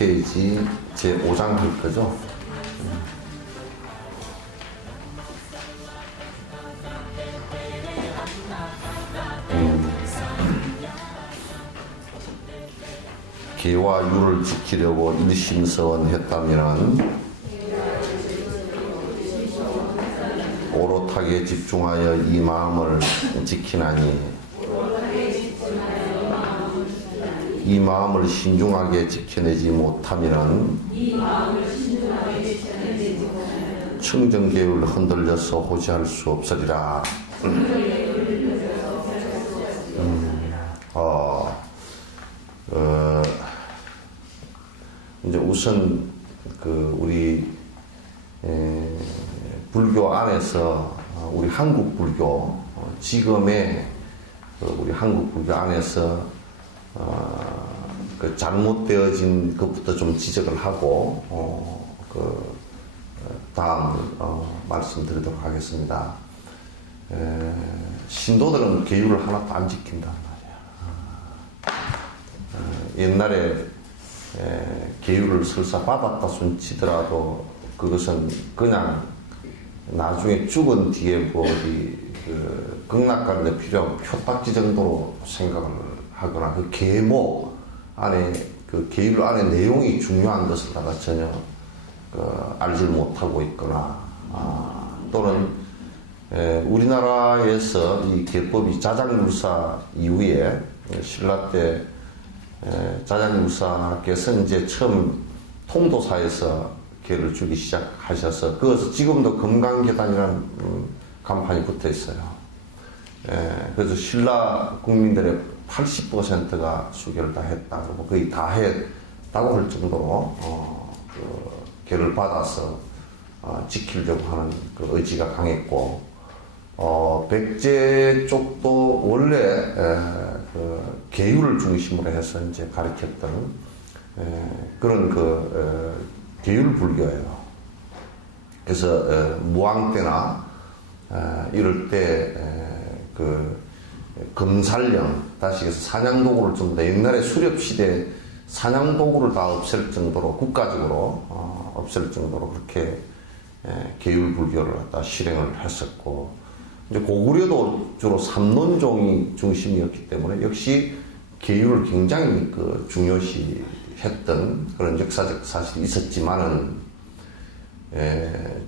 20페이지 제5장 할 거죠. 계와 유를 지키려고 일심서원했다면 오롯하게 집중하여 이 마음을 지키나니 이 마음을 신중하게 지켜내지 못하면 청정계율 흔들려서 호지할 수 없으리라. 이제 우선 우리 불교 안에서 우리 한국 불교 지금의 우리 한국 불교 안에서 그 잘못되어진 것부터 좀 지적을 하고 다음 말씀드리도록 하겠습니다. 신도들은 계율을 하나도 안 지킨단 말이야. 옛날에 계율을 설사 받았다 손치더라도 그것은 그냥 나중에 죽은 뒤에 뭐 어디 극락가는데 필요한 표딱지 정도로 생각을 하거나 그 계모 안에 그 계율 안에 내용이 중요한 것을 다가 전혀 알지 못하고 있거나 또는 우리나라에서 이 계법이 자장율사 이후에 신라 때 자장율사께서 이제 처음 통도사에서 계를 주기 시작하셔서 그것은 지금도 금강계단이라는 간판이 붙어 있어요. 그래서 신라 국민들의 80%가 수계를 다 했다고 거의 다 했다고 할 정도로 계를 받아서 지키려고 하는 그 의지가 강했고 백제 쪽도 원래 계율을 중심으로 해서 이제 가르쳤던 그런 계율 불교예요. 그래서 무왕 때나 이럴 때 금살령 다시 해서 사냥도구를 좀 더 옛날에 수렵시대 사냥도구를 다 없앨 정도로 국가적으로 없앨 정도로 그렇게 계율 불교를 갖다 실행을 했었고 이제 고구려도 주로 삼론종이 중심이었기 때문에 역시 계율을 굉장히 중요시했던 그런 역사적 사실이 있었지만은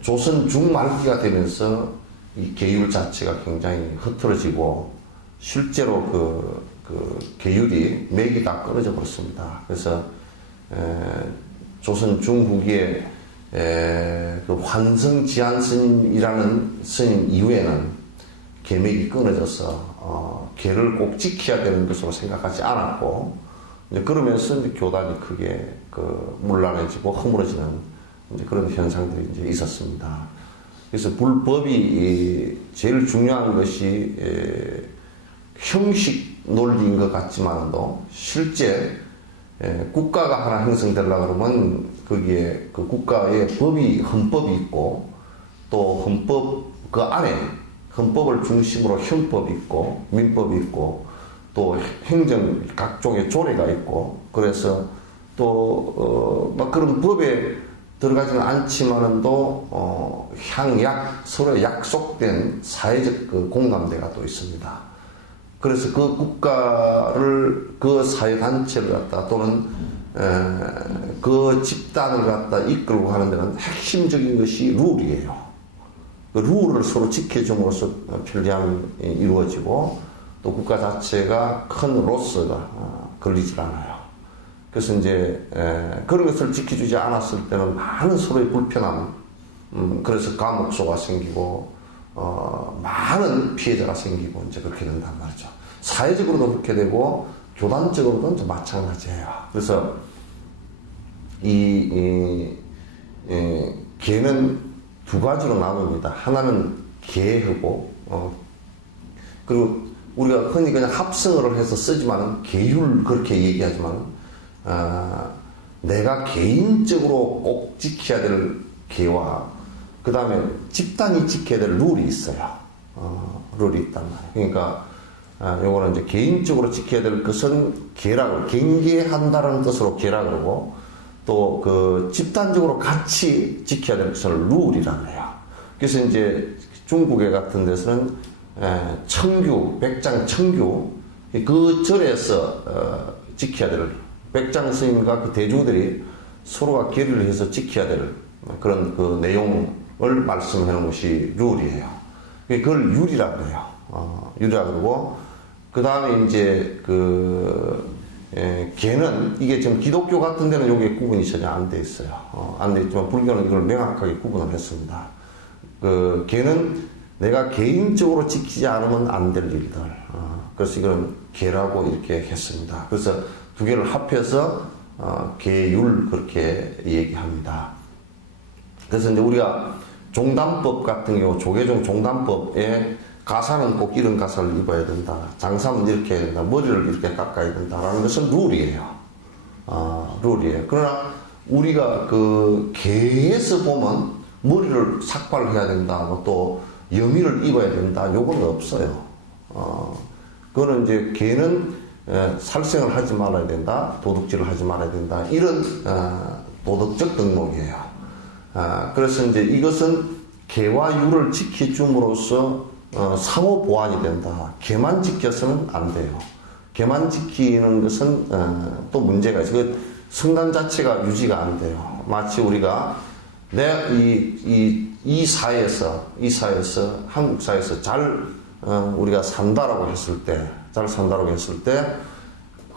조선 중말기가 되면서 이 계율 자체가 굉장히 흐트러지고 실제로 그 계율이 맥이 다 끊어져 버렸습니다. 그래서 조선 중후기에 그 환성지안 스님이라는 스님 이후에는 계맥이 끊어져서 계를 꼭 지켜야 되는 것으로 생각하지 않았고 이제 그러면서 이제 교단이 크게 문란해지고 허물어지는 이제 그런 현상들이 이제 있었습니다. 그래서 불법이 제일 중요한 것이 형식 논리인 것 같지만도 실제 국가가 하나 형성되려고 그러면 거기에 그 국가의 헌법이 있고 또 헌법 그 안에 헌법을 중심으로 형법이 있고 민법이 있고 또 행정 각종의 조례가 있고 그래서 또 막 그런 법에 들어가지는 않지만은 또 향약 서로 약속된 사회적 공감대가 또 있습니다. 그래서 그 국가를 그 사회단체를 갖다 또는 그 집단을 갖다 이끌고 하는 데는 핵심적인 것이 룰이에요. 그 룰을 서로 지켜줌으로써 편리함이 이루어지고 또 국가 자체가 큰 로스가 걸리질 않아요. 그래서 이제 그런 것을 지켜주지 않았을 때는 많은 서로의 불편함, 그래서 감옥소가 생기고 많은 피해자가 생기고 이제 그렇게 된단 말이죠. 사회적으로도 그렇게 되고 교단적으로도 이제 마찬가지예요. 그래서 계는 두 가지로 나눕니다. 하나는 계하고 그리고 우리가 흔히 그냥 합성어를 해서 쓰지만은 계율 그렇게 얘기하지만 내가 개인적으로 꼭 지켜야 될 계와 그 다음에 집단이 지켜야 될 룰이 있어요. 룰이 있단 말이에요. 그러니까 요거는 이제 개인적으로 지켜야 될 것은 계라고 경계한다는 뜻으로 계라 그러고 또 그 집단적으로 같이 지켜야 될 것을 룰이라고 해요. 그래서 이제 중국에 같은 데서는 청규, 백장 청규 그 절에서 지켜야 될 백장 스님과 그 대중들이 서로가 결의를 해서 지켜야 될 그런 그 내용을 말씀해 놓은 것이 룰이에요. 그걸 율이라고 해요. 율이라고 그러고 그 다음에 이제 개는 이게 지금 기독교 같은 데는 여기에 구분이 전혀 안 돼 있어요. 안 돼 있지만 불교는 이걸 명확하게 구분을 했습니다. 그 개는 내가 개인적으로 지키지 않으면 안 될 일들. 그래서 이건 개라고 이렇게 했습니다. 그래서 두 개를 합해서 개율 그렇게 얘기합니다. 그래서 이제 우리가 종단법 같은 경우 조계종 종단법에 가사는 꼭 이런 가사를 입어야 된다. 장사는 이렇게 해야 된다. 머리를 이렇게 깎아야 된다라는 것은 룰이에요. 룰이에요. 그러나 우리가 그 개에서 보면 머리를 삭발을 해야 된다. 또 여미를 입어야 된다. 요건 없어요. 그거는 이제 개는 살생을 하지 말아야 된다. 도둑질을 하지 말아야 된다. 이런 도덕적 덕목이에요. 그래서 이제 이것은 개와 율을 지켜줌으로써 상호 보완이 된다. 개만 지켜서는 안 돼요. 개만 지키는 것은 또 문제가 있어요. 그 성단 자체가 유지가 안 돼요. 마치 우리가 내가 이 사회에서 한국 사회에서 잘 우리가 산다라고 했을 때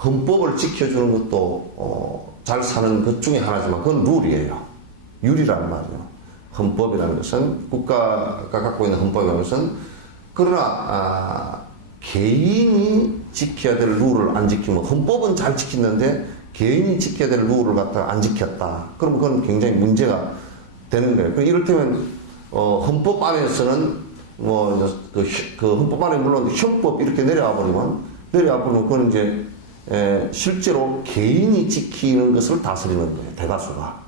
헌법을 지켜주는 것도 잘 사는 것 중에 하나지만 그건 룰이에요. 율이란 말이에요. 헌법이라는 것은 국가가 갖고 있는 헌법이라는 것은 그러나 개인이 지켜야 될 룰을 안 지키면 헌법은 잘 지키는데 개인이 지켜야 될 룰을 갖다가 안 지켰다. 그러면 그건 굉장히 문제가 되는 거예요. 이를테면 헌법 안에서는 그 헌법 안에 물론 형법 이렇게 내려와 버리면 그건 이제 실제로 개인이 지키는 것을 다스리는 거예요. 대다수가.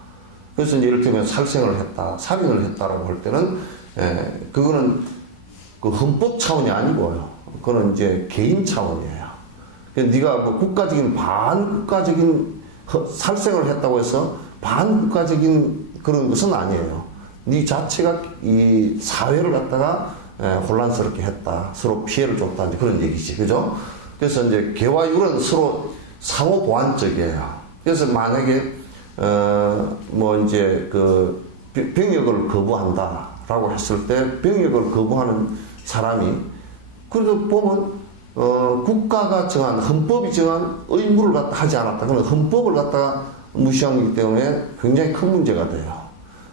그래서 이제 이를테면 살생을 했다, 살인을 했다라고 할 때는 그거는 그 헌법 차원이 아니고요. 그거는 이제 개인 차원이에요. 네가 뭐 국가적인 반국가적인 살생을 했다고 해서 반국가적인 그런 것은 아니에요. 네 자체가 이 사회를 갖다가 혼란스럽게 했다, 서로 피해를 줬다 이제 그런 얘기지, 그죠? 그래서 이제 개와 율은 서로 상호 보완적이에요. 그래서 만약에 뭐 이제 그 병역을 거부한다라고 했을 때 병역을 거부하는 사람이 그래도 보면 국가가 정한 헌법이 정한 의무를 갖다 하지 않았다. 그러면 헌법을 갖다가 무시한 거기 때문에 굉장히 큰 문제가 돼요.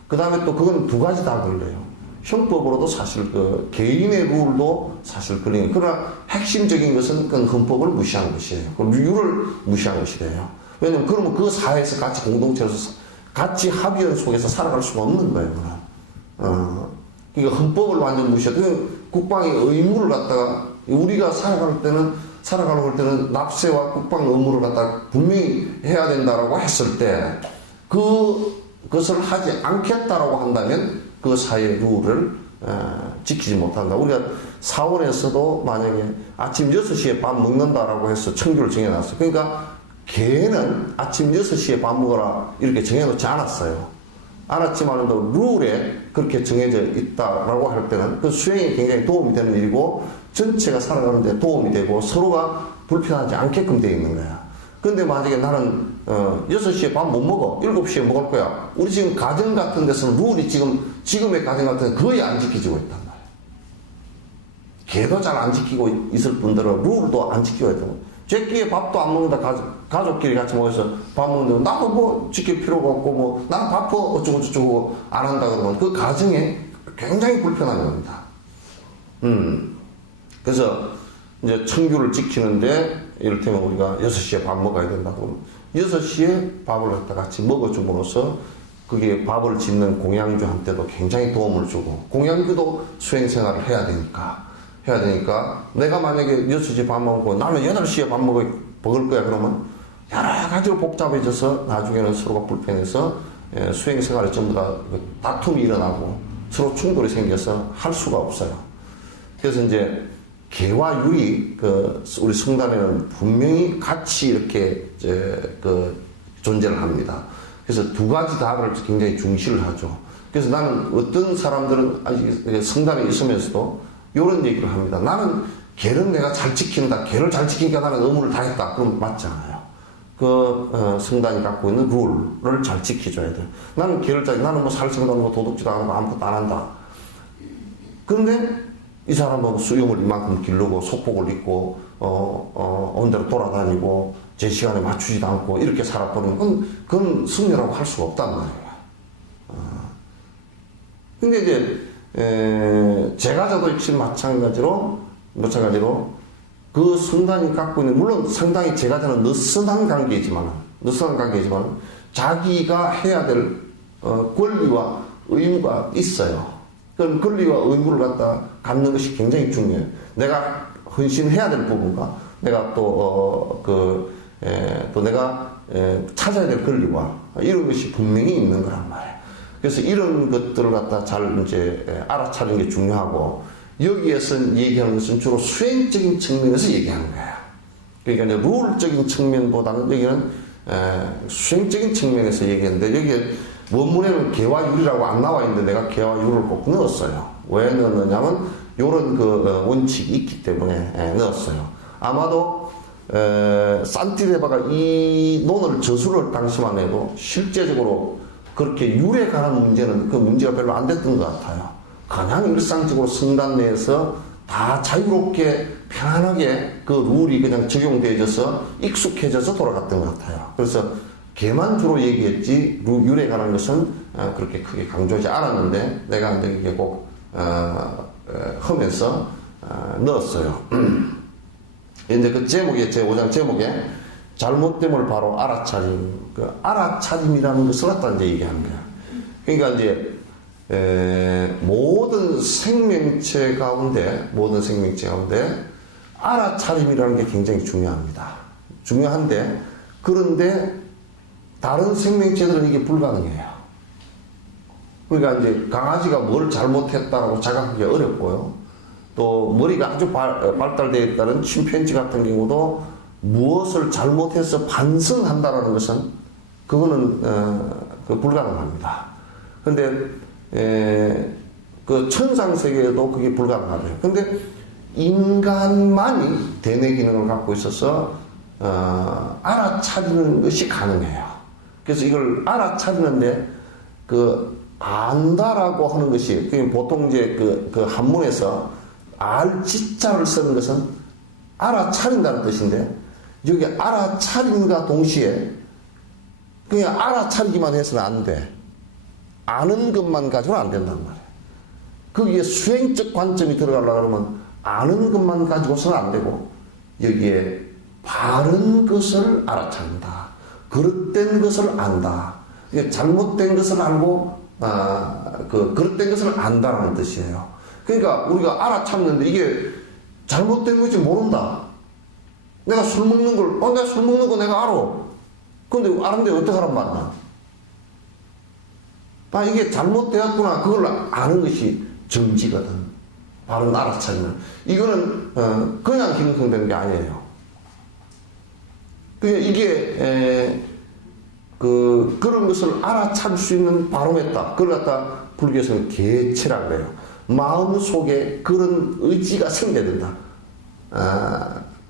그 다음에 또 그건 두 가지 다 걸려요. 형법으로도 사실 그 개인의 룰도 사실 걸리는. 그러나 핵심적인 것은 그건 헌법을 무시한 것이에요. 그 룰을 무시한 것이 돼요. 왜냐면 그러면 그 사회에서 같이 공동체에서 같이 합의원 속에서 살아갈 수가 없는 거예요. 그러니까 헌법을 완전 무시해도 국방의 의무를 갖다가 우리가 살아가려고 할 때는 납세와 국방 의무를 갖다가 분명히 해야 된다라고 했을 때 그것을 하지 않겠다라고 한다면 그 사회 룰을 지키지 못한다. 우리가 사원에서도 만약에 아침 6시에 밥 먹는다라고 해서 청규를 정해놨어요. 그러니까 개는 아침 6시에 밥 먹어라 이렇게 정해놓지 않았어요. 알았지만 룰에 그렇게 정해져 있다라고 할 때는 그 수행에 굉장히 도움이 되는 일이고 전체가 살아가는 데 도움이 되고 서로가 불편하지 않게끔 되어 있는 거야. 근데 만약에 나는 6시에 밥 못 먹어. 7시에 먹을 거야. 우리 지금 가정 같은 데서는 룰이 지금의 가정 같은 데는 거의 안 지켜지고 있단 말이야. 개도 잘 안 지키고 있을 뿐더러 룰도 안 지키고 있다고. 제끼에 밥도 안 먹는다. 가족끼리 같이 모여서 밥 먹는데 나도 뭐 지킬 필요가 없고 뭐 나는 바빠 어쩌고 저쩌고 안 한다 그러면 그 가정에 굉장히 불편한 겁니다. 그래서 이제 청규를 지키는데 이를테면 우리가 6시에 밥 먹어야 된다고 6시에 밥을 갖다 같이 먹어줌으로써 그게 밥을 짓는 공양주한테도 굉장히 도움을 주고 공양주도 수행생활을 해야 되니까 내가 만약에 6시에 밥 먹고 나는 8시에 밥 먹을 거야 그러면 여러 가지로 복잡해져서 나중에는 서로가 불편해서 수행생활에 전부 다 다툼이 일어나고 서로 충돌이 생겨서 할 수가 없어요. 그래서 이제 개와 율이 우리 성단에는 분명히 같이 이렇게 존재를 합니다. 그래서 두 가지 다를 굉장히 중시를 하죠. 그래서 나는 어떤 사람들은 아직 성당에 있으면서도 이런 얘기를 합니다. 나는 계를 내가 잘 지킨다. 계를 잘 지키니까 나는 의무를 다했다. 그럼 맞잖아요. 성당이 갖고 있는 룰을 잘 지켜줘야 돼요. 나는 계를 나는 뭐 살생도 안 하고 도둑질도 안 하고 아무것도 안 한다. 그런데 이 사람은 수염을 이만큼 기르고 속복을 입고 온데로 돌아다니고 제 시간에 맞추지도 않고 이렇게 살아버리면 그건 승려라고 할 수가 없단 말이에요. 근데 이제 제가저도 역시 마찬가지로 그 성당이 갖고 있는, 물론 상당히 제가저는 느슨한 관계이지만 자기가 해야 될 권리와 의무가 있어요. 그럼 권리와 의무를 갖는 것이 굉장히 중요해요. 내가 헌신해야 될 부분과 내가 또 내가 찾아야 될 권리와 이런 것이 분명히 있는 거란 말이에요. 그래서 이런 것들을 잘 이제 알아차리는 게 중요하고, 여기에서 얘기하는 것은 주로 수행적인 측면에서 얘기하는 거예요. 그러니까 이제 룰적인 측면보다는 여기는 수행적인 측면에서 얘기했는데, 여기에 원문에는 개와 율이라고 안 나와 있는데 내가 개와 율을 꼭 넣었어요. 왜 넣었느냐면 요런 원칙이 있기 때문에 넣었어요. 아마도 산티레바가 이 논을 저술을 당시만 해도 실제적으로 그렇게 율에 관한 문제는 그 문제가 별로 안 됐던 것 같아요. 그냥 일상적으로 성당 내에서 다 자유롭게 편안하게 그 룰이 그냥 적용되어져서 익숙해져서 돌아갔던 것 같아요. 그래서 개만 주로 얘기했지 율에 관한 것은 그렇게 크게 강조하지 않았는데 내가 이제 이게 꼭 하면서 넣었어요. 근데 그 제목에, 제 5장 제목에 잘못됨을 바로 알아차림, 그 알아차림이라는 것을 갖다 이제 얘기하는 거야. 그러니까 이제 모든 생명체 가운데 알아차림이라는 게 굉장히 중요합니다. 중요한데, 그런데 다른 생명체들은 이게 불가능해요. 그러니까 이제 강아지가 뭘 잘못했다라고 자각하기 어렵고요. 또 머리가 아주 발달되어 있다는 침팬지 같은 경우도 무엇을 잘못해서 반성한다라는 것은 그거는 불가능합니다. 근데 그 천상 세계에도 그게 불가능하대요. 근데 인간만이 대뇌 기능을 갖고 있어서 알아차리는 것이 가능해요. 그래서 이걸 알아차리는데 안다라고 하는 것이 보통 이제 그 한문에서 알지자를 쓰는 것은 알아차린다는 뜻인데, 여기 알아차림과 동시에 그냥 알아차리기만 해서는 안 돼. 아는 것만 가지고는 안 된단 말이에요. 거기에 수행적 관점이 들어가려고 하면 아는 것만 가지고서는 안 되고, 여기에 바른 것을 알아차린다. 그릇된 것을 안다. 잘못된 것을 알고, 그릇된 것을 안다라는 뜻이에요. 그러니까 우리가 알아차렸는데 이게 잘못된 건지 모른다. 내가 술 먹는 걸, 내가 술 먹는 거 내가 알아. 근데 아는데 어떻게 하란 말이야? 이게 잘못되었구나. 그걸 아는 것이 정지거든. 바로 알아차리는. 이거는, 그냥 형성되는 게 아니에요. 이게, 그런 것을 알아차릴 수 있는 바로메타. 그걸 갖다 불교에서는 개체라고 해요. 마음 속에 그런 의지가 생겨야 된다.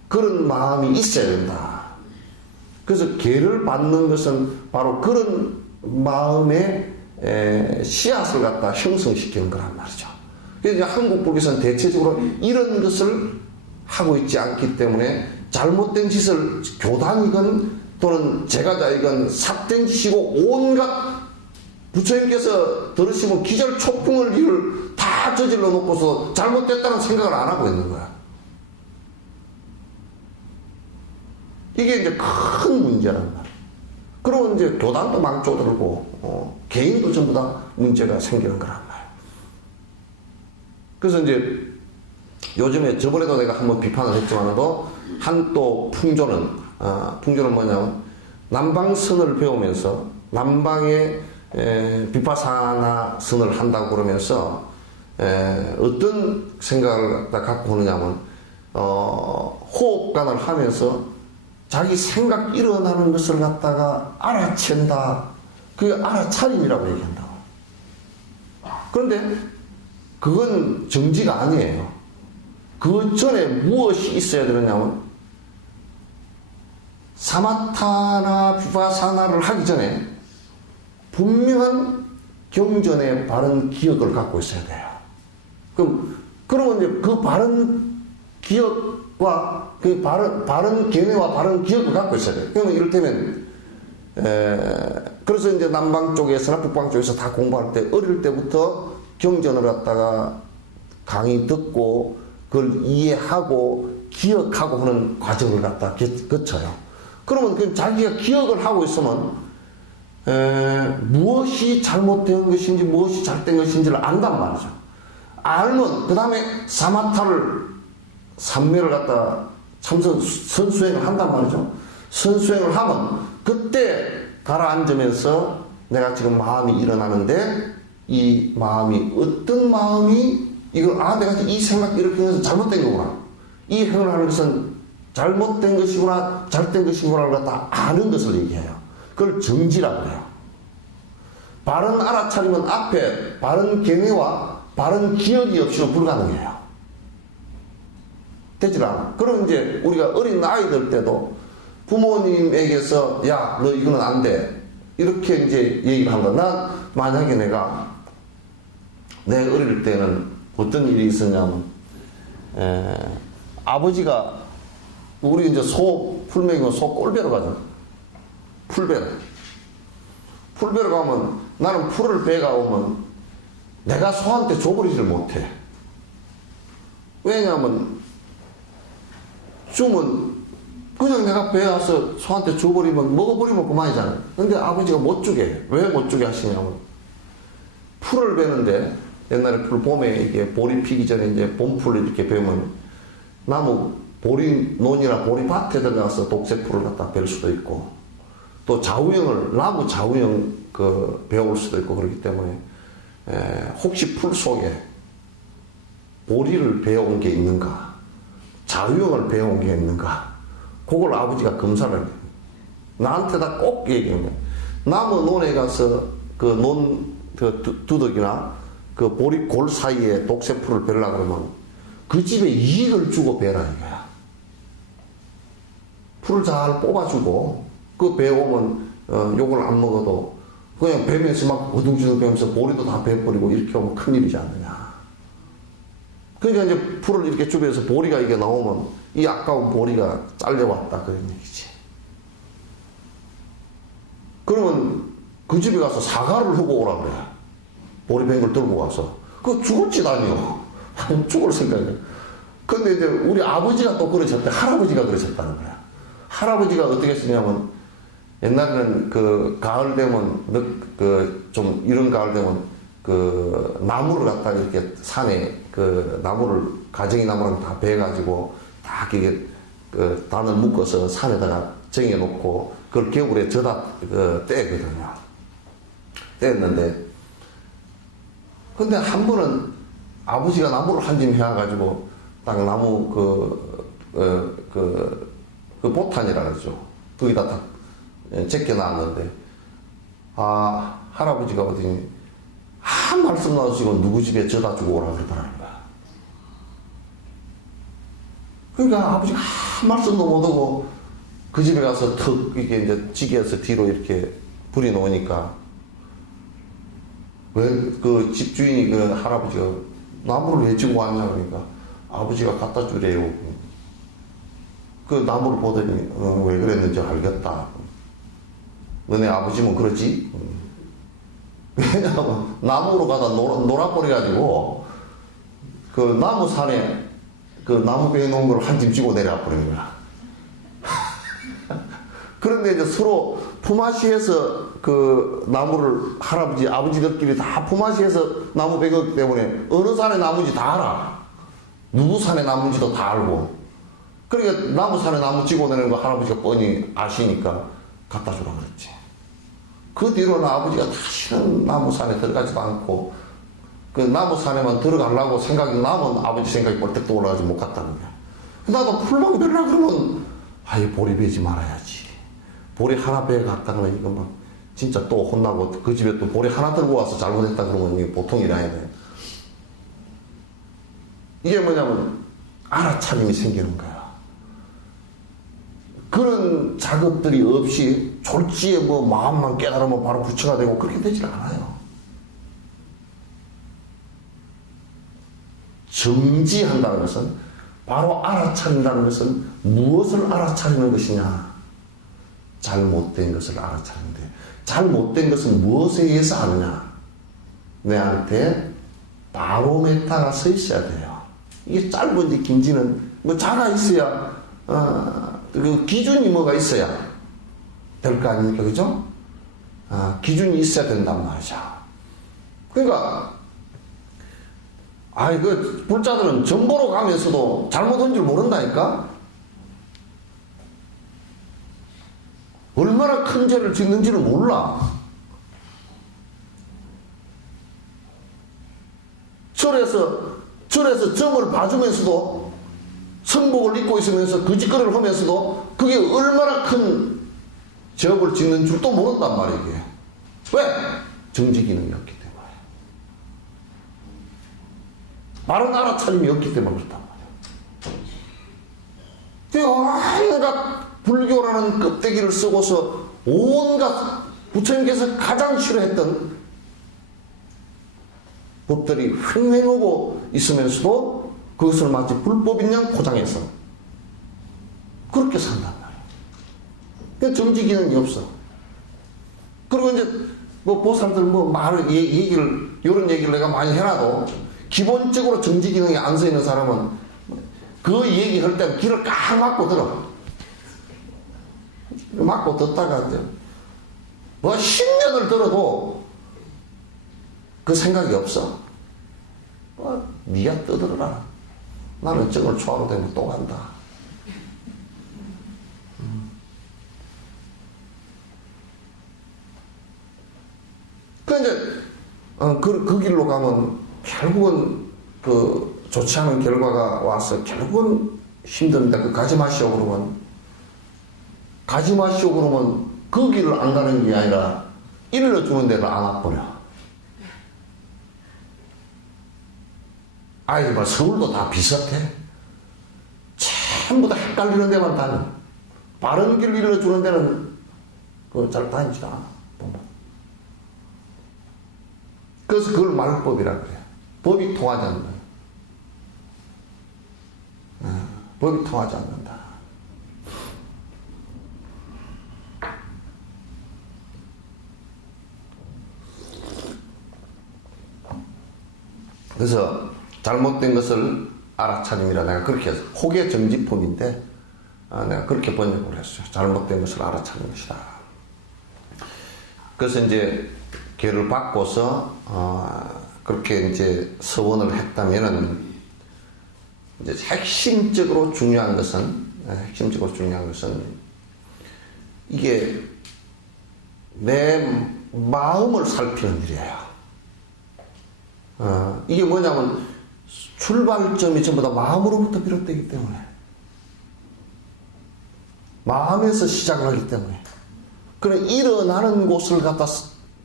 그런 마음이 있어야 된다. 그래서 개를 받는 것은 바로 그런 마음의 씨앗을 갖다 형성시키는 거란 말이죠. 그래서 한국 불교에서는 대체적으로 이런 것을 하고 있지 않기 때문에 잘못된 짓을 교단이건 또는 제가자이건 삿된 짓이고 온갖 부처님께서 들으시면 기절 촉풍을 이를 다 저질러 놓고서 잘못됐다는 생각을 안 하고 있는 거야. 이게 이제 큰 문제란 말이야. 그러면 이제 교단도 망조들고 개인도 전부 다 문제가 생기는 거란 말이야. 그래서 이제 요즘에 저번에도 내가 한번 비판을 했지만도 한또 풍조는 뭐냐면 남방선을 배우면서 남방의 비파사나 선을 한다고 그러면서 어떤 생각을 갖고 오느냐면 호흡관을 하면서 자기 생각 일어나는 것을 갖다가 알아챈다. 그게 알아차림이라고 얘기한다고. 그런데 그건 정지가 아니에요. 그 전에 무엇이 있어야 되느냐면 사마타나 비파사나를 하기 전에 분명한 경전의 바른 기억을 갖고 있어야 돼요. 그러면 이제 그 바른 기억과 그 바른 견해와 바른 기억을 갖고 있어야 돼요. 그러면 이를테면 그래서 이제 남방 쪽에서나 북방 쪽에서 다 공부할 때 어릴 때부터 경전을 갖다가 강의 듣고 그걸 이해하고 기억하고 하는 과정을 갖다 거쳐요. 그러면 그 자기가 기억을 하고 있으면 무엇이 잘못된 것인지 무엇이 잘된 것인지를 안단 말이죠. 알면 그 다음에 사마타를 삼매를 갖다 선수행을 한단 말이죠. 선수행을 하면 그때 가라앉으면서 내가 지금 마음이 일어나는데 이 마음이 어떤 마음이 이걸 내가 이 생각 이렇게 해서 잘못된 거구나. 이 행을 하는 것은 잘못된 것이구나 잘된 것이구나를 갖다 아는 것을 얘기해요. 그걸 정지라고 해요. 바른 알아차림은 앞에 바른 견해와 바른 기억이 없이는 불가능해요. 되질 않아. 그럼 이제 우리가 어린 아이들 때도 부모님에게서 야, 너 이거는 안 돼. 이렇게 이제 얘기를 한다. 난 만약에 내가 내 어릴 때는 어떤 일이 있었냐면 아버지가 우리 이제 소 풀매기면 소 꼴배로 가죠. 풀배로 가면 나는 풀을 배가 오면 내가 소한테 줘버리지를 못해. 왜냐하면 주면 그냥 내가 배에 와서 소한테 줘버리면 먹어버리면 그만이잖아요. 근데 아버지가 못 주게 해. 왜 못 주게 하시냐면 풀을 베는데 옛날에 풀 봄에 이게 보리 피기 전에 이제 봄풀을 이렇게 베면 나무 보리논이나 보리밭에 들어가서 독새풀을 갖다 벨 수도 있고 또 나무 좌우형 배울 수도 있고 그렇기 때문에 혹시 풀 속에 보리를 베어온 게 있는가 좌우형을 베어온 게 있는가 그걸 아버지가 검사를 해요. 나한테다 꼭 얘기해요. 나무 논에 가서 두덕이나 그 보리 골 사이에 독새풀을 베려고 그러면 그 집에 이익을 주고 베라 이거야. 풀을 잘 뽑아주고 그 베어오면 욕을 안 먹어도 그냥 베면서 막 어둥지둥 베면서 보리도 다 베버리고 이렇게 하면 큰일이지 않느냐. 그러니까 이제 풀을 이렇게 주변에서 보리가 이게 나오면 이 아까운 보리가 잘려왔다 그런 얘기지. 그러면 그 집에 가서 사과를 하고 오라 그래. 보리 뱅글 들고 가서. 그거 죽을 짓 아니요. 죽을 생각이야. 근데 이제 우리 아버지가 또 그러셨대. 할아버지가 그러셨다는 거야. 할아버지가 어떻게 했냐면 옛날에는 그 가을 되면 좀 이런 가을 되면 그 나무를 갖다 이렇게 산에 그 나무를 가정이 나무랑 다 베가지고 다 이게 그 단을 묶어서 산에다가 정해 놓고 그걸 겨울에 져다 떼거든요. 떼었는데 근데 한 번은 아버지가 나무를 한 짐 해와가지고 딱 나무 그 보탄이라 그러죠. 거기다 딱 제껴놨는데 할아버지가 어디 한 말씀 나주시고 누구 집에 져다 주고 오라 그러더라는 거야. 그러니까 아버지가 한 말씀도 못하고 그 집에 가서 턱 이게 이제 지게에서 뒤로 이렇게 불이 놓으니까 왜 그 집주인이 그 할아버지가 나무를 왜 지고 왔냐 그러니까 아버지가 갖다 주래요. 그 나무를 보더니 왜 그랬는지 알겠다. 너네 아버지면 그러지? 왜냐하면 나무로 가다 놀아버려가지고 그 나무 산에 그 나무 배에 놓은 걸 한 짐 쥐고 내려버리는 거야. 그런데 이제 서로 품앗이해서 그 나무를 아버지들끼리 다 품앗이해서 나무 베었기 때문에 어느 산의 나무인지 다 알아. 누구 산의 나무인지도 다 알고. 그러니까 나무 산에 나무 쥐고 내는 거 할아버지가 뻔히 아시니까 갖다 주라 그랬지. 그 뒤로는 아버지가 다시는 나무 산에 들어가지도 않고 그 나무 산에만 들어가려고 생각이 나면 아버지 생각이 벌떡 떠올라가지고 못 갔다는 거야. 나도 풀만 베려고 그러면 보리 베지 말아야지. 보리 하나 베어 갔다가 이거 막 진짜 또 혼나고 그 집에 또 보리 하나 들고 와서 잘못했다 그러면 이게 보통 일이 아니에요. 이게 뭐냐면 알아차림이 생기는 거야. 그런 작업들이 없이 졸지에 뭐 마음만 깨달으면 바로 부처가 되고 그렇게 되질 않아요. 정지한다는 것은 바로 알아차린다는 것은 무엇을 알아차리는 것이냐? 잘못된 것을 알아차리는데 잘못된 것은 무엇에 의해서 하느냐? 내한테 바로메타가 서 있어야 돼요. 이게 짧은지 긴지는 뭐 자가 있어야 그 기준이 뭐가 있어야 될 거 아닙니까? 그죠? 기준이 있어야 된단 말이죠. 그러니까 그 불자들은 정보로 가면서도 잘못한 줄 모른다니까? 얼마나 큰 죄를 짓는지를 몰라. 절에서 점을 봐주면서도 성복을 입고 있으면서 그 짓거리를 하면서도 그게 얼마나 큰 죄업을 짓는 줄도 모른단 말이에요. 왜? 정지 기능이 없기 때문에. 바로 알아차림이 없기 때문에 그렇단 말이에요. 온갖 불교라는 껍데기를 쓰고서 온갖 부처님께서 가장 싫어했던 법들이 횡행하고 있으면서도 그것을 마치 불법인 양 포장해서 그렇게 산단 말이에요. 그러니까 정지 기능이 없어. 그리고 이제 뭐 보살들 뭐 말을 얘기를 이런 얘기를 내가 많이 해놔도 기본적으로 정지 기능이 안 서 있는 사람은 그 얘기할 때 귀를 꽉 막고 들어. 막고 듣다가 이제 뭐 10년을 들어도 그 생각이 없어. 네가 떠들어라. 나는 정을 초하로 되면 또 간다. 그 이제 그 길로 가면 결국은 그 좋지 않은 결과가 와서 결국은 힘듭니다. 그 가지 마시오 그러면 그 길을 안 가는 게 아니라 일러주는 데를 안 와버려. 뭐 서울도 다 비슷해. 전부 다 헷갈리는 데만 다녀. 바른 길 일러주는 데는 잘 다니지 않아. 그래서 그걸 말법이라 그래요. 법이 통하지 않는다. 법이 통하지 않는다. 그래서 잘못된 것을 알아차림이라 내가 그렇게 해서 혹의 정지품인데 내가 그렇게 번역을 했어요. 잘못된 것을 알아차리는 것이다. 그래서 이제 계를 받고서 그렇게 이제 서원을 했다면은 이제 핵심적으로 중요한 것은 이게 내 마음을 살피는 일이에요. 이게 뭐냐면 출발점이 전부 다 마음으로부터 비롯되기 때문에 마음에서 시작을 하기 때문에 그래 일어나는 곳을 갖다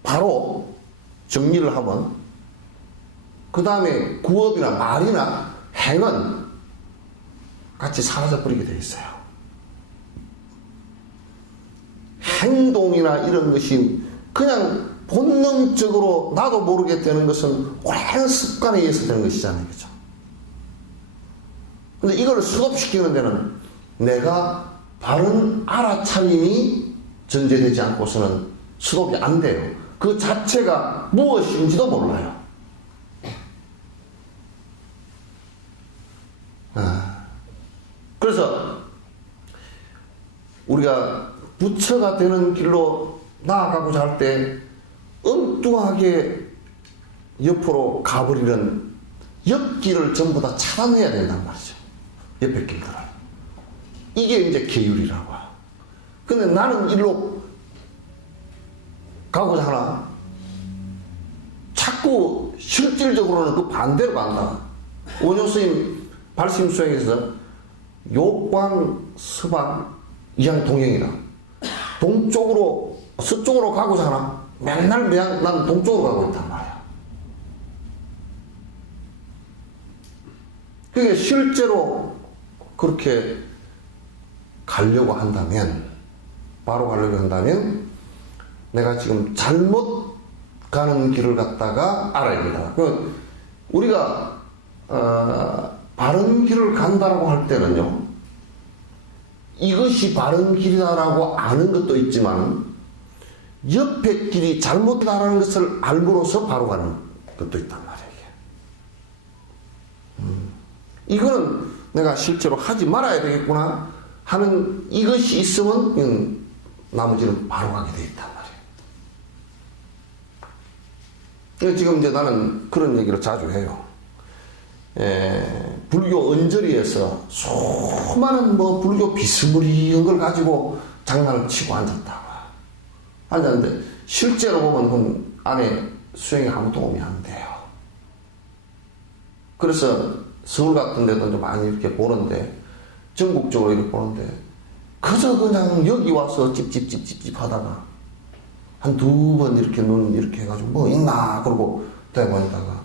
바로 정리를 하면 그 다음에 구업이나 말이나 행은 같이 사라져버리게 되어 있어요. 행동이나 이런 것이 그냥 본능적으로 나도 모르게 되는 것은 오랜 습관에 의해서 되는 것이잖아요. 그죠? 근데 이걸 수급시키는 데는 내가 바른 알아차림이 전제되지 않고서는 수급이 안 돼요. 그 자체가 무엇인지도 몰라요. 그래서 우리가 부처가 되는 길로 나아가고자 할 때 엉뚱하게 옆으로 가버리는 옆길을 전부 다 차단해야 된단 말이죠. 옆에 길들을. 이게 이제 계율이라고 해요. 근데 나는 일로 가고자 하나 자꾸 실질적으로는 그 반대로 간다. 원효스님 발심 수행에서 욕광, 서방, 이양 동행이다. 동쪽으로 서쪽으로 가고자 하나? 맨날 나는 동쪽으로 가고 있단 말이야. 그게 실제로 그렇게 가려고 한다면, 바로 가려고 한다면, 내가 지금 잘못 가는 길을 갖다가 알아야 된다. 우리가, 바른 길을 간다라고 할 때는요, 이것이 바른 길이다라고 아는 것도 있지만, 옆에 길이 잘못다라는 것을 알고로서 바로 가는 것도 있단 말이에요. 이거는 내가 실제로 하지 말아야 되겠구나 하는 이것이 있으면 나머지는 바로 가게 돼 있단 말이에요. 지금 이제 나는 그런 얘기를 자주 해요. 불교 언저리에서 수많은 불교 비스무리한 걸 가지고 장난을 치고 앉았다고. 앉았는데 실제로 보면 그 안에 수행에 아무 도움이 안 돼요. 그래서 서울 같은 데도 좀 많이 이렇게 보는데, 전국적으로 이렇게 보는데, 그저 그냥 여기 와서 찝찝 하다가, 한 두 번 이렇게 눈 이렇게 해가지고, 뭐 있나? 그러고 대고 있다가,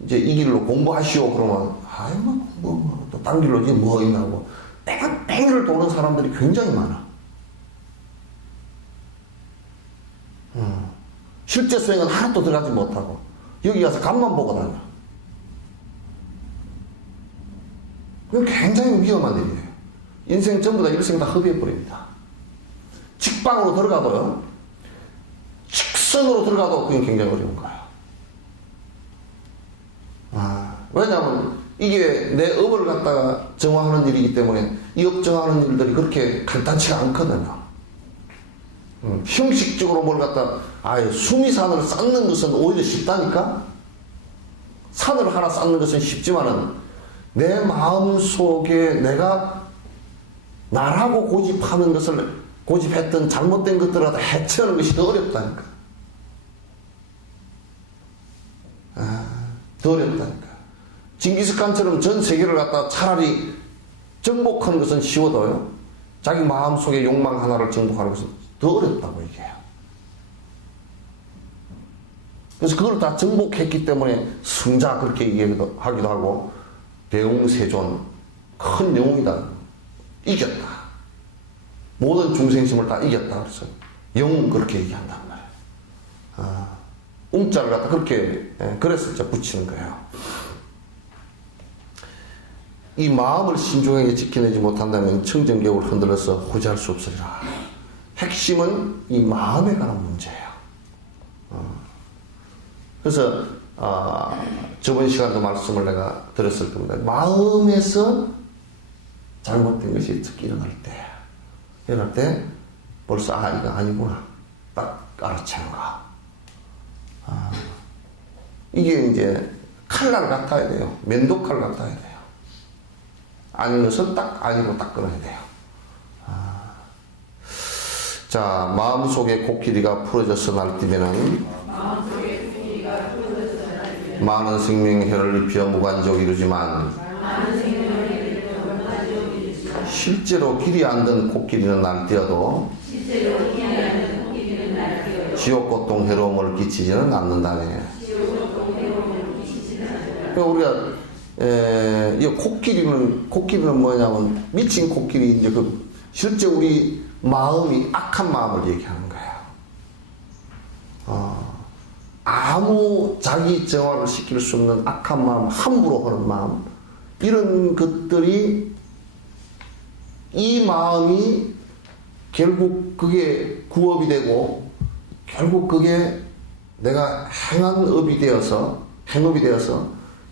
이제 이 길로 공부하시오. 그러면, 또 딴 길로 이제 뭐 있나고, 뺑뺑이를 도는 사람들이 굉장히 많아. 실제 수행은 하나도 들어가지 못하고, 여기 가서 간만 보고 다녀. 그건 굉장히 위험한 일이에요. 인생 전부 다 일생 다 허비해버립니다. 직방으로 들어가도요, 직선으로 들어가도 그게 굉장히 어려운 거예요. 왜냐하면 이게 내 업을 갖다가 정화하는 일이기 때문에 이 업 정화하는 일들이 그렇게 간단치가 않거든요. 형식적으로 뭘 갖다 수미산을 쌓는 것은 오히려 쉽다니까? 산을 하나 쌓는 것은 쉽지만은 내 마음 속에 내가 나라고 고집하는 것을, 고집했던 잘못된 것들을 다 해체하는 것이 더 어렵다니까. 더 어렵다니까. 징기스칸처럼 전 세계를 갖다 차라리 정복하는 것은 쉬워도요, 자기 마음 속의 욕망 하나를 정복하는 것은 더 어렵다고 얘기해요. 그래서 그걸 다 정복했기 때문에 승자 그렇게 얘기하기도 하고, 대웅세존, 큰 영웅이다. 이겼다. 모든 중생심을 다 이겼다. 그래서 영웅 그렇게 얘기한단 말이에요. 웅자를 갖다 그렇게, 그래서 이제 붙이는 거예요. 이 마음을 신중하게 지켜내지 못한다면 청정개울을 흔들어서 호지할 수 없으리라. 핵심은 이 마음에 관한 문제예요. 그래서 저번 시간도 말씀을 내가 드렸을 겁니다. 마음에서 잘못된 것이 특히 일어날 때 벌써 이거 아니구나 딱 알아채는 거. 이게 이제 칼날 같아야 돼요. 면도칼 같아야 돼요. 아닌 것은 딱 아니고 딱 끊어야 돼요. 자, 마음속에 코끼리가 풀어져서 날뛰면은 많은 생명의 혀를 입혀 무관적 이루지만 실제로 길이 안 든 코끼리는 날뛰어도 지옥 고통 해로움을 끼치지는 않는다네. 그러니까 우리가 이 코끼리는 뭐냐면 미친 코끼리, 이제 실제 우리 마음이 악한 마음을 얘기하는 거예요. 아무 자기 정화를 시킬 수 없는 악한 마음, 함부로 하는 마음, 이런 것들이, 이 마음이 결국 그게 구업이 되고 결국 그게 내가 행업이 되어서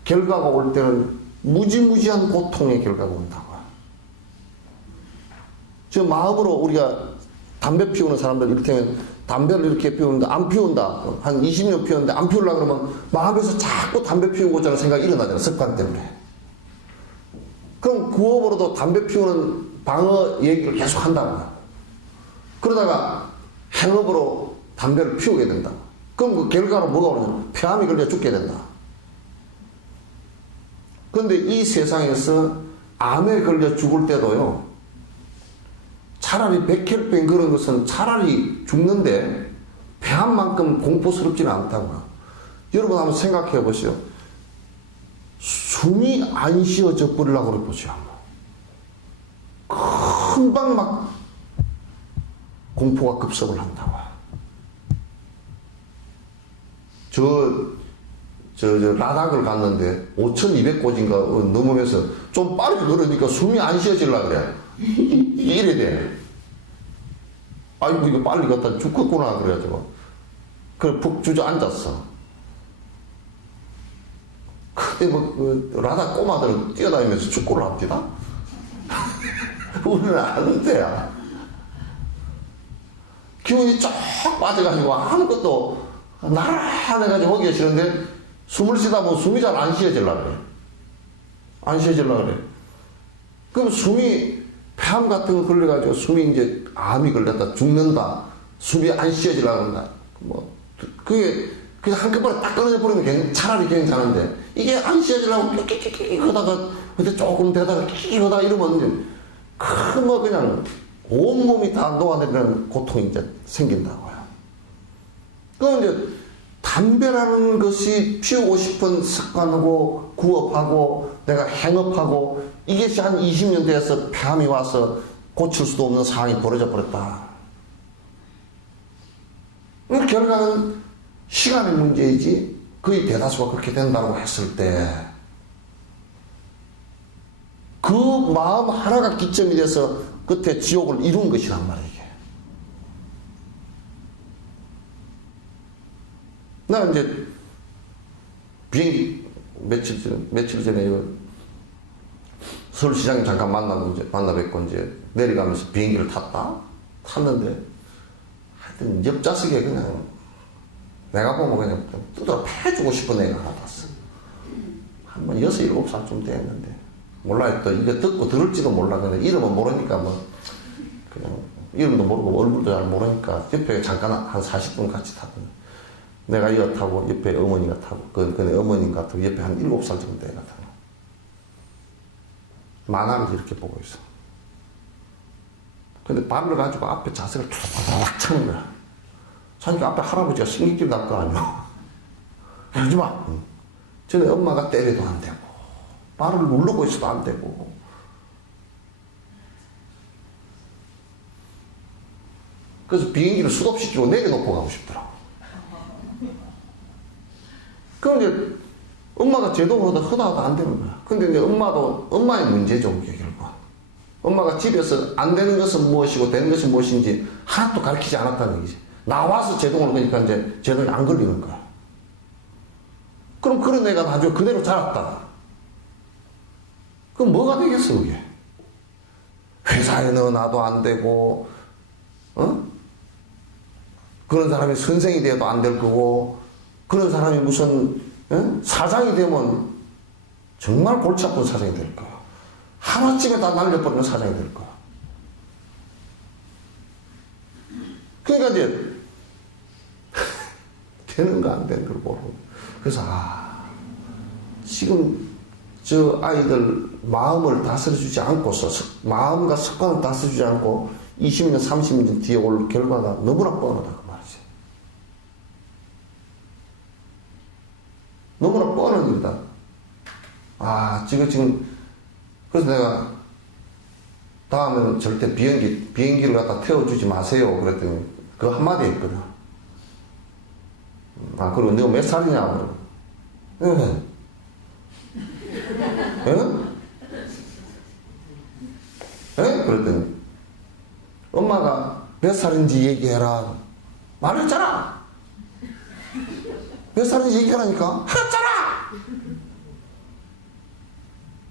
결과가 올 때는 무지무지한 고통의 결과가 온다고요. 저 마음으로 우리가 담배 피우는 사람들 이를테면 담배를 이렇게 피우는데 안 피운다. 한 20년 피웠는데 안 피우려고 그러면 마음에서 자꾸 담배 피우고자 하는 생각이 일어나잖아요. 습관 때문에. 그럼 구업으로도 담배 피우는 방어 얘기를 계속 한다고요. 그러다가 행업으로 담배를 피우게 된다. 그럼 그 결과로 뭐가 오느냐? 폐암이 걸려 죽게 된다. 그런데 이 세상에서 암에 걸려 죽을 때도요, 차라리 백혈병 그런 것은 차라리 죽는데 폐암만큼 공포스럽지는 않다고요. 여러분 한번 생각해 보세요. 숨이 안 쉬어져 버리려고 그래 보세요. 금방 막 공포가 급습을 한다고. 저 라닥을 갔는데 5,200고지인가 넘으면서 좀 빠르게 걸으니까 숨이 안 쉬어지려고 그래. 이래 돼. 아이고 이거 빨리 갔다 죽겠구나 그래가지고 그래 푹 주저앉았어. 그때 그 라닥 꼬마들은 뛰어다니면서 축구를 합니다. 우리는 아는데야. 기운이 쫙 빠져가지고 아무것도 나란해가지고 하기 싫은데 숨을 쉬다 보면 숨이 잘 안 쉬어지려고 그래. 안 쉬어지려고 그래. 그럼 숨이 폐암 같은 거 걸려가지고 숨이 이제 암이 걸렸다 죽는다. 숨이 안 쉬어지려고 한다. 그게 그냥 한꺼번에 딱 끊어져 버리면 차라리 괜찮은데 이게 안 쉬어지려고 끼끼끼끼 하다가 근데 조금 되다가 끼끼 하다가 이러면 그냥 온몸이 다 녹아내리는 고통이 이제 생긴다고요. 그럼 이제 담배라는 것이 피우고 싶은 습관하고 구업하고 내가 행업하고 이것이 한 20년 돼서 폐암이 와서 고칠 수도 없는 상황이 벌어져 버렸다. 결과는 시간의 문제이지 거의 대다수가 그렇게 된다고 했을 때 그 마음 하나가 기점이 돼서 끝에 지옥을 이룬 것이란 말이에요. 나 이제 비행기 며칠 전에 서울시장님 잠깐 만나 뵙고 이제 내려가면서 비행기를 탔는데 하여튼 옆좌석에 그냥 내가 보면 그냥 뜯어 패주고 싶은 애가 하나 탔어. 한 6, 7살쯤 됐는데 몰라 또 이거 듣고 들을지도 몰라. 근데 이름은 모르니까 그냥 이름도 모르고 얼굴도 잘 모르니까 옆에 잠깐 한 40분 같이 타거든. 내가 이거 타고 옆에 어머니가 타고 그 어머니가 타고 옆에 한 7살 정도 애가 타고 만화를 이렇게 보고 있어. 근데 발을 가지고 앞에 자석을 툭 차는 거야. 자기가 앞에 할아버지가 신경질 날 거 아니야. 하지마. 전에 엄마가 때려도 안 되고 발을 누르고 있어도 안 되고 그래서 비행기를 수도시키고 내려놓고 가고 싶더라고. 그럼 이제 엄마가 제동을 하다 안 되는 거야. 근데 이제 엄마의 문제죠, 그게 결국. 엄마가 집에서 안 되는 것은 무엇이고 되는 것이 무엇인지 하나도 가르치지 않았다는 얘기지. 나와서 제동을 하니까 이제 제동이 안 걸리는 거야. 그럼 그런 애가 나중에 그대로 자랐다. 그럼 뭐가 되겠어, 그게? 회사에 넣어놔도 안 되고, 그런 사람이 선생이 돼도 안 될 거고, 그런 사람이 무슨, 사장이 되면 정말 골치 아픈 사장이 될 거야. 하나쯤에 다 날려버리는 사장이 될 거야. 그러니까 이제, 되는 거 안 되는 걸 모르고. 그래서, 지금 저 아이들 마음을 다스려주지 않고서, 마음과 습관을 다스려주지 않고 20년, 30년 뒤에 올 결과가 너무나 뻔하다 그 말이지. 너무나 뻔한 일이다. 지금 그래서 내가 다음에는 절대 비행기를 갖다 태워주지 마세요. 그랬더니 그 한마디 했거든. 그리고 너 몇 살이냐? 응. 응? 응? 그랬더니 엄마가 몇 살인지 얘기해라. 말했잖아. 몇 살인지 얘기하라니까. 했잖아.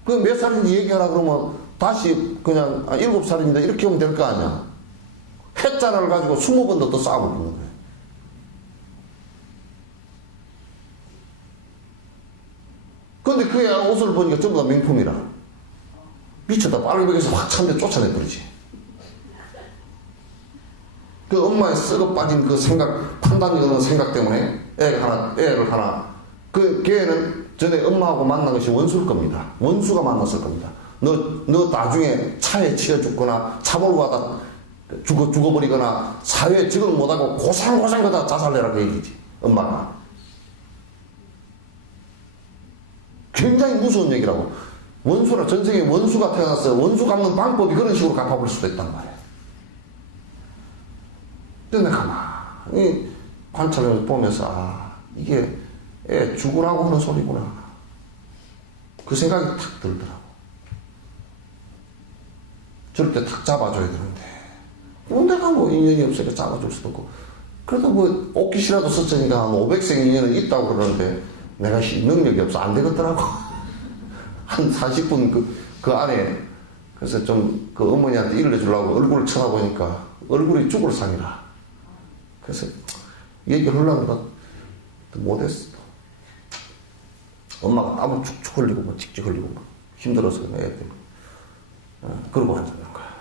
그럼 몇 살인지 얘기하라 그러면 다시 그냥 7살입니다 이렇게 하면 될 거 아니야. 했잖아를 가지고 20번도 더 싸우고 있는 거야. 근데 그 애 옷을 보니까 전부 다 명품이라. 미쳤다. 빨간벽에서 확 찬데 쫓아내버리지. 그 엄마의 썩어 빠진 그 생각, 판단이 없는 생각 때문에 애를 하나, 그 걔는 전에 엄마하고 만난 것이 원수일 겁니다. 원수가 만났을 겁니다. 너 나중에 차에 치여 죽거나 차 몰고 가다 죽어버리거나 사회에 적응 못하고 고상고상하다 자살해라고 얘기지. 엄마가. 굉장히 무서운 얘기라고. 원수라, 전생에 원수가 태어났어요. 원수 갚는 방법이 그런 식으로 갚아볼 수도 있단 말이에요. 근데 가만히 관찰을 보면서, 아, 이게 애 죽으라고 하는 소리구나. 그 생각이 탁 들더라고. 저럴 때 탁 잡아줘야 되는데. 내가 뭐 인연이 없으니까 잡아줄 수도 없고. 그래도 뭐, 옷깃이라도 썼으니까 한 500생 인연은 있다고 그러는데, 내가 능력이 없어. 안 되겠더라고. 한 40분 그 안에. 그래서 좀 그 어머니한테 일을 해주려고 얼굴을 쳐다보니까 얼굴이 죽을 상이라. 그래서 얘기를 하려고 못했어. 엄마가 땀을 축축 흘리고 뭐 찍찍 흘리고 막 힘들어서 애들. 그러고 앉았는 거야.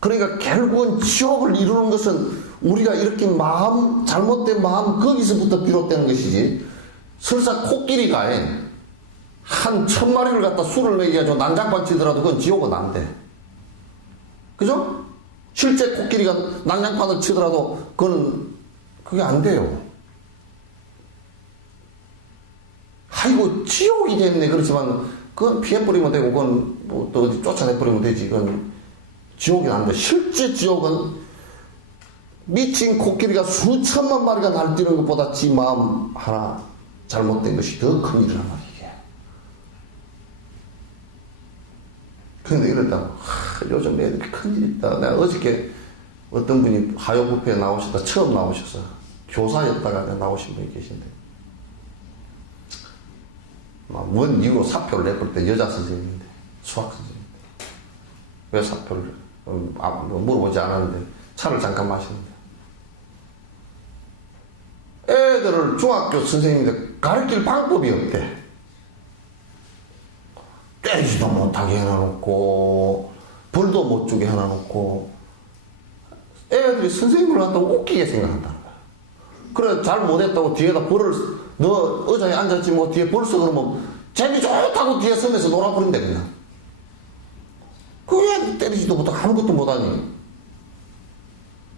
그러니까 결국은 지옥을 이루는 것은 우리가 이렇게 마음, 잘못된 마음, 거기서부터 비롯되는 것이지. 설사 코끼리가 한 1000마리를 갖다 술을 먹여가지고 난장판 치더라도 그건 지옥은 안 돼. 그죠? 실제 코끼리가 난장판을 치더라도 그게 안 돼요. 아이고, 지옥이 됐네. 그렇지만, 그건 피해버리면 되고, 그건 뭐 또 어디 쫓아내버리면 되지. 그건 지옥이 안 돼. 실제 지옥은 미친 코끼리가 수천만 마리가 날뛰는 것보다 지 마음 하나 잘못된 것이 더 큰 일이란 말이야. 근데 이랬다고, 요즘 애들이 큰일 있다. 내가 어저께 어떤 분이 하요부페에 나오셨다, 처음 나오셔서, 교사였다가 나오신 분이 계신데, 뭔 이유로 사표를 내볼 때 여자 선생님인데, 수학 선생님인데, 왜 사표를, 물어보지 않았는데, 차를 잠깐 마시는데, 애들을 중학교 선생님인데 가르칠 방법이 없대. 때리지도 못하게 해놔놓고, 벌도 못 주게 해놔놓고, 애들이 선생님을 갖다가 웃기게 생각한다는 거야. 그래, 잘 못했다고 뒤에다 벌을, 너 의자에 앉았지 뭐 뒤에 벌 써 그러면 재미 좋다고 뒤에 서면서 놀아버린대, 그냥. 그게 때리지도 못하고 아무것도 못하니.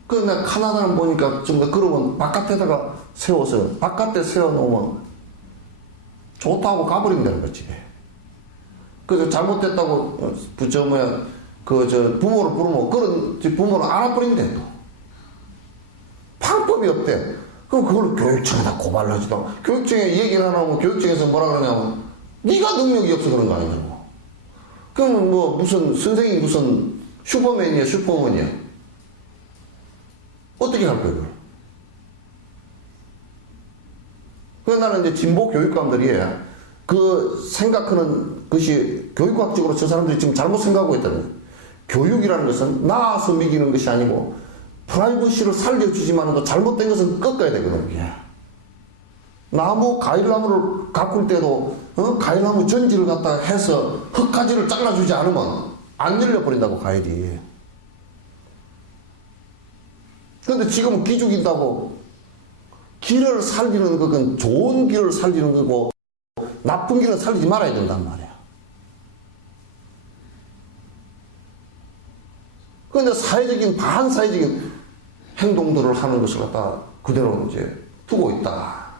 그래서 내가 카나다를 보니까 좀 그러면 바깥에다가 세워서, 바깥에 세워놓으면 좋다고 가버린다는 거지. 그래서 잘못됐다고 부모를 부르면 그런 부모는 알아버린대. 또 방법이 없대. 그럼 그걸 교육청에다 고발을 하지도. 교육청에 얘기를 안 하면 교육청에서 뭐라 그러냐면 네가 능력이 없어 그런 거 아니냐고. 그러면 뭐 무슨 선생님이 무슨 슈퍼맨이야 슈퍼맨이야. 어떻게 할 거야 그걸. 그래서 나는 이제 진보 교육감들이 그 생각하는 것이 교육학적으로 저 사람들이 지금 잘못 생각하고 있다는 거예요. 교육이라는 것은 낳아서 먹이는 것이 아니고 프라이버시를 살려주지만도 잘못된 것은 꺾어야 되거든요. 과일나무를 가꿀 때도 과일나무 전지를 갖다 해서 흙가지를 잘라주지 않으면 안 열려버린다고 과일이. 그런데 지금은 기죽인다고 길을 살리는 것은 좋은 길을 살리는 거고 나쁜 길은 살리지 말아야 된단 말이야. 그런데 반사회적인 행동들을 하는 것을 갖다 그대로 이제 두고 있다.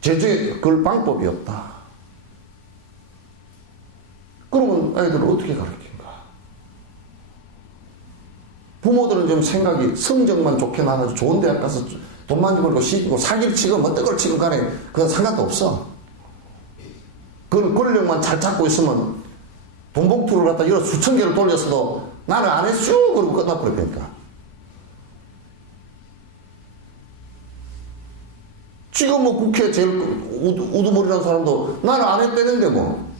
제주에 그럴 방법이 없다. 그러면 아이들을 어떻게 가르친가? 부모들은 좀 생각이 성적만 좋게 나가서 좋은 대학 가서 돈 많이 벌고 시키고 사기를 치고 뭐 떡을 치고 간에 그건 상관도 없어. 그건 권력만 잘 잡고 있으면 돈 봉투를 갖다 여러 수천 개를 돌렸어도 나는 안 했슈 그러고 끝나버리니까. 지금 뭐 국회 제일 우두머리라는 사람도 나는 안 했다는데 뭐.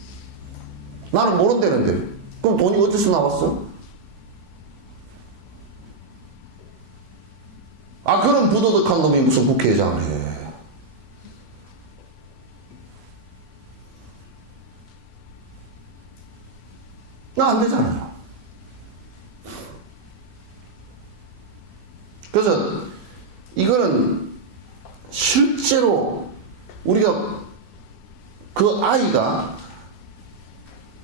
나는 모른다는데. 그럼 돈이 어디서 나왔어? 그런 부도덕한 놈이 무슨 국회의장을 해. 나 안 되잖아요. 그래서 이거는 실제로 우리가 그 아이가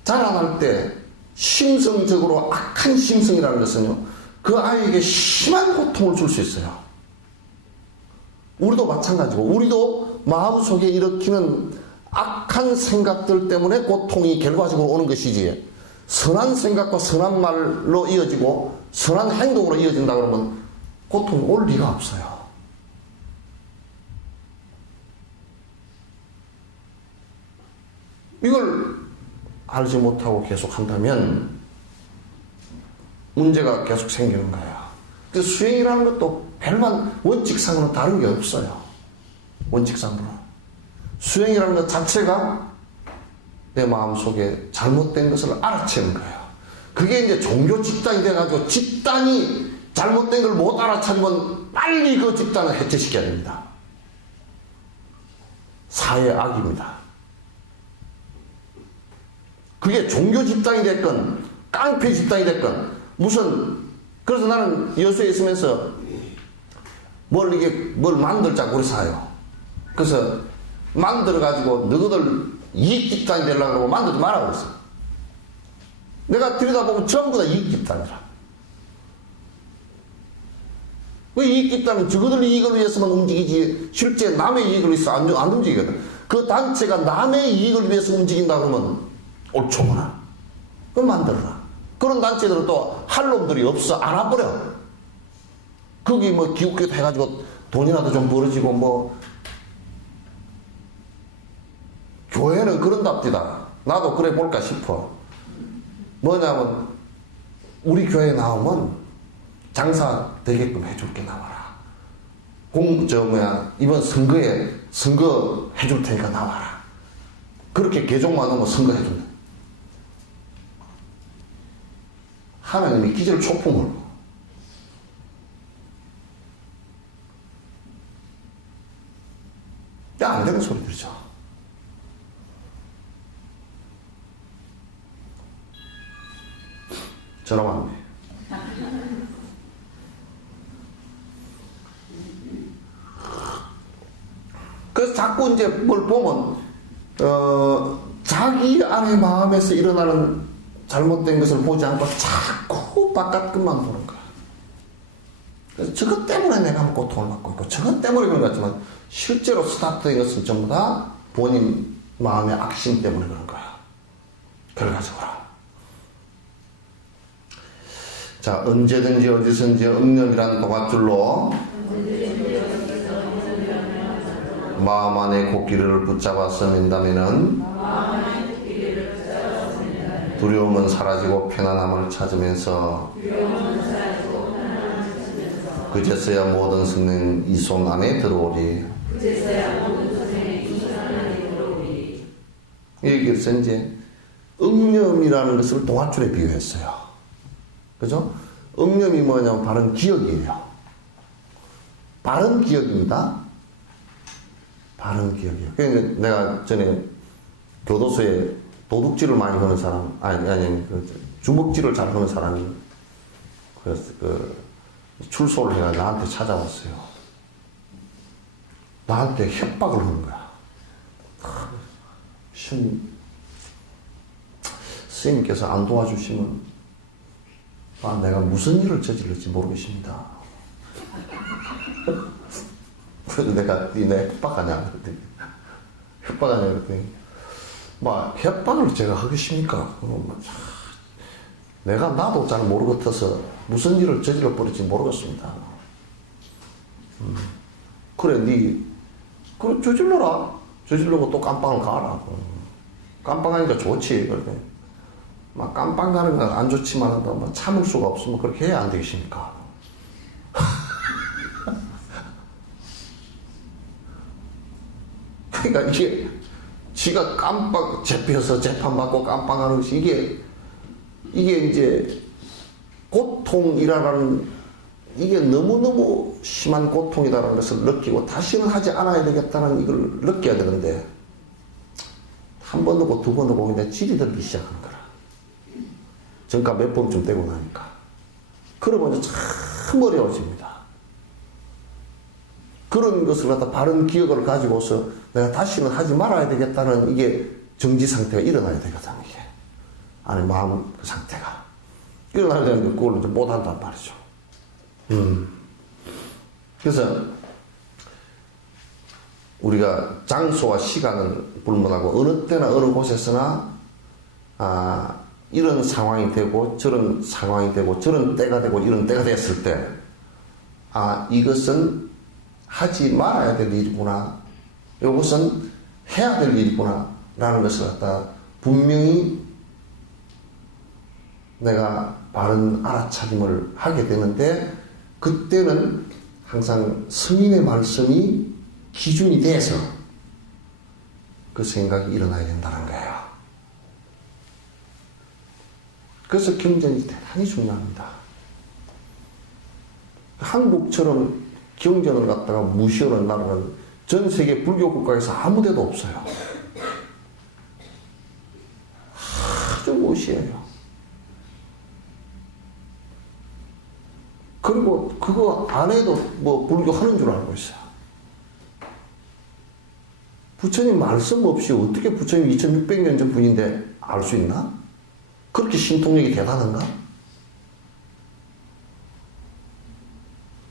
자라날 때 심성적으로 악한 심성이라는 것은요, 그 아이에게 심한 고통을 줄 수 있어요. 우리도 마찬가지고, 우리도 마음속에 일으키는 악한 생각들 때문에 고통이 결과적으로 오는 것이지, 선한 생각과 선한 말로 이어지고 선한 행동으로 이어진다 그러면 고통이 올 리가 없어요. 이걸 알지 못하고 계속 한다면 문제가 계속 생기는 거예요. 그 수행이라는 것도 별반 원칙상으로는 다른 게 없어요. 원칙상으로. 수행이라는 것 자체가 내 마음속에 잘못된 것을 알아채는 거예요. 그게 이제 종교 집단이 돼가지고 집단이 잘못된 걸 못 알아차리면 빨리 그 집단을 해체시켜야 됩니다. 사회 악입니다. 그게 종교 집단이 됐건 깡패 집단이 됐건 무슨, 그래서 나는 여수에 있으면서 뭘 만들자고 그래서 사요. 그래서 만들어가지고 너희들 이익 집단이 되려고 그러고 만들지 말라고 그랬어. 내가 들여다보면 전부 다 이익 집단이라. 그 이익 집단은 저거들 이익을 위해서만 움직이지 실제 남의 이익을 위해서 안 움직이거든. 그 단체가 남의 이익을 위해서 움직인다 그러면 옳죠구나. 그럼 만들어라. 그런 단체들은 또 할 놈들이 없어. 알아버려. 거기 뭐 기웃기웃 해가지고 돈이라도 좀 벌어지고 뭐. 교회는 그런답디다. 나도 그래 볼까 싶어. 뭐냐면 우리 교회에 나오면 장사 되게끔 해줄게 나와라. 이번 선거 해줄 테니까 나와라. 그렇게 개종만 하면 선거 해준다. 하나님이 기절 초풍을. 안 되는 소리들이죠. 저랑 왔네. 그래서 자꾸 이제 뭘 보면, 자기 안의 마음에서 일어나는 잘못된 것을 보지 않고 자꾸 바깥 것만 보는 거야. 그래서 저것 때문에 내가 고통을 받고 있고, 저것 때문에 그런 것 같지만, 실제로 스타트된 것은 전부 다 본인 마음의 악심 때문에 그런 거야. 결과적으로. 자, 언제든지 어디서든지 억념이란 동아줄로 마음 안에 곡기를 붙잡아서 민다면은 두려움은 사라지고 편안함을 찾으면서 그제서야 모든 성령 이 손 안에 들어오리. 여기서 이제 억념이라는 것을 동아줄에 비유했어요. 그죠? 억념이 뭐냐면 바른 기억이에요. 바른 기억입니다. 바른 기억이에요. 그러니까 내가 전에 교도소에 도둑질을 많이 하는 사람, 주먹질을 잘 하는 사람이, 그래서 출소를 해가 나한테 찾아왔어요. 나한테 협박을 하는 거야. 스님께서 안 도와주시면 내가 무슨 일을 저질렀지 모르겠습니다. 그래서 내가 내 협박하냐 그랬더니 협박하냐 그랬더니 협박을 제가 하겠습니까? 내가 나도 잘 모르겠어서 무슨 일을 저질러 버릴지 모르겠습니다. 그래 그래 저질러라. 저질러고 또 깜빵을 가라. 깜빵하니까 좋지. 그래. 깜빵 가는 건 안 좋지만 참을 수가 없으면 그렇게 해야 안 되겠습니까? 그러니까 이게 지가 깜빵 잡혀서 재판받고 깜빵하는 것이 이게 이제 고통이라는 이게 너무너무 심한 고통이다라는 것을 느끼고 다시는 하지 않아야 되겠다는 이걸 느껴야 되는데 한 번 하고 두 번 하고 그냥 질이 들기 시작하는 거라. 정가 몇 번쯤 되고 나니까. 그러면 이제 참 어려워집니다. 그런 것을 갖다 바른 기억을 가지고서 내가 다시는 하지 말아야 되겠다는 이게 정지 상태가 일어나야 되거든, 이게. 아니 마음 그 상태가 일어나야 되는데 그걸 이제 못한단 말이죠. 그래서 우리가 장소와 시간은 불문하고 어느 때나 어느 곳에서나 이런 상황이 되고 저런 상황이 되고 저런 때가 되고 이런 때가 됐을 때 이것은 하지 말아야 될 일이구나, 이것은 해야 될 일이구나 라는 것을 갖다 분명히 내가 바른 알아차림을 하게 되는데, 그때는 항상 성인의 말씀이 기준이 돼서 그 생각이 일어나야 된다는 거예요. 그래서 경전이 대단히 중요합니다. 한국처럼 경전을 갖다가 무시하는 나라는 전 세계 불교 국가에서 아무 데도 없어요. 아주 무시해요. 그리고 그거 안 해도 뭐 불교 하는 줄 알고 있어요. 부처님 말씀 없이 어떻게 부처님 2600년 전 분인데 알 수 있나? 그렇게 신통력이 대단한가?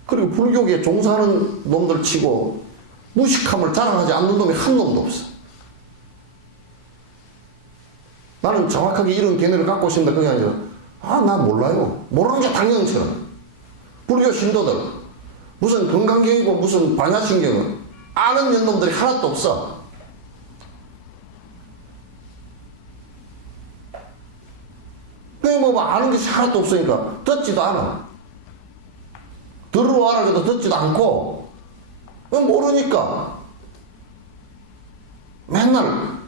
그리고 불교계에 종사하는 놈들 치고 무식함을 자랑하지 않는 놈이 한 놈도 없어. 나는 정확하게 이런 견해를 갖고 있습니다. 그게 아니라 나 몰라요. 모르는 게 당연처럼. 불교 신도들 무슨 건강경이고 무슨 반야신경은 아는 년놈들이 하나도 없어. 뭐 아는 것이 하나도 없으니까 듣지도 않아. 들어와라 해도 듣지도 않고 모르니까 맨날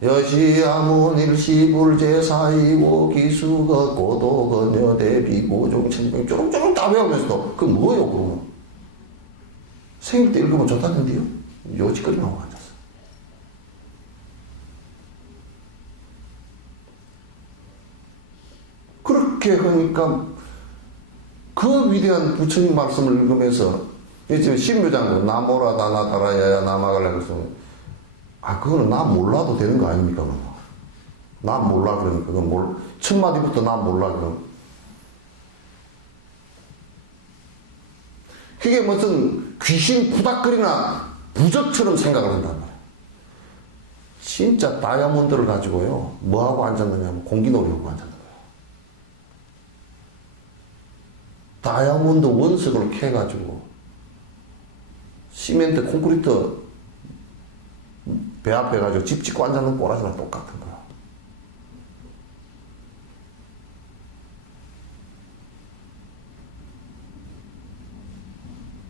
여시아문 일시불제사이고 기수가 고도건여 대비고 종천병 쪼롱쪼롱 다 배우면서도 그 뭐예요 그러면? 생일 때 읽으면 좋다는데요? 요지거리만 하고 앉았어. 그렇게 하니까 그 위대한 부처님 말씀을 읽으면서 지금 신묘장도 나모라 다나다라야야 나마갈라 그래서 그거는 나 몰라도 되는 거 아닙니까? 나 몰라 그러니까 그건 첫 마디부터 나 몰라 그럼 그게 무슨 귀신 부닥거리나 부적처럼 생각을 한단 말이에요. 진짜 다이아몬드를 가지고요 뭐하고 앉았느냐면 공기놀이하고 앉았는 거예요. 다이아몬드 원석을 캐가지고 시멘트 콘크리트 배 앞에 가지고 집 짓고 앉아있는 꼬라지랑 똑같은 거야.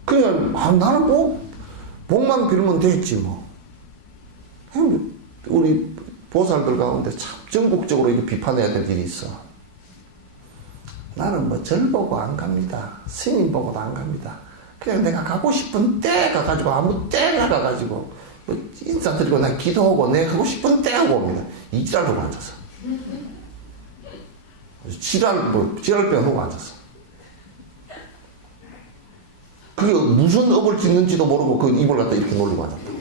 그냥 나는 뭐 복만 빌면 되겠지 뭐. 우리 보살들 가운데 참 전국적으로 이거 비판해야 될 일이 있어. 나는 뭐 절 보고 안 갑니다. 스님 보고도 안 갑니다. 그냥 내가 가고 싶은 때 가가지고 아무 때나 가가지고 뭐 인사드리고 나 기도하고 내가 하고 싶은 때 하고 옵니다. 이 지랄하고 앉아서 지랄 빼놓고 앉았어. 그게 무슨 업을 짓는지도 모르고 그 입을 갖다 이렇게 놀리고 앉았다.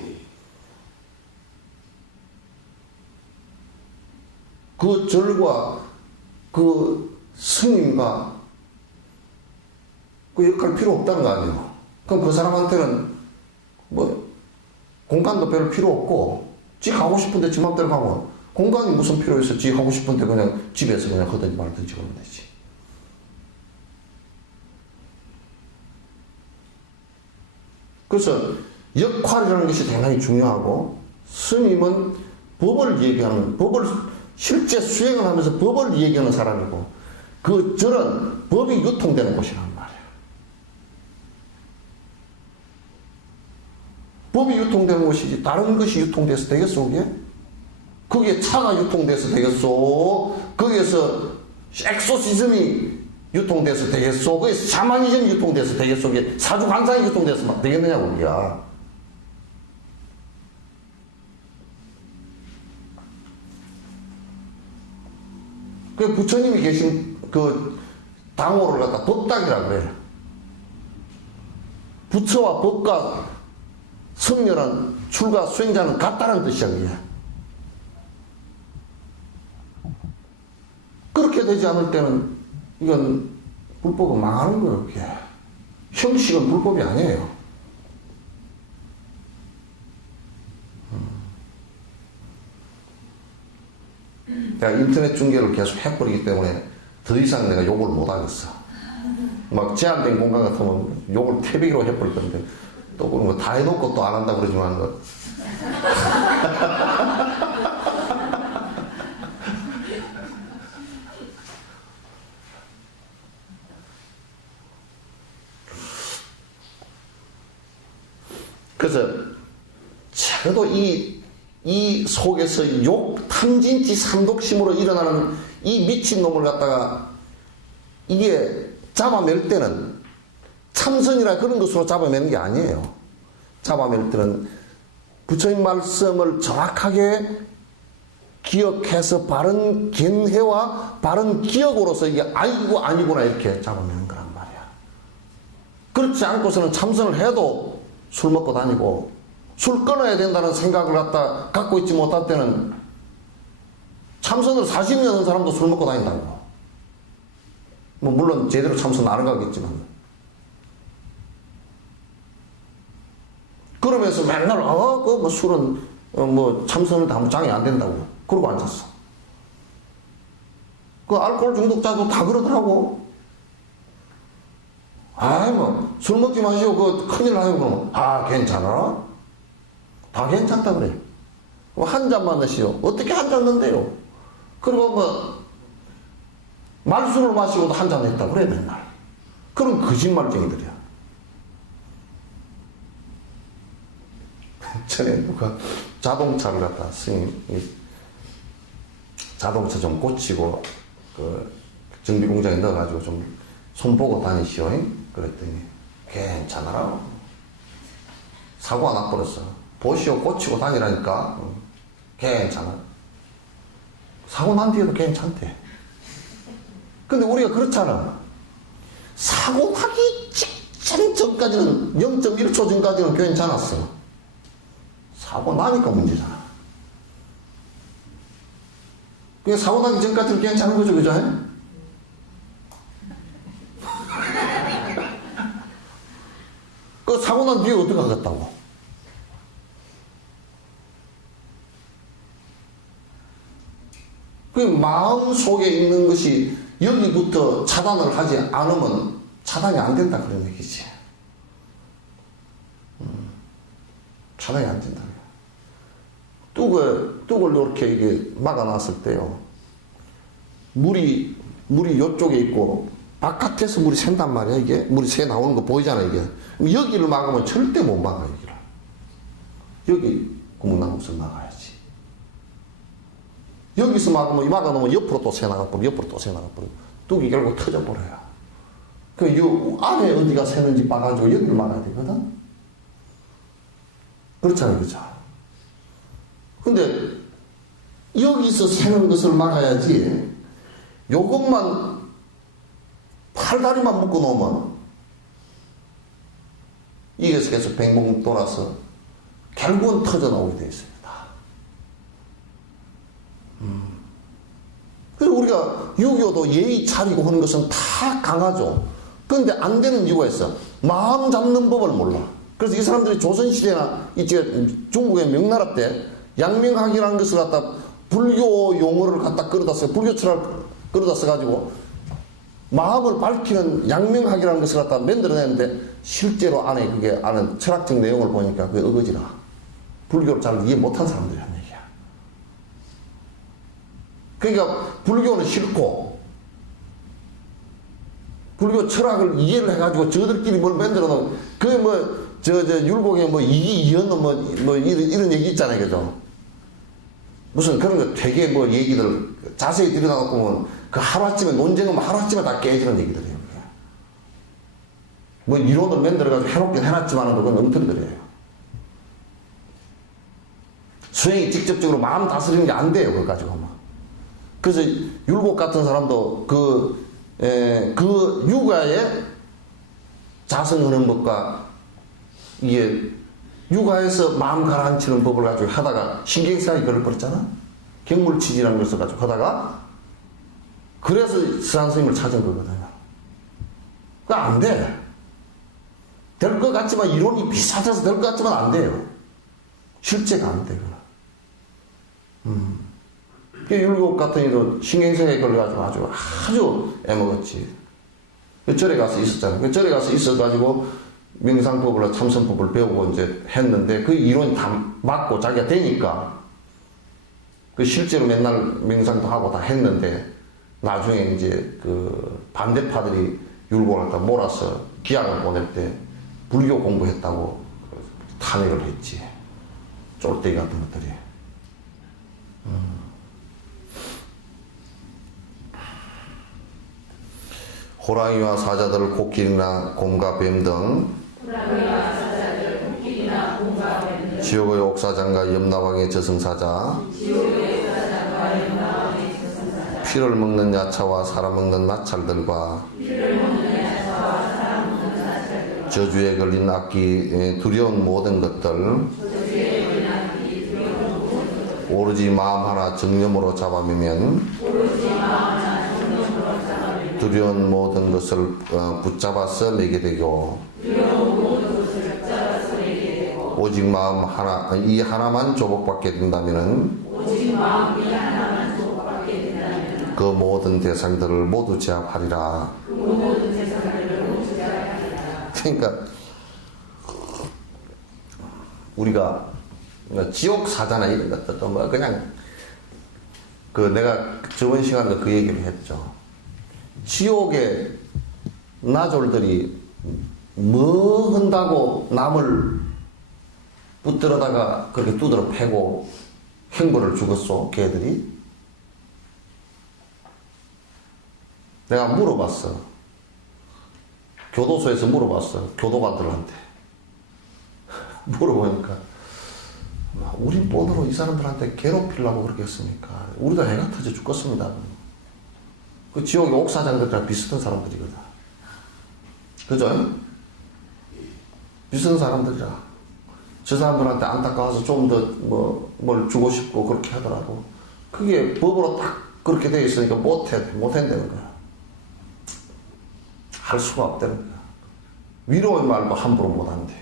그 절과 그 스님과 그 역할 필요 없다는 거 아니에요. 그럼 그 사람한테는 뭐 공간도 별 필요 없고 지 가고 싶은데 지 맘대로 가면 공간이 무슨 필요 있어. 지 하고 싶은데 그냥 집에서 그냥 하든지 말든지 그러면 되지. 그래서 역할이라는 것이 대단히 중요하고 스님은 법을 얘기하는 법을 실제 수행을 하면서 법을 얘기하는 사람이고 그 절은 법이 유통되는 곳이란 말이에요. 법이 유통되는 곳이지 다른 것이 유통돼서 되겠소 그게? 거기에 차가 유통돼서 되겠소? 거기에서 엑소시즘이 유통돼서 되겠소? 거기에서 샤머니즘이 유통돼서 되겠소? 그게 사주관상이 유통돼서 막 되겠느냐고 그게야. 그 부처님이 계신 그 당호를 갖다 법당이라고 그래요. 부처와 법과 성렬한 출가 수행자는 같다는 뜻이야 그게. 그렇게 되지 않을 때는 이건 불법은 망하는 거예요. 그게. 형식은 불법이 아니에요. 내가 인터넷 중계를 계속 해버리기 때문에 더 이상 내가 욕을 못 하겠어. 막 제한된 공간 같으면 욕을 태비기로 해버릴 건데 또 그런 거 다 해놓고 또 안 한다 그러지만 그래서 그래도 이 속에서 욕 탐진치 삼독심으로 일어나는 이 미친놈을 갖다가 이게 잡아낼 때는 참선이라 그런 것으로 잡아내는 게 아니에요. 잡아낼 때는 부처님 말씀을 정확하게 기억해서 바른 견해와 바른 기억으로서 이게 아이고 아니구나 이렇게 잡아내는 거란 말이야. 그렇지 않고서는 참선을 해도 술 먹고 다니고 술 끊어야 된다는 생각을 갖고 있지 못할 때는 참선을 40년 한 사람도 술 먹고 다닌다고. 뭐 물론 제대로 참선 안 하겠지만 그러면서 맨날 그 뭐 술은 뭐 참선을 아무 장이 안 된다고 그러고 앉았어. 그 알코올 중독자도 다 그러더라고. 아이 뭐 술 먹지 마시고 그 큰일 나요 그러면 괜찮아? 다 괜찮다 그래. 한 잔만 드시오. 어떻게 한 잔 넣는데요? 그리고 뭐 말술을 마시고도 한 잔 했다 그래 맨날. 그런 거짓말쟁이들이야. 전에 누가 자동차를 갖다 스님 자동차 좀 고치고 그 정비 공장에 넣어가지고 좀 손보고 다니시오. 그랬더니 괜찮아라. 사고 안 나버렸어. 보시오 고치고 다니라니까. 괜찮아. 사고 난 뒤에도 괜찮대. 근데 우리가 그렇잖아. 사고 나기 직전 전까지는 0.1초 전까지는 괜찮았어. 사고 나니까 문제잖아. 그게 사고 나기 전까지는 괜찮은 거죠, 그죠? 그 사고 난 뒤에 어떻게 하겠다고? 그 마음 속에 있는 것이 여기부터 차단을 하지 않으면 차단이 안 된다 그런 얘기지. 차단이 안 된다. 뚝을 이렇게 이게 막아놨을 때요. 물이 요쪽에 있고 바깥에서 물이 샌단 말이야. 이게 물이 새 나오는 거 보이잖아 이게. 여기를 막으면 절대 못 막아 여기를. 여기 구멍난 곳을 막아야지. 여기서 막아놓으면 옆으로 또 새 나가버려. 옆으로 또 새 나가버려. 뚝이 결국 터져버려요. 요 안에 어디가 새는지 봐가지고 여기를 막아야 되거든. 그렇잖아요, 그죠? 근데 여기서 새는 것을 막아야지. 요것만 팔다리만 묶어 놓으면 이게 계속 뱅봉 돌아서 결국은 터져 나오게 되어 있습니다. 그리고 우리가 유교도 예의 차리고 하는 것은 다 강하죠. 그런데 안 되는 이유가 있어. 마음 잡는 법을 몰라. 그래서 이 사람들이 조선시대나 중국의 명나라 때 양명학이라는 것을 갖다 불교 용어를 갖다 끌어다 써, 불교 철학을 끌어다 써가지고 마음을 밝히는 양명학이라는 것을 갖다 만들어냈는데 실제로 안에 철학적 내용을 보니까 그게 어거지라. 불교를 잘 이해 못한 사람들이 하는 얘기야. 그러니까 불교는 싫고 불교 철학을 이해를 해가지고 저들끼리 뭘 만들어 놓은 그게 율곡에 이기이언 이런 얘기 있잖아요, 그죠? 무슨 그런 거 되게 얘기들 자세히 들여다가 보면 그 하루아침에 논쟁은 하루아침에 다 깨지는 얘기들이에요. 이론을 만들어가지고 해놓긴 해놨지만 그건 엉터리들이에요. 수행이 직접적으로 마음 다스리는 게 안 돼요, 그거 가지고. 그래서 율곡 같은 사람도 그 육아에 자성하는 법과 이게 육아에서 마음 가라앉히는 법을 가지고 하다가 신경상이 걸려버렸잖아. 경물치지라는 것을 가지고 하다가 그래서 스산 스님을 찾은 거거든요. 그거 안 돼. 될 것 같지만, 이론이 비슷해서 될 것 같지만 안 돼요. 실제가 안 돼, 율곡 같은 이도 신경성에 걸려가지고 아주 애먹었지. 절에 가서 있었잖아요. 절에 가서 있어가지고 명상법을, 참선법을 배우고 이제 했는데 그 이론이 다 맞고 자기가 되니까 그 실제로 맨날 명상도 하고 다 했는데 나중에 이제 그 반대파들이 율곡을 갖다 몰아서 기약을 보낼 때 불교 공부했다고 탄핵을 했지. 쫄대기 같은 것들이. 호랑이와 사자들, 코끼리나 곰과 뱀 등 지옥의 옥사장과 염라왕의 저승사자, 피를 먹는 야차와 살아 먹는 나찰들과 저주에 걸린 악기, 두려운 모든 것들, 오로지 마음 하나 정념으로 잡아매면 두려운 모든 것을 붙잡아서 매게 되고, 오직 마음 하나, 이 하나만 조복받게 된다면은 그 모든 대상들을 모두 제압하리라. 그러니까 우리가 지옥 사자나 이런 것들도 뭐 그냥 그 내가 저번 시간에 그 얘기를 했죠. 지옥의 나졸들이 뭐 한다고 남을 붙들어다가 그렇게 두드러 패고 행보를 죽었어, 걔들이? 내가 물어봤어. 교도소에서 물어봤어. 교도관들한테. 물어보니까 우린 뻔으로 이 사람들한테 괴롭히려고 그렇게 했으니까 우리도 해가 터져 죽겠습니다. 그 지옥의 옥사장들이랑 비슷한 사람들이거든. 그죠? 비슷한 사람들이라. 저 사람들한테 안타까워서 좀 더 뭘 주고 싶고 그렇게 하더라고. 그게 법으로 딱 그렇게 돼 있으니까 못한다는 거야. 할 수가 없다는 거야. 위로의 말도 함부로 못한대.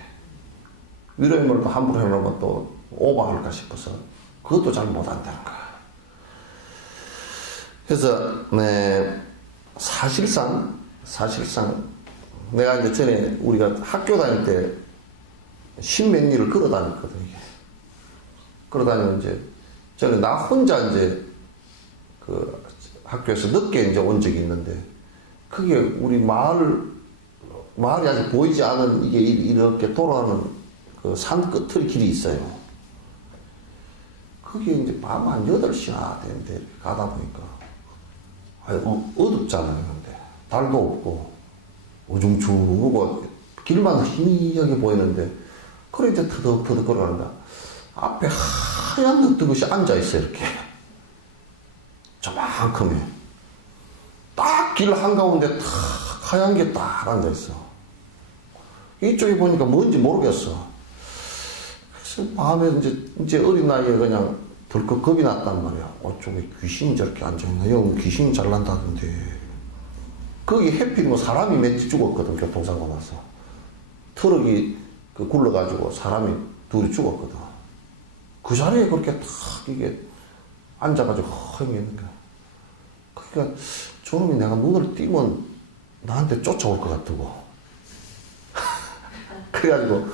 위로의 말도 함부로 해놓으면 또 오버할까 싶어서 그것도 잘 못한다는 거야. 그래서 사실상 내가 이제 전에 우리가 학교 다닐 때 십몇 리를 걸어 다녔거든. 이게 걸어 다니면 이제 저는 나 혼자 이제 그 학교에서 늦게 이제 온 적이 있는데 그게 우리 마을이 아직 보이지 않은 이게 이렇게 돌아가는 그 산 끝을 길이 있어요. 그게 이제 밤 한 8시나 되는데 가다 보니까 어둡잖아요. 근데 달도 없고 어중충하고 길만 희미하게 보이는데 그래 이제 터득터득 걸어간다. 앞에 하얀 늑대것이 앉아있어 이렇게. 저만큼에 딱 길 한가운데 탁 하얀 게 딱 앉아있어. 이쪽에 보니까 뭔지 모르겠어. 그래서 마음에 이제 어린 나이에 그냥 덜컥 겁이 났단 말이야. 어쪽에 귀신이 저렇게 앉아있나? 형 귀신이 잘 난다던데. 거기 해필이면 사람이 몇 죽었거든, 교통사고 나서. 트럭이 굴러가지고 사람이 둘이 죽었거든. 그 자리에 그렇게 탁 이게 앉아가지고 허영이 있는 거야. 그러니까 저놈이 내가 눈을 띄면 나한테 쫓아올 것 같다고. 그래가지고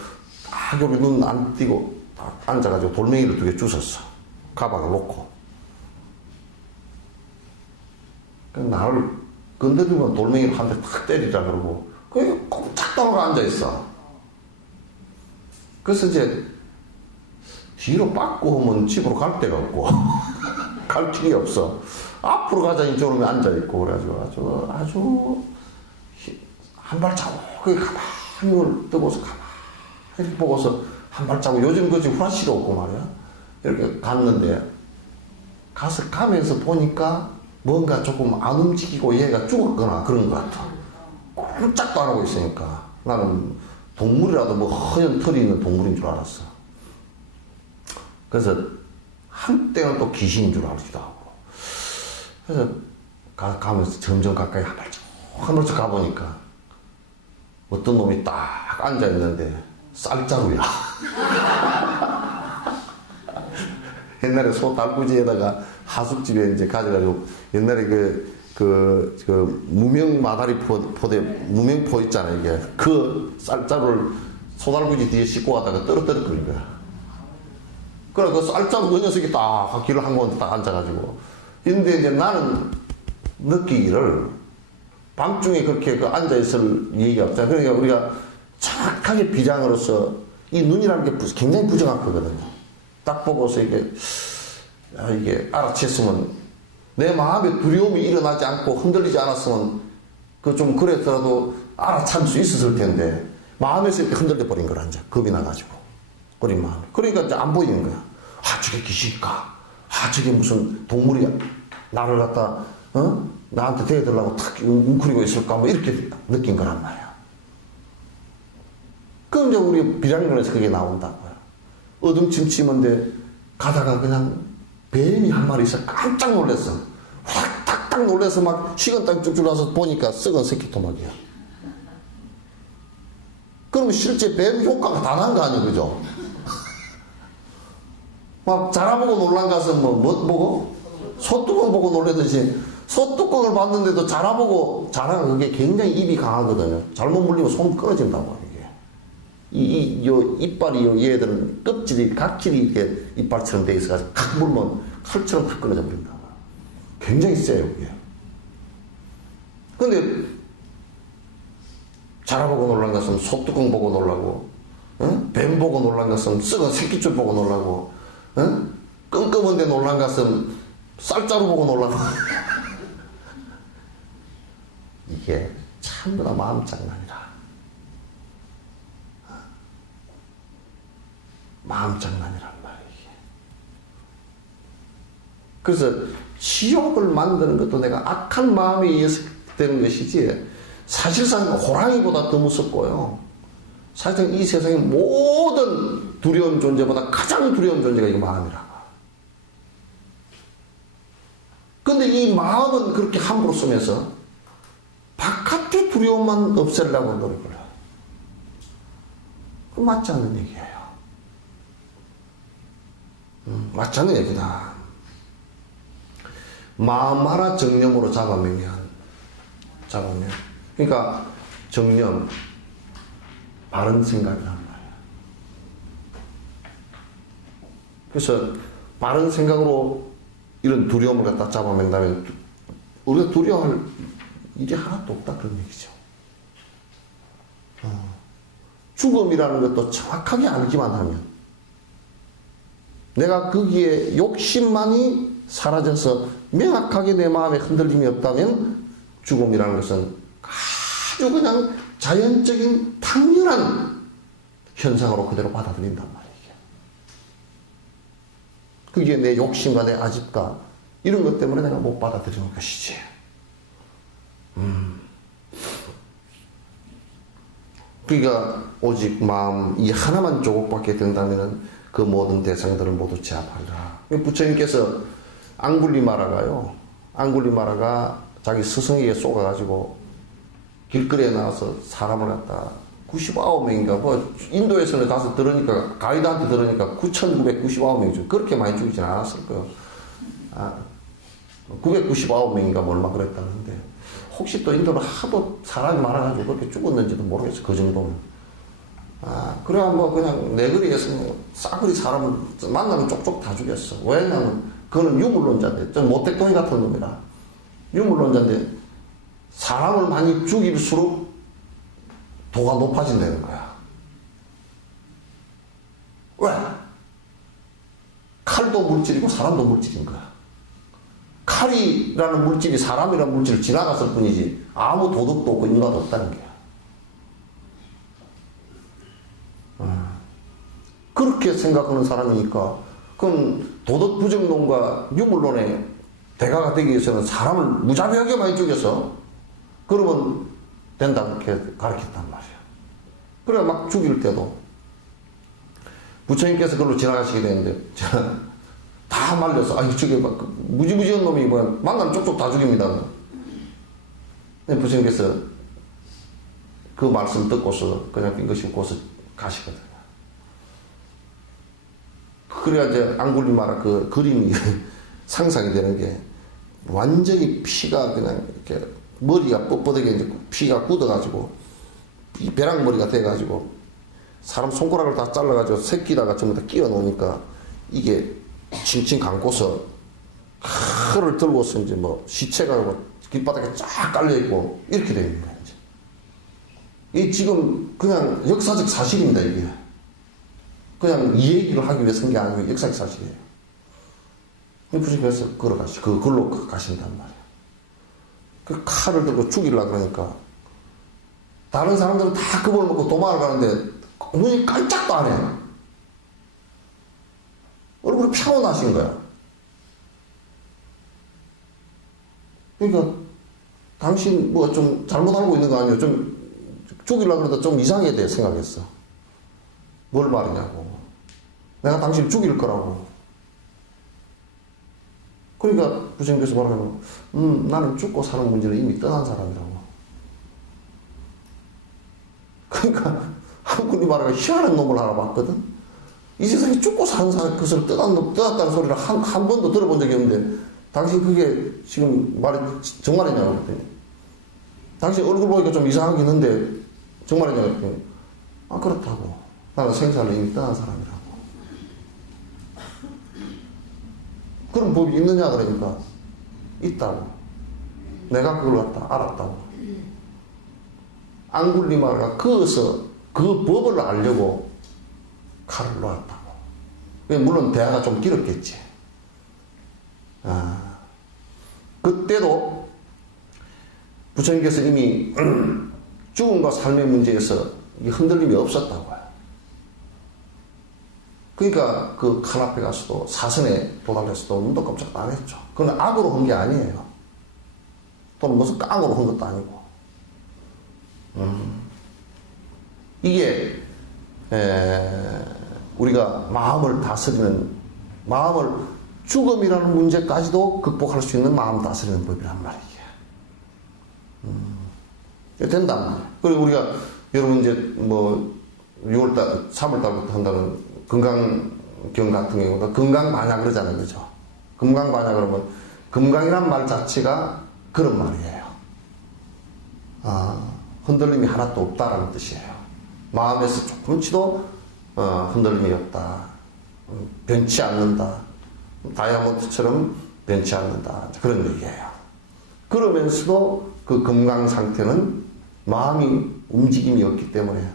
딱 여기 눈 안 띄고 딱 앉아가지고 돌멩이를 2개 주웠어. 가방을 놓고. 나를 건드리면 돌멩이를 한 대 탁 때리자 그러고 그게 꼼짝도 안 앉아있어. 그래서 이제 뒤로 빠꾸 하면 집으로 갈 데가 없고 갈 길이 없어. 앞으로 가자니 저놈이 앉아있고 그래가지고 아주 한 발자국 가만히 뜨고서 가만히 보고서 한 발자국 요즘 그지 후라시도 없고 말이야. 이렇게 갔는데 가면서 보니까 뭔가 조금 안 움직이고 얘가 죽었거나 그런 것 같아. 꼼짝도 안 하고 있으니까 나는 동물이라도 뭐 허연 털이 있는 동물인 줄 알았어. 그래서 한때는 또 귀신인 줄 알기도 하고. 그래서 가면서 점점 가까이 한 발짝 가보니까 어떤 놈이 딱 앉아있는데 쌀자루야. 옛날에 소 달구지에다가 하숙집에 이제 가져가지고 옛날에 무명 마다리 무명포 있잖아요. 이게 그 쌀자루를 소달구지 뒤에 싣고 가다가 떨어뜨린 거야. 그래, 그 쌀자루 그 녀석이 딱 길을 한 곳에 딱 앉아가지고. 근데 이제 나는 느끼기를 밤중에 그렇게 그 앉아있을 얘기가 없잖아. 그러니까 우리가 정확하게 비장으로서 이 눈이라는 게 굉장히 부정확하거든요. 딱 보고서 이게 알아챘으면 내 마음에 두려움이 일어나지 않고 흔들리지 않았으면 그 좀 그랬더라도 알아챌 수 있었을 텐데 마음에서 이렇게 흔들려 버린 거라 이제 겁이 나가지고 어린 마음에. 그러니까 이제 안 보이는 거야. 아, 저게 귀신일까? 아, 저게 무슨 동물이 나를 갖다 나한테 대해달라고 탁 웅크리고 있을까? 뭐 이렇게 느낀 거란 말이야. 그럼 이제 우리 비장론에서 그게 나온다고요. 어둠침침한데 가다가 그냥 뱀이 한 마리 있어 깜짝 놀랐어. 확 놀라서 막 식은땀 쭉쭉 나서 보니까 썩은 새끼 토막이야. 그러면 실제 뱀 효과가 다 난 거 아니에요, 그죠? 막 자라보고 놀란 가서 뭐 보고? 소뚜껑 보고 놀라듯이 소뚜껑을 봤는데도 자라가 그게 굉장히 입이 강하거든요. 잘못 물리면 손 끊어진다고 이게. 이빨이 얘들은 각질이 이렇게 이빨처럼 돼 있어가지고 칵 물면 칼처럼 탁 끊어져 버린다고. 굉장히 세요, 그게. 근데 자라보고 놀란 것은 소뚜껑 보고 놀라고, 뱀 보고 놀란 것은 썩은 새끼줄 보고 놀라고, 끔끔한데 놀란 것은 쌀자루 보고 놀라고. 이게 전부 다 마음 장난이라. 마음 장난이란 말이에요. 그래서 지옥을 만드는 것도 내가 악한 마음에 의해서 되는 것이지 사실상 호랑이보다 더 무섭고요. 사실상 이 세상의 모든 두려운 존재보다 가장 두려운 존재가 이 마음이라고. 근데 이 마음은 그렇게 함부로 쓰면서 바깥의 두려움만 없애려고 노력을 해요. 그 맞지 않는 얘기예요. 맞지 않는 얘기다. 마음 하나 정념으로 잡으면 그러니까 정념 바른 생각이란 말이에요. 그래서 바른 생각으로 이런 두려움을 갖다 잡아낸다면 우리가 두려워할 일이 하나도 없다 그런 얘기죠. 죽음이라는 것도 정확하게 알기만 하면 내가 거기에 욕심만이 사라져서 명확하게 내 마음에 흔들림이 없다면 죽음이라는 것은 아주 그냥 자연적인 당연한 현상으로 그대로 받아들인단 말이에요. 그게 내 욕심과 내 아집과 이런 것 때문에 내가 못 받아들이는 것이지. 그러니까 오직 마음 이 하나만 조국받게 된다면 그 모든 대상들을 모두 제압하리라. 부처님께서 앙굴리마라가 자기 스승에게 쏘가가지고 길거리에 나와서 사람을 갖다 99명인가 뭐 인도에서는 가서 들으니까 가이드한테 들으니까 9,999명이죠. 그렇게 많이 죽이진 않았을 거예요. 999명인가 뭐 얼마 그랬다는데 혹시 또 인도는 하도 사람이 많아가지고 그렇게 죽었는지도 모르겠어. 그 정도는. 그래야 뭐 그냥 내거리에서 싸그리 사람을 만나면 쪽쪽 다 죽였어. 왜냐면 그거는 유물론자인데 좀 모택동이 같은 놈이라 유물론자인데 사람을 많이 죽일수록 도가 높아진다는 거야. 왜? 칼도 물질이고 사람도 물질인 거야. 칼이라는 물질이 사람이라는 물질을 지나갔을 뿐이지 아무 도덕도 없고 인과도 없다는 거야. 그렇게 생각하는 사람이니까 그럼 도덕 부정론과 유물론의 대가가 되기 위해서는 사람을 무자비하게 많이 죽여서 그러면 된다 그렇게 가르쳤단 말이야. 그래 막 죽일 때도 부처님께서 그걸로 지나가시게 되는데 다 말려서 저게 막 무지무지한 놈이 뭐야 만나면 쪽쪽 다 죽입니다. 근데 부처님께서 그 말씀 듣고서 그냥 빙긋이 웃고서 가시거든요. 그래야 이제 앙굴리마라 그 그림이 상상이 되는 게 완전히 피가 그냥 이렇게 머리가 뻣뻣하게 이제 피가 굳어가지고 이 벼락머리가 돼가지고 사람 손가락을 다 잘라가지고 새끼다가 전부 다 끼워 놓으니까 이게 칭칭 감고서 칼을 들고서 이제 뭐 시체가 뭐 길바닥에 쫙 깔려있고 이렇게 되어 있는 거예요. 이 지금 그냥 역사적 사실입니다, 이게. 그냥 이 얘기를 하기 위해서 한 게 아니고 역사적 사실이에요. 부처님께서 그걸로 가신단 말이에요. 그 칼을 들고 죽이려고 그러니까 다른 사람들은 다 겁을 먹고 도망을 가는데 눈이 깜짝도 안 해요. 얼굴이 평온하신 거야. 그러니까 당신 뭐 좀 잘못 알고 있는 거 아니에요? 좀 죽이려고 그러다 좀 이상하게 돼 생각했어. 뭘 말이냐고. 내가 당신 죽일 거라고. 그러니까 부처님께서 말하면 나는 죽고 사는 문제를 이미 떠난 사람이라고. 그러니까 한국이 말하면 희한한 놈을 하나 봤거든. 이 세상에 죽고 사는 사람 그것을 떠났다는 소리를 한 번도 들어본 적이 없는데 당신 그게 지금 말이 정말이냐고 그랬더니 당신 얼굴 보니까 좀 이상하긴 한데 정말이냐고 그랬더니 그렇다고. 나는 생사를 이미 떠난 사람이라고. 그런 법이 있느냐 그러니까 있다고. 내가 그걸 갖다 알았다고. 앙굴리마라가 거기서 그 법을 알려고 칼을 놓았다고. 물론 대화가 좀 길었겠지. 그때도 부처님께서 이미 죽음과 삶의 문제에서 흔들림이 없었다고요. 그러니까 그 칼 앞에 가서도 사선에 도달해서도 눈도 깜짝도 안 했죠. 그건 악으로 한 게 아니에요. 또는 무슨 깡으로 한 것도 아니고. 이게 우리가 마음을 다스리는, 마음을 죽음이라는 문제까지도 극복할 수 있는 마음 다스리는 법이란 말이에요. 된단 말이에요. 그리고 우리가 여러분 이제 뭐 6월달, 3월달부터 한다는 건강경 같은 경우도 건강반야 그러잖아요. 그죠? 건강반야 그러면 건강이란 말 자체가 그런 말이에요. 흔들림이 하나도 없다라는 뜻이에요. 마음에서 조금치도 흔들림이 없다. 변치 않는다. 다이아몬드처럼 변치 않는다. 그런 얘기예요. 그러면서도 그 건강 상태는 마음이 움직임이 없기 때문에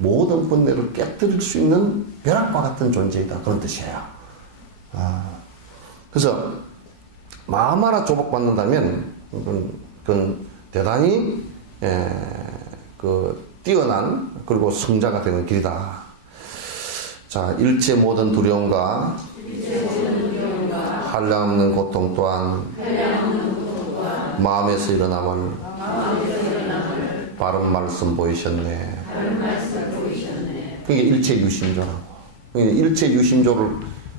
모든 번뇌를 깨뜨릴 수 있는 벼락과 같은 존재이다. 그런 뜻이에요. 그래서 마음 하나 조복받는다면 그건 대단히 뛰어난 그리고 성자가 되는 길이다. 자, 일체 모든 두려움과 한량없는 고통 또한 마음에서 일어남을 바른 말씀 보이셨네. 그게 일체 유심조라고. 일체 유심조를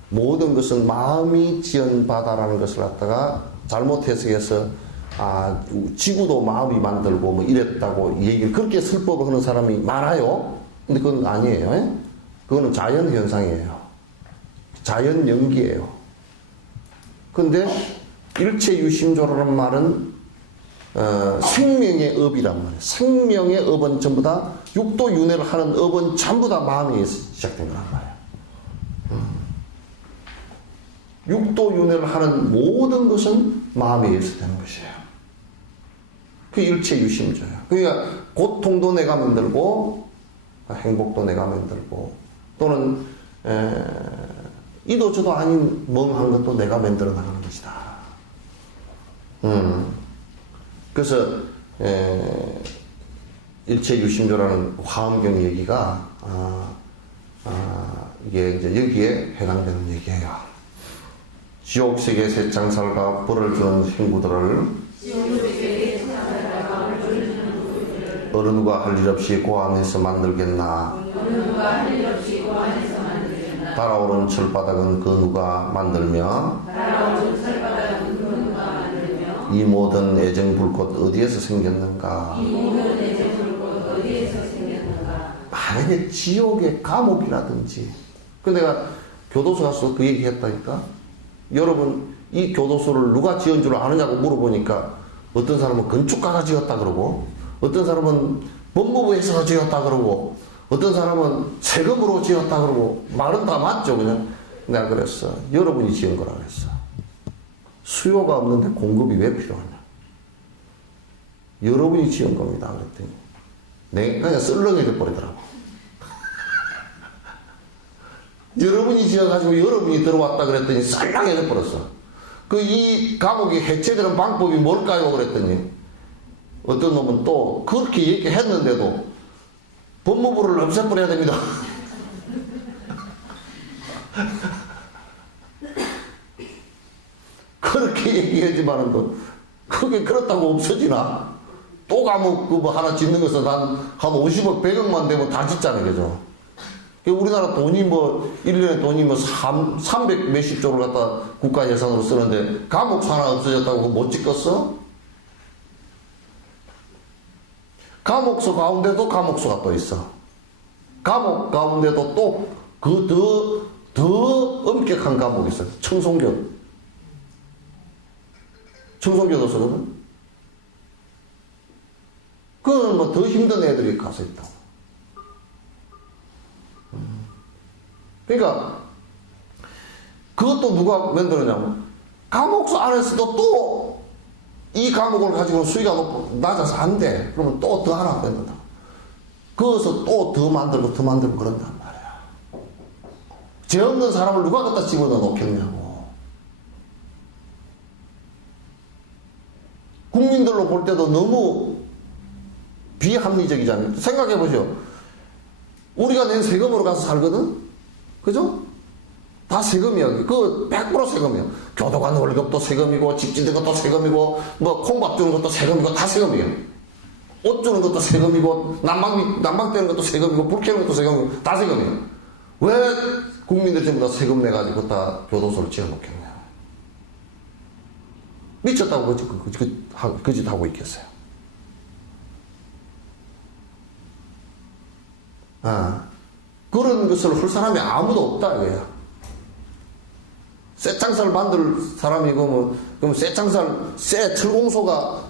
모든 것은 마음이 지연바다라는 것을 갖다가 잘못 해석해서 지구도 마음이 만들고 뭐 이랬다고 얘기를 그렇게 설법을 하는 사람이 많아요. 근데 그건 아니에요. 그거는 자연 현상이에요. 자연 연기예요. 근데 일체 유심조라는 말은 생명의 업이란 말이에요. 생명의 업은 전부 다 육도 윤회를 하는 업은 전부 다 마음에 시작된 거란 말이에요. 육도 윤회를 하는 모든 것은 마음에 의해서 되는 것이에요. 그 일체 유심조예요. 그러니까 고통도 내가 만들고 행복도 내가 만들고 또는 이도저도 아닌 멍한 것도 내가 만들어 나가는 것이다. 그래서 일체 유심조라는 화엄경 얘기가 이게 이제 여기에 해당되는 얘기예요. 지옥세계 새창살과 벌을 주는 행구들을 어른과 할 일 없이 고안해서 만들겠나. 달아오른 철바닥은 그 누가 만들며 이 모든 애정 불꽃 어디에서 생겼는가? 만약에 지옥의 감옥이라든지. 그 내가 교도소 가서 그 얘기 했다니까. 여러분, 이 교도소를 누가 지은 줄 아느냐고 물어보니까 어떤 사람은 건축가가 지었다 그러고, 어떤 사람은 법무부에서 지었다 그러고, 어떤 사람은 세금으로 지었다 그러고, 말은 다 맞죠, 그냥. 내가 그랬어. 여러분이 지은 거라 그랬어. 수요가 없는데 공급이 왜 필요하냐? 여러분이 지은 겁니다. 그랬더니 내가 그냥 썰렁해져 버리더라고. 여러분이 지어가지고 여러분이 들어왔다 그랬더니 썰렁해져 버렸어. 그 이 감옥이 해체되는 방법이 뭘까요? 그랬더니 어떤 놈은 또 그렇게 얘기했는데도 법무부를 없애버려야 됩니다. 그렇게 얘기하지만은 또 그게 그렇다고 없어지나? 또 감옥 그뭐 하나 짓는 것은 한 50억 100억만 되면 다 짓잖아요. 그죠? 우리나라 돈이 뭐 1년에 돈이 뭐 300 몇십 조를 갖다 국가 예산으로 쓰는데 감옥 하나 없어졌다고 못 짓겠어? 감옥소 가운데도 감옥소가 또 있어. 감옥 가운데도 또 그 더 엄격한 감옥이 있어. 청송교도소거든. 그거는 뭐 더 힘든 애들이 가서 있다고. 그러니까 그것도 누가 만들었냐면 감옥소 안에서도 또 이 감옥을 가지고 수위가 낮아서 안 돼. 그러면 또 더 하나 만든다. 거기서 또 더 만들고 더 만들고 그런단 말이야. 죄 없는 사람을 누가 갖다 집어넣어 놓겠냐고. 국민들로 볼 때도 너무 비합리적이잖아요. 생각해보죠. 우리가 낸 세금으로 가서 살거든? 그죠? 다 세금이야. 그 100% 세금이야. 교도관 월급도 세금이고, 집 짓는 것도 세금이고, 뭐 콩밥 주는 것도 세금이고, 다 세금이야. 옷 주는 것도 세금이고, 난방 떼는 것도 세금이고, 불 켜는 것도 세금이고, 다 세금이야. 왜 국민들 전부 다 세금 내가지고 다 교도소를 지어놓겠냐. 미쳤다고 그 짓 하고 있겠어요. 그런 것을 할 사람이 아무도 없다 이거야. 쇠 창살 만들 사람이고 뭐 그럼 쇠 철공소가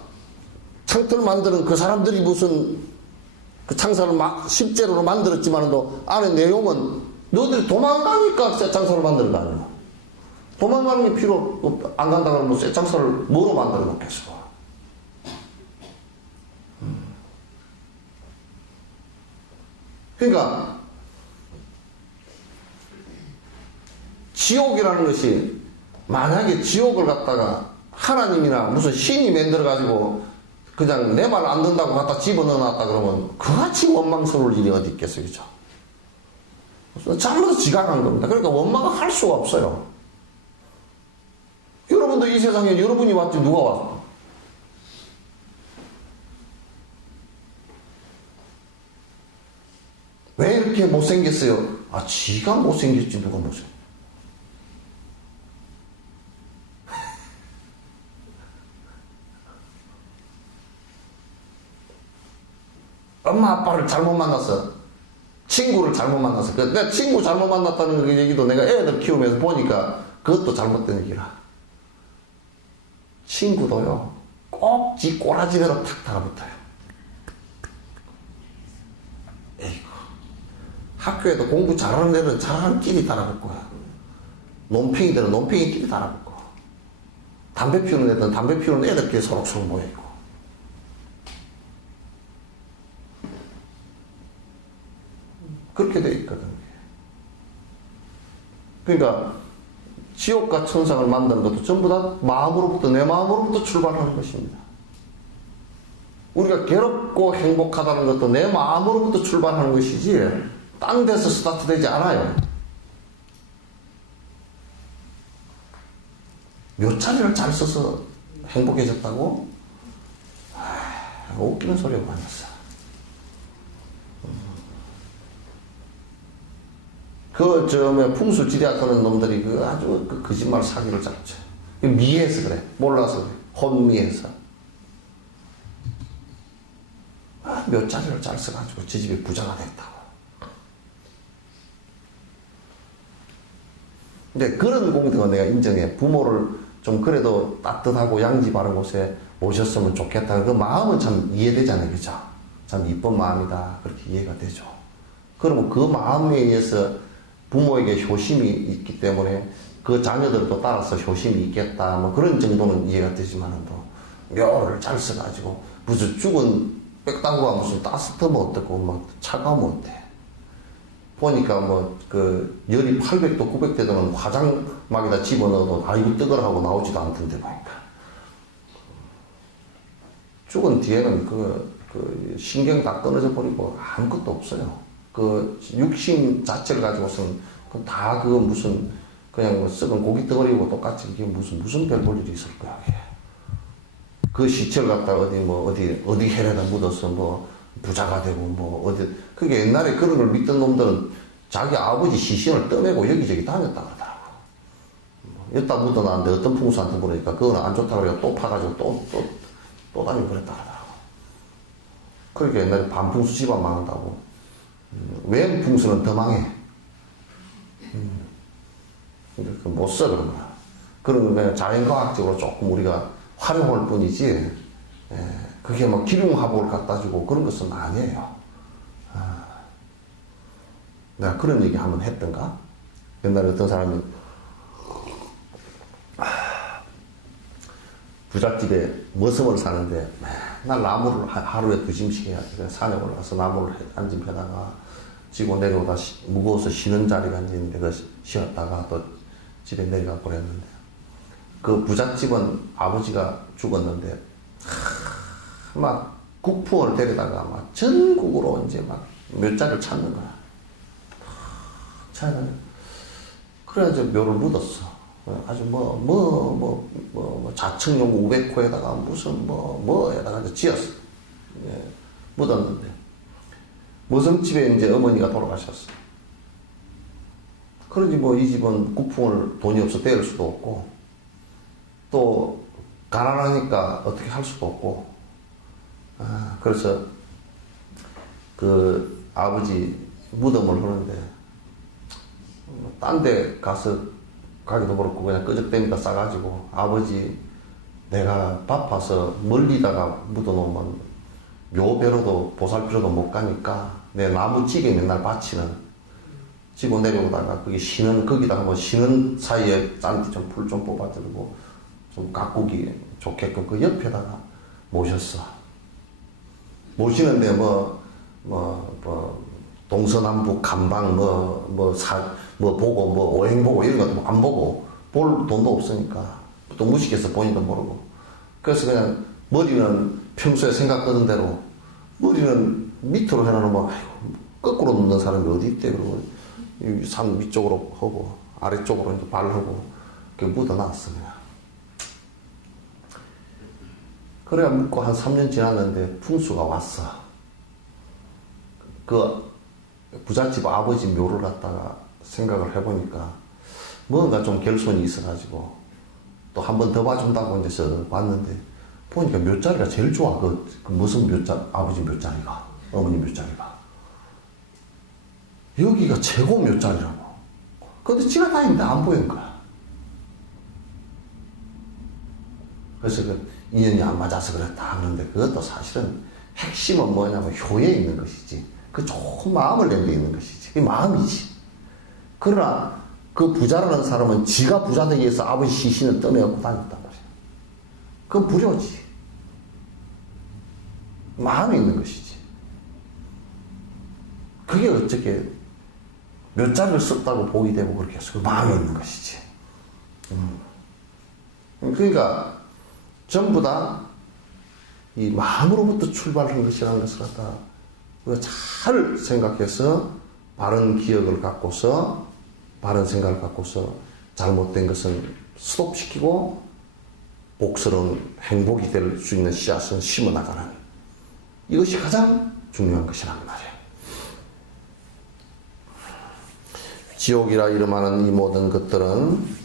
창틀 만드는 그 사람들이 무슨 그 창살을 막 실제로 만들었지만도 안에 내용은 너희들이 도망가니까 쇠 창살을 만드는 거 아니야. 도망가는 게 필요 안 간다 그러면 쇠 창살을 뭐로 만들어 놓겠어. 그러니까 지옥이라는 것이 만약에 지옥을 갖다가 하나님이나 무슨 신이 만들어가지고 그냥 내 말 안 듣는다고 갖다 집어넣어놨다 그러면 그같이 원망스러울 일이 어디 있겠어요. 그죠? 잘못해서 지각한 겁니다. 그러니까 원망을 할 수가 없어요. 여러분도 이 세상에 여러분이 왔지 누가 왔어? 왜 이렇게 못생겼어요? 지가 못생겼지 누가 못생겼어? 엄마 아빠를 잘못 만났어. 친구를 잘못 만났어. 내가 친구 잘못 만났다는 그 얘기도 내가 애들 키우면서 보니까 그것도 잘못된 얘기라. 친구도요, 꼭 지 꼬라지대로 탁 달아붙어요. 에이구. 학교에도 공부 잘하는 애들은 잘하는 끼리 달아붙고, 논팽이들은 논팽이 끼리 달아붙고, 담배 피우는 애들은 담배 피우는 애들끼리 서로서로 모여있고. 그렇게 돼 있거든. 그러니까 지옥과 천상을 만드는 것도 전부 다 마음으로부터, 내 마음으로부터 출발하는 것입니다. 우리가 괴롭고 행복하다는 것도 내 마음으로부터 출발하는 것이지 딴 데서 스타트되지 않아요. 묘자리를 잘 써서 행복해졌다고? 웃기는 소리가 많았어. 풍수지리학 하는 놈들이 아주 거짓말 사기를 잡죠. 미해서 그래. 몰라서 그래. 혼미해서. 몇 자리를 잘 써가지고 저 집에 부자가 됐다고. 근데 그런 공덕은 내가 인정해. 부모를 좀 그래도 따뜻하고 양지 바른 곳에 오셨으면 좋겠다. 그 마음은 참 이해되잖아요. 그죠? 참 이쁜 마음이다. 그렇게 이해가 되죠. 그러면 그 마음에 의해서 부모에게 효심이 있기 때문에 그 자녀들도 따라서 효심이 있겠다. 뭐 그런 정도는 이해가 되지만은 또 묘를 잘 써가지고 무슨 죽은 빽다구가 무슨 따뜻하면 어떻고 막 차가우면 어때? 보니까 뭐 그 열이 800도 900도 되는 화장막에다 집어넣어도 아이고 뜨거라 하고 나오지도 않던데 보니까 죽은 뒤에는 그 신경 다 끊어져 버리고 아무것도 없어요. 그 육신 자체를 가지고서는 다 그거 무슨 그냥 뭐 썩은 고기 덩어리고 똑같이 이게 무슨 별 볼 일이 있을 거야. 이게. 그 시체를 갖다 어디 해에다 묻어서 뭐 부자가 되고 뭐 어디 그게 옛날에 그런 걸 믿던 놈들은 자기 아버지 시신을 떠매고 여기저기 다녔다 그러더라고. 여기다 묻어놨는데 어떤 풍수한테 물으니까 그거는 안 좋다고 그래서 또 파가지고 또 다니고 그랬다 그러더라고. 그러니까 옛날에 반풍수 집안 망한다고. 웬 풍수는 더 망해. 못 써, 그런 거야. 그런 건 그냥 자연과학적으로 조금 우리가 활용할 뿐이지, 그게 뭐 기륭화복을 갖다 주고 그런 것은 아니에요. 내가 그런 얘기 한번 했던가? 옛날에 어떤 사람이, 부잣집에 머슴을 사는데 맨날 나무를 하루에 2짐씩 해야 돼. 산에 올라가서 나무를 한 짐 해다가 지고 내려오다 무거워서 쉬는 자리가 있는데 그 쉬었다가 또 집에 내려가고 그랬는데 그 부잣집은 아버지가 죽었는데 막 국풍을 데려다가 막 전국으로 이제 막 몇 자리를 찾는 거야. 찾는 그래가지고 묘를 묻었어. 아주 자청용 500호에다가 무슨 뭐에다가 이제 지었어. 예, 묻었는데 머슴집에 이제 어머니가 돌아가셨어. 그러지 뭐 이 집은 국풍을 돈이 없어 떼을 수도 없고 또 가난하니까 어떻게 할 수도 없고 그래서 그 아버지 무덤을 하는데 딴 데 가서 가기도 그렇고 그냥 끄적대니까 싸가지고 아버지 내가 바빠서 멀리다가 묻어놓으면 묘배로도 보살피로도 못 가니까 내 나무찌개 맨날 바치는 지고 내려오다가 거기 쉬는 거기다가 뭐 쉬는 사이에 짠디 좀 풀 좀 뽑아들고 좀 가꾸기 좋게끔 그 옆에다가 모셨어. 모시는데 동서남북 간방 보고 오행 보고 이런 거 안 보고 볼 돈도 없으니까 또 무식해서 본인도 모르고 그래서 그냥 머리는 평소에 생각하던 대로 머리는 밑으로 해놓으면 거꾸로 눕는 사람이 어디 있대. 그러고 산 위쪽으로 하고 아래쪽으로 이제 발하고 그렇게 묻어놨어 그냥. 그래야 묻고 한 3년 지났는데 풍수가 왔어. 그 부잣집 아버지 묘를 갖다가 생각을 해보니까 뭔가 좀 결손이 있어가지고 또 한 번 더 봐준다고 이제 봤는데 보니까 묘자리가 제일 좋아. 그 무슨 아버지 묘자리가, 어머니 묘자리가. 여기가 최고 묘자리라고. 근데 지가 다니는데 안 보이는 거야. 그래서 그 인연이 안 맞아서 그랬다 하는데 그것도 사실은 핵심은 뭐냐면 효에 있는 것이지. 그 좋은 마음을 내게 있는 것이지. 이 마음이지. 그러나 그 부자라는 사람은 지가 부자 되기 위해서 아버지 시신을 떠내갖고 다녔단 말이야. 그건 불효지. 마음에 있는 것이지. 그게 어떻게 몇 자리를 썼다고 보이 되고 그렇게 해서 그 마음에 있는 것이지. 그러니까 전부 다 이 마음으로부터 출발한 것이라는 것을 갖다 잘 생각해서 바른 기억을 갖고서 바른 생각을 갖고서 잘못된 것은 스톱시키고 복스러운 행복이 될 수 있는 씨앗은 심어나가는 이것이 가장 중요한 것이란 말이에요. 지옥이라 이름하는 이 모든 것들은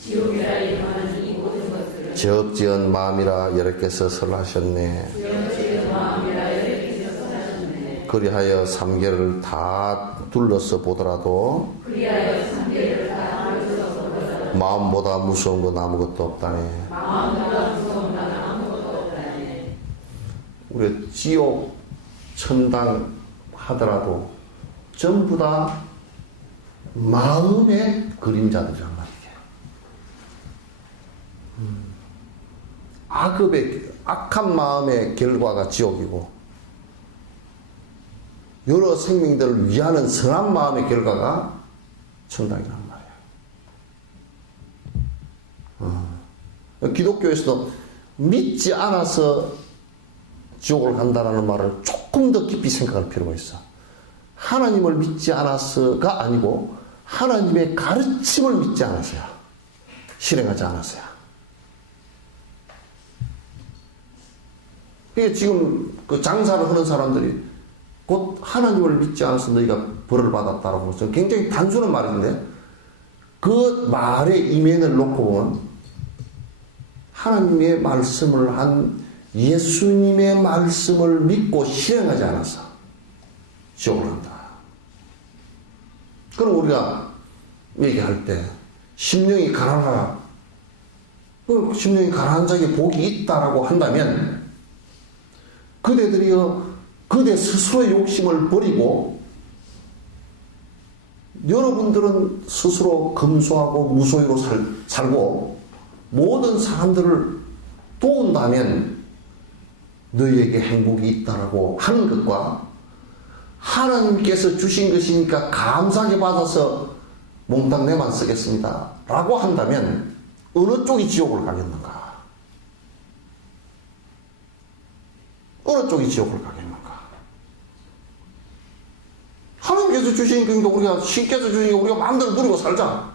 지은 마음이라 여러께서 설하셨네. 그리하여 3개를 다 둘러서 보더라도 마음보다 무서운 건 아무것도 없다네. 우리 지옥, 천당 하더라도 전부 다 마음의 그림자들이란 말이에요. 악한 마음의 결과가 지옥이고, 여러 생명들을 위하는 선한 마음의 결과가 천당이란 말이에요. 기독교에서도 믿지 않아서 지옥을 간다는 말을 조금 더 깊이 생각할 필요가 있어. 하나님을 믿지 않아서가 아니고 하나님의 가르침을 믿지 않아서야, 실행하지 않아서야. 그게 지금 그 장사를 하는 사람들이 곧 하나님을 믿지 않아서 너희가 벌을 받았다라고 해서 굉장히 단순한 말인데, 그 말의 이면을 놓고 보면 하나님의 말씀을 한 예수님의 말씀을 믿고 실행하지 않아서 지옥을 간다. 그럼 우리가 얘기할 때 심령이 가난하라, 그 심령이 가난한 자에게 복이 있다라고 한다면 그대들이여 그대 스스로의 욕심을 버리고 여러분들은 스스로 검소하고 무소유로 살고 모든 사람들을 도운다면 너희에게 행복이 있다라고 하는 것과, 하나님께서 주신 것이니까 감사하게 받아서 몽땅 내만 쓰겠습니다 라고 한다면 어느 쪽이 지옥을 가겠는가? 어느 쪽이 지옥을 가겠는가? 하나님께서 주신 그러니까 우리가, 신께서 주시니까 우리가 마음대로 누리고 살자.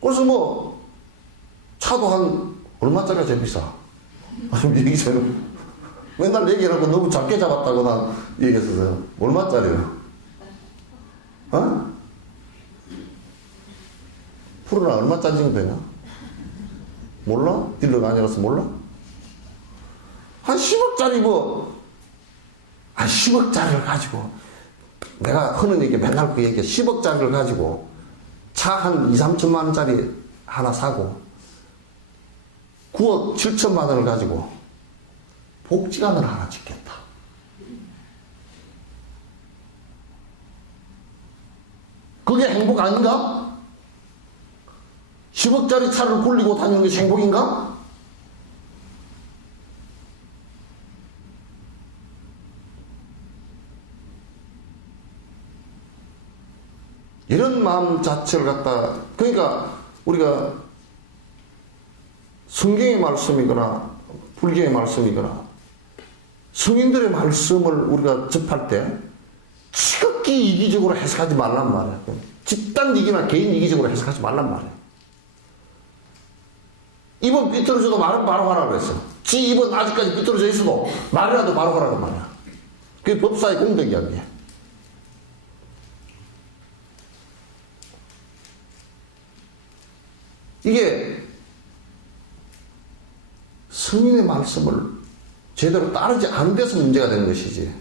그래서 뭐 차도 한 얼마짜리가 제일 비싸? 얘기해요. 맨날 얘기하고 너무 작게 잡았다고 난 얘기했었어요. 얼마짜리요? 어? 프로나 얼마짜리 정도 되냐? 몰라? 딜러가 아니라서 몰라? 한 10억짜리 뭐, 한 10억짜리를 가지고, 내가 하는 얘기 맨날 그 얘기야. 10억짜리를 가지고 차 한 2, 3천만 원짜리 하나 사고 9억 7천만 원을 가지고 복지관을 하나 짓겠다. 그게 행복 아닌가? 10억짜리 차를 굴리고 다니는 것이 행복인가? 이런 마음 자체를 갖다, 그러니까 우리가 성경의 말씀이거나 불교의 말씀이거나 성인들의 말씀을 우리가 접할 때 지극히 이기적으로 해석하지 말란 말이야. 집단 이기나 개인 이기적으로 해석하지 말란 말이야. 입은 삐뚤어져도 말은 바로 하라고 그랬어. 지 입은 아직까지 삐뚤어져 있어도 말이라도 바로 하라고 말이야. 그게 법사의 공덕이야, 그게. 이게 성인의 말씀을 제대로 따르지 않은 데서 문제가 되는 것이지,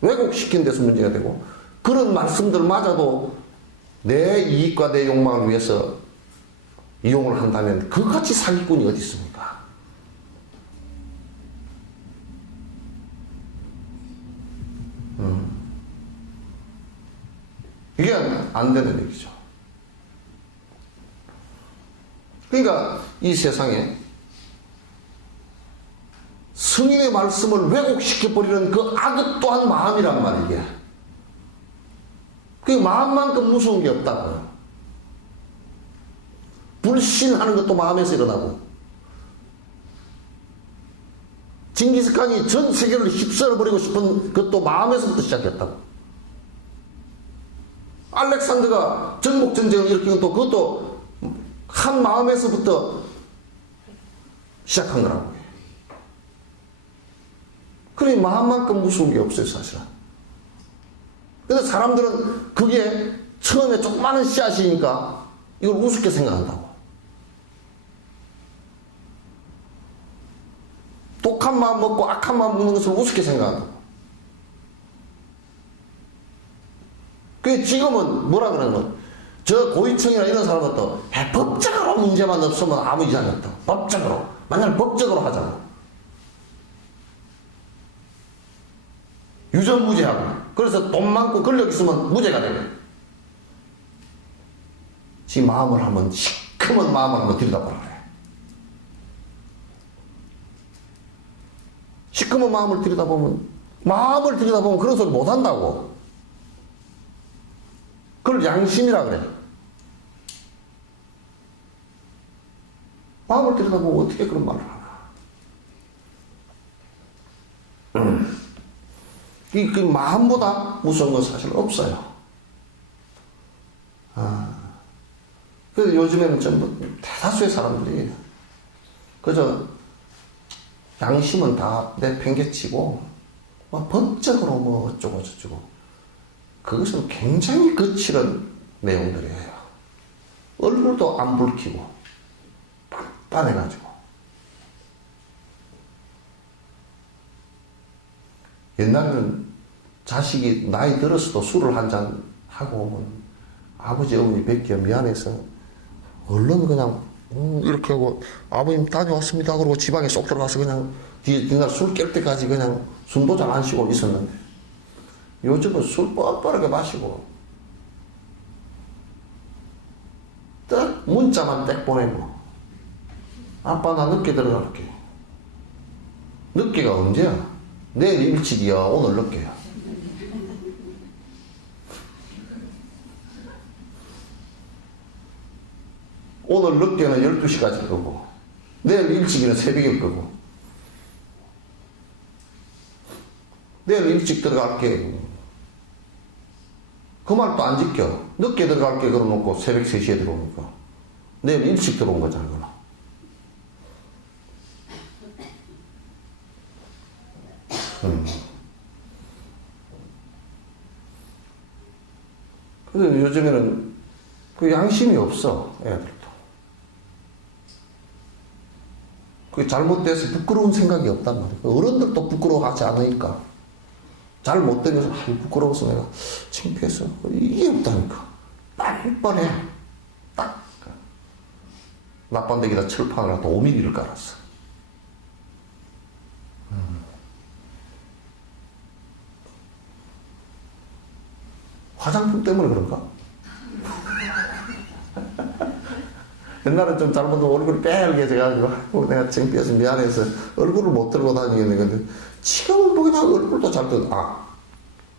왜곡시킨 데서 문제가 되고, 그런 말씀들마저도 내 이익과 내 욕망을 위해서 이용을 한다면 그같이 사기꾼이 어디 있습니까? 이게 안 되는 얘기죠. 그러니까 이 세상에 성인의 말씀을 왜곡시켜버리는 그 악업 또한 마음이란 말이게. 그 마음만큼 무서운 게 없다고요. 불신하는 것도 마음에서 일어나고, 징기스칸이 전 세계를 휩쓸어버리고 싶은 것도 마음에서부터 시작했다고. 알렉산더가 전복전쟁을 일으킨 것도 그것도 한 마음에서부터 시작한 거라고. 그러니 마음만큼 무서운 게 없어요, 사실은. 근데 사람들은 그게 처음에 조그마한 씨앗이니까 이걸 우습게 생각한다고. 독한 마음 먹고 악한 마음 먹는 것을 우습게 생각한다고. 그 지금은 뭐라 그러면 저 고위층이나 이런 사람은 또 법적으로 문제만 없으면 아무 이상이 없다. 법적으로. 만약 법적으로 하자고. 유전무죄하고. 그래서 돈 많고 권력 있으면 무죄가 되고. 지 마음을 한번 시커먼 마음을 한번 들여다보라 그래. 시커먼 마음을 들여다보면 그런 소리 못한다고. 그걸 양심이라 그래. 마음을 들여다보면 어떻게 그런 말을 하나. 그 마음보다 무서운 건 사실 없어요. 그래서 요즘에는 전부 대다수의 사람들이 그저 양심은 다 내팽개치고 법적으로 뭐 어쩌고 저쩌고 그것은 굉장히 거칠은 내용들이에요. 얼굴도 안 붉히고 빤빤해가지고 옛날에는 자식이 나이 들었어도 술을 한잔 하고 오면 아버지 어머니 뵙기가 미안해서 얼른 그냥 이렇게 하고 아버님 다녀왔습니다 그러고 지방에 쏙 들어가서 그냥 뒤날 술 깰 때까지 그냥 숨도 잘 안 쉬고 있었는데 요즘은 술 뻔뻔하게 마시고 딱 문자만 딱 보내고 아빠 나 늦게 들어갈게. 늦게가 언제야? 내일 일찍이야 오늘 늦게야. 오늘 늦게는 12시까지 끄고 내일 일찍이는 새벽에 끄고 내일 일찍 들어갈게. 그 말도 안 지켜. 늦게 들어갈게 그러놓고 새벽 3시에 들어오니까 내일 일찍 들어온 거잖아. 그래서 요즘에는 그 양심이 없어 애들도. 그 잘못돼서 부끄러운 생각이 없단 말이야. 어른들도 부끄러워하지 않으니까 잘못되면서 부끄러워서 내가 창피해서 이게 없다니까. 뻔뻔해. 딱 낮반대기다 철판을 갖다 5mm를 깔았어. 화장품 때문에 그런가? 옛날에 좀 잘못하면 얼굴이 빨개져가지고 내가 창피해서 미안해서 얼굴을 못 들고 다니겠네. 근데 지금은 뭐 그냥 얼굴도 잘 뜯어.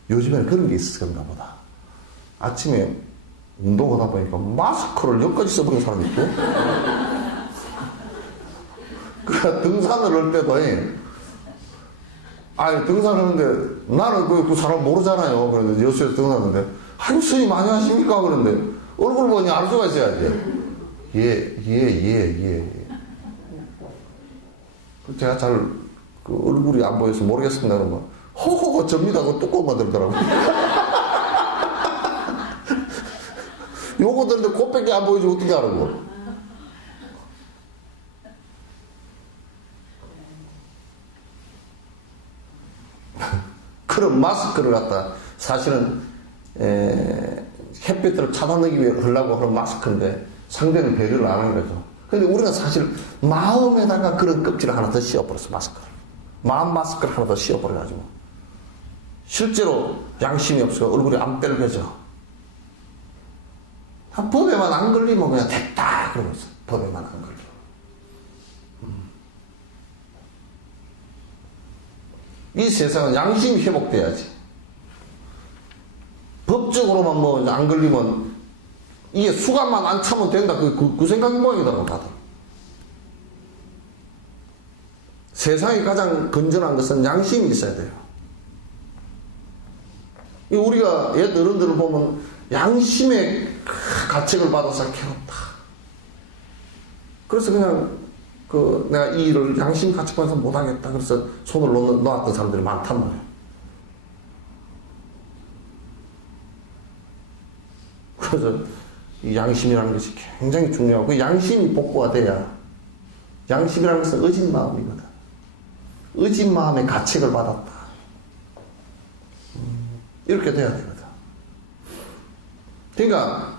요즘에는 그런 게 있었나 보다. 아침에 운동하다 보니까 마스크를 여기까지 써버린 사람이 있고 그러니까 등산을 할 때도 등산을 하는데 나는 그 사람 모르잖아요. 그런데 여수에서 등산하는데 스님 안녕하십니까? 그런데 얼굴 보니 알 수가 있어야지. 예. 제가 잘 그 얼굴이 안 보여서 모르겠습니다. 그러면 호호호 접니다. 그 뚜껑만 들더라고요. 요거 들는데 코밖에 안 보이지 어떻게 하라고. 그런 마스크를 갖다 사실은 햇빛을 차단하기 위해 하려고 하는 마스크인데 상대는 배려를 안 하는 거죠. 근데 우리가 사실 마음에다가 그런 껍질을 하나 더 씌워버렸어. 마스크를. 마음 마스크를 하나 더 씌워버려가지고 실제로 양심이 없어. 얼굴이 안 빨개져. 법에만 안 걸리면 그냥 됐다 그러고 있어. 법에만 안 걸리면. 이 세상은 양심이 회복돼야지. 법적으로만 뭐 안 걸리면 이게 수갑만 안 차면 된다. 그 생각이 모양이더라고, 다들. 세상에 가장 건전한 것은 양심이 있어야 돼요. 우리가 옛 어른들을 보면 양심의 가책을 받아서 괴롭다. 그래서 그냥 내가 이 일을 양심 가책 받아서 못하겠다. 그래서 손을 놓았던 사람들이 많단 말이에요. 그래서 이 양심이라는 것이 굉장히 중요하고 양심이 복구가 돼야 양심이라는 것은 어진 마음이거든. 의진 마음의 가책을 받았다. 이렇게 돼야 되거든. 그러니까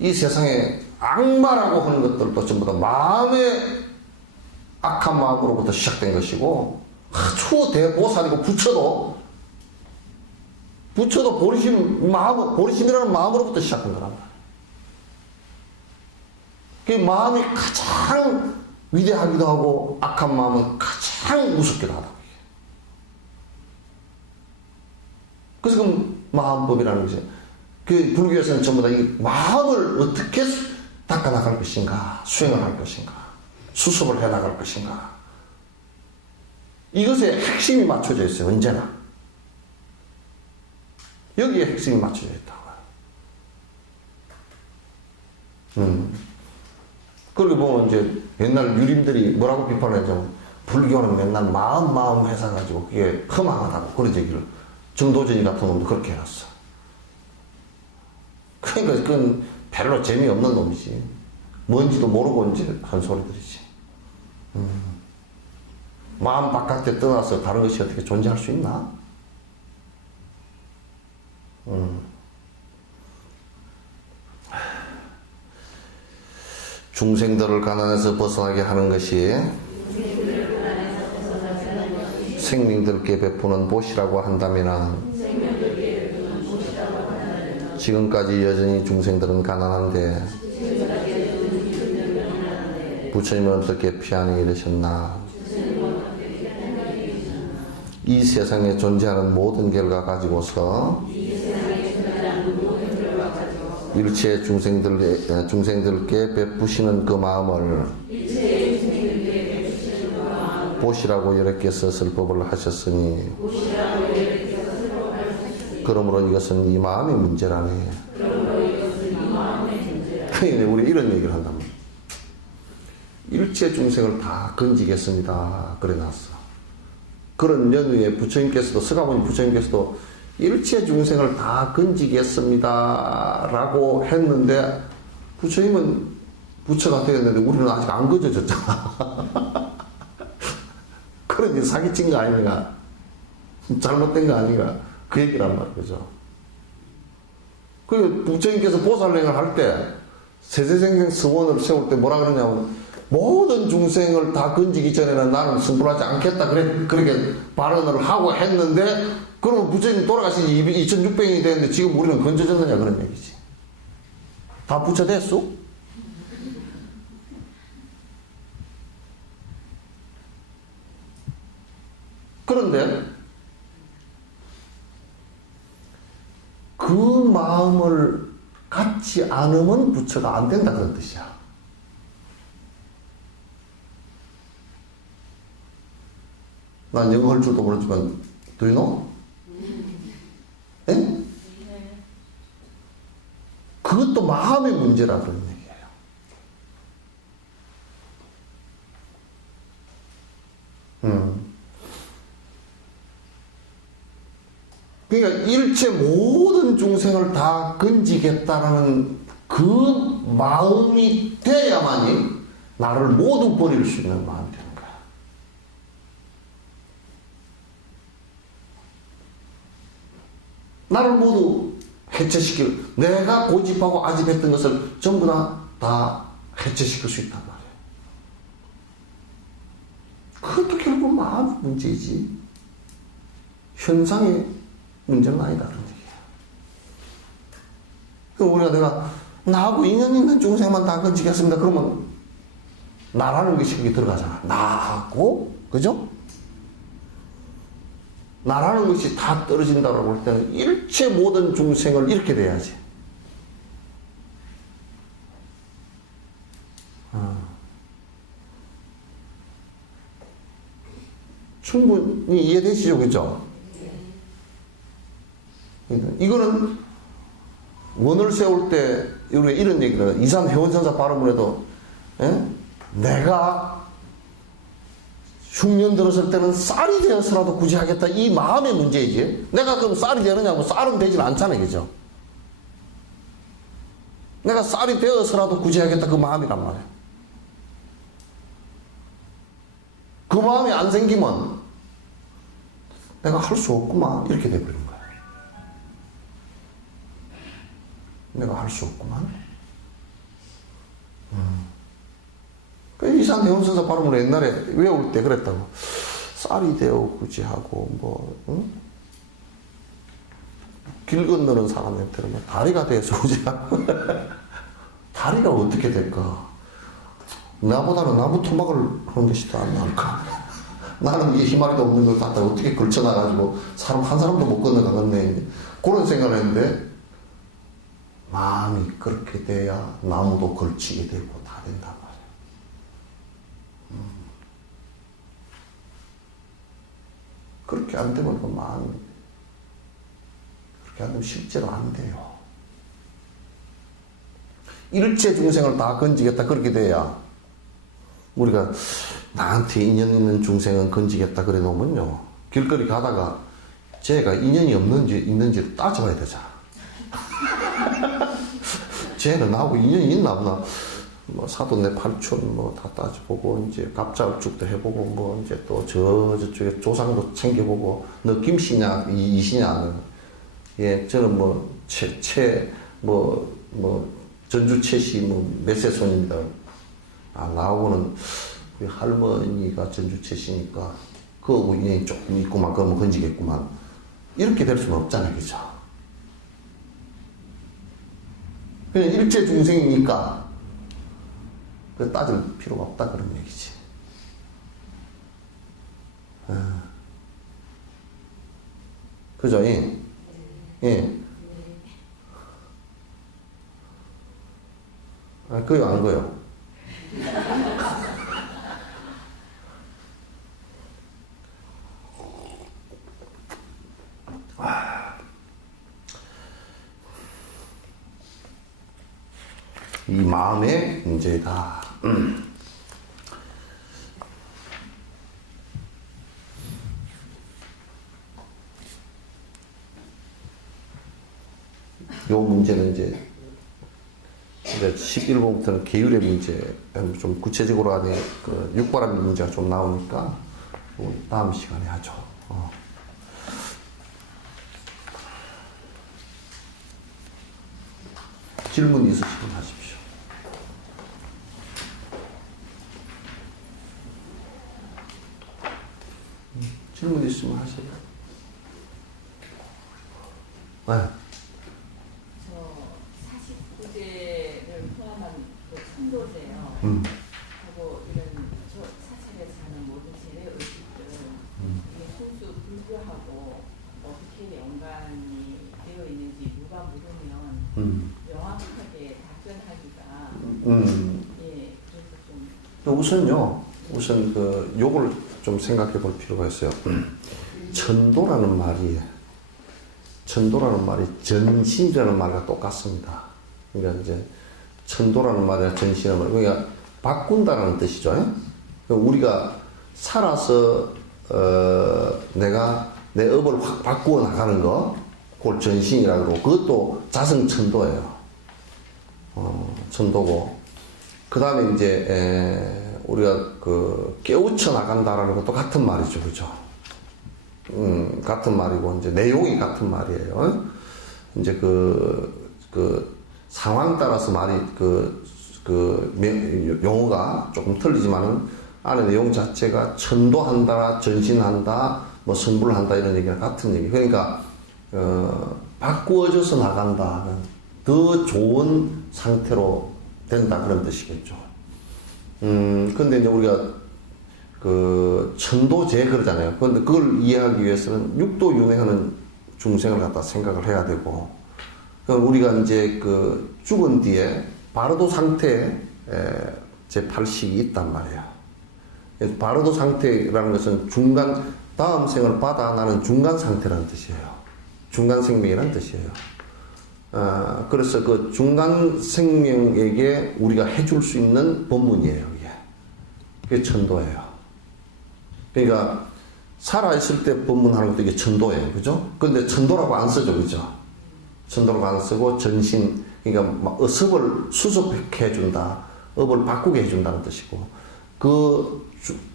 이 세상에 악마라고 하는 것들도 전부 다 마음의 악한 마음으로부터 시작된 것이고, 초대보살이고 부처도 보리심이라는 마음으로부터 시작한 거란 말이야. 그 마음이 가장 위대하기도 하고 악한 마음은 가장 우습기도 하다. 그래서 그 마음법이라는 것이, 그 불교에서는 전부 다 이 마음을 어떻게 닦아나갈 것인가, 수행을 할 것인가, 수습을 해나갈 것인가, 이것에 핵심이 맞춰져 있어요. 언제나 여기에 핵심이 맞춰져 있다고요. 그렇게 보면 이제 옛날 유림들이 뭐라고 비판을 했냐면, 불교는 맨날 마음 회사 가지고 그게 허망하다고 그런 얘기를, 정도전이 같은 놈도 그렇게 해놨어. 그러니까 그건 별로 재미없는 놈이지. 뭔지도 모르고 이제 한 소리들이지. 마음 바깥에 떠나서 다른 것이 어떻게 존재할 수 있나? 중생들을 가난에서 벗어나게 하는 것이 생민들께 베푸는 보시라고 한다면, 지금까지 여전히 중생들은 가난한데 부처님은 어떻게 피안에 이르셨나? 이 세상에 존재하는 모든 결과 가지고서 일체 중생들께 베푸시는 그 마음을 보시라고 이렇게 설법을 하셨으니, 그러므로 이것은 이 마음의 문제라네. 우리 이런 얘기를 한단 말이야. 일체 중생을 다 건지겠습니다. 그래 놨어. 그런 연후에 부처님께서도, 서가모니 부처님께서도 일체 중생을 다 건지겠습니다 라고 했는데, 부처님은 부처가 되었는데 우리는 아직 안 건져졌잖아. 그러니 사기친 거 아닌가, 잘못된 거 아닌가, 그 얘기란 말이죠. 그 부처님께서 보살행을 할 때, 세세생생 서원을 세울 때 뭐라 그러냐면, 모든 중생을 다 건지기 전에는 나는 승불하지 않겠다, 그렇게 발언을 하고 했는데, 그러면 부처님 돌아가신 지 2600년이 됐는데 지금 우리는 건져졌느냐, 그런 얘기지. 다 부처 됐어? 그런데 그 마음을 갖지 않으면 부처가 안 된다, 그런 뜻이야. 난 영어 할 줄도 모르지만, do you know? 예? 그것도 마음의 문제라 그런 얘기예요. 그러니까 일체 모든 중생을 다 건지겠다라는 그 마음이 돼야만이 나를 모두 버릴 수 있는 마음이 되는 거야. 나를 모두 해체시킬, 내가 고집하고 아집했던 것을 전부 다 해체시킬 수 있단 말이야. 그것도 결국 마음의 문제이지, 현상의 문제는 아니다, 그런 얘기야. 우리가 내가 나하고 인연 있는 중생만 다 건지겠습니다 그러면 나라는 것이 거기 들어가잖아. 나하고, 그죠? 나라는 것이 다 떨어진다고 할 때는 일체 모든 중생을 이렇게 돼야지. 충분히 이해되시죠? 그죠? 이거는 원을 세울 때 우리가 이런 얘기를, 이산 회원선사 발음을 해도, 내가 흉년 들었을 때는 쌀이 되어서라도 굳이 하겠다, 이 마음의 문제이지. 내가 그럼 쌀이 되느냐고, 쌀은 되진 않잖아요, 그죠? 내가 쌀이 되어서라도 굳이 하겠다, 그 마음이란 말이야. 그 마음이 안 생기면 내가 할 수 없구만 이렇게 돼버린 거야. 내가 할 수 없구만. 이산 대원서사 발음을 옛날에 외울 때 그랬다고. 쌀이 되어 굳이 하고 뭐 응? 길 건너는 사람한테는 뭐 다리가 돼서 굳이 하고 다리가 어떻게 될까? 나보다는 나무 토막을 하는 것이 더 안 나을까? 나는 이 희마리도 없는 걸 갖다가 어떻게 걸쳐놔가지고 사람 한 사람도 못 건너가겠네. 그런 생각을 했는데 마음이 그렇게 돼야 나무도 걸치게 되고 다 된단 말이야. 그렇게 안 되면 그 마음이 그렇게 안 되면 실제로 안 돼요. 일체 중생을 다 건지겠다 그렇게 돼야 우리가 나한테 인연 있는 중생은 건지겠다 그래 놓으면요 길거리 가다가 쟤가 인연이 없는지 있는지 따져봐야 되잖아. 쟤는 나하고 인연이 있나 없나 뭐 사돈네 팔촌 뭐 다 따져보고 이제 갑자을죽도 해보고 뭐 이제 또 저쪽에 조상도 챙겨보고 너 김씨냐 이씨냐 예 저는 뭐 전주 최씨 뭐 몇 세 손입니다. 아 나하고는 할머니가 전주 최씨니까 그거하고 인연이 조금 있구만 그러면 건지겠구만 이렇게 될 수는 없잖아요. 그죠? 그냥 일체 중생이니까 그 따질 필요가 없다 그런 얘기지. 그죠? 예. 예. 아, 그요 안 그요? 이 마음의 문제다. 요 문제는 이제 11번부터는 계율의 문제, 좀 구체적으로 안에 그 육바람의 문제가 좀 나오니까 다음 시간에 하죠. 질문 있으시면 하십시오. 질문 있으면 하세요. 네. 저 49제를 포함한 그 천도제요. 하고 이런 저 사실에 사는 모든 재의 의식들 이게 순수 불교하고 어떻게 연관이 되어 있는지 누가 물으면 명확하게 답변하기가 예 그래서 좀 우선 요걸 좀 생각해 볼 필요가 있어요. 천도라는 말이 전신이라는 말과 똑같습니다. 그러니까 이제 천도라는 말이나 전신이라는 말, 그러니까 바꾼다라는 뜻이죠. 그러니까 우리가 살아서 내가 내 업을 확 바꾸어 나가는 거, 그걸 전신이라고 그러고 그것도 자성천도예요. 천도고 그 다음에 이제 우리가 깨우쳐 나간다라는 것도 같은 말이죠, 그죠? 같은 말이고, 이제 내용이 같은 말이에요. 이제 상황 따라서 말이 용어가 조금 틀리지만은 안에 내용 자체가 천도한다, 전신한다, 뭐 성불한다 이런 얘기랑 같은 얘기. 그러니까, 바꾸어져서 나간다. 더 좋은 상태로 된다 그런 뜻이겠죠. 근데 이제 우리가 천도제 그러잖아요. 그런데 그걸 이해하기 위해서는 육도 윤회하는 중생을 갖다 생각을 해야 되고, 우리가 이제 죽은 뒤에 바로도 상태에 제8식이 있단 말이에요. 바로도 상태라는 것은 다음 생을 받아 나는 중간 상태라는 뜻이에요. 중간 생명이라는 뜻이에요. 그래서 그 중간 생명에게 우리가 해줄 수 있는 법문이에요, 이게. 그게 천도예요. 그러니까, 살아있을 때 법문하는 것도 이게 천도예요. 그죠? 근데 천도라고 안 쓰죠. 그죠? 천도라고 안 쓰고, 전신, 그러니까, 업을 수습해 준다. 업을 바꾸게 해준다는 뜻이고,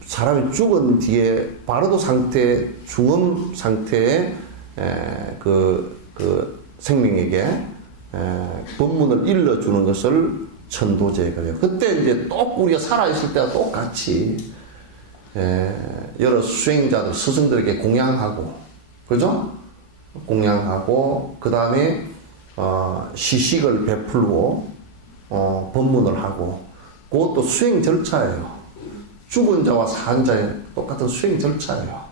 사람이 죽은 뒤에 바로도 상태, 중음 상태의 생명에게 법문을 일러주는 것을 천도제 그래요. 그때 이제 또 우리가 살아있을 때와 똑같이 여러 수행자들, 스승들에게 공양하고, 그죠? 공양하고, 그 다음에 시식을 베풀고, 법문을 하고, 그것도 수행 절차예요. 죽은 자와 산 자의 똑같은 수행 절차예요.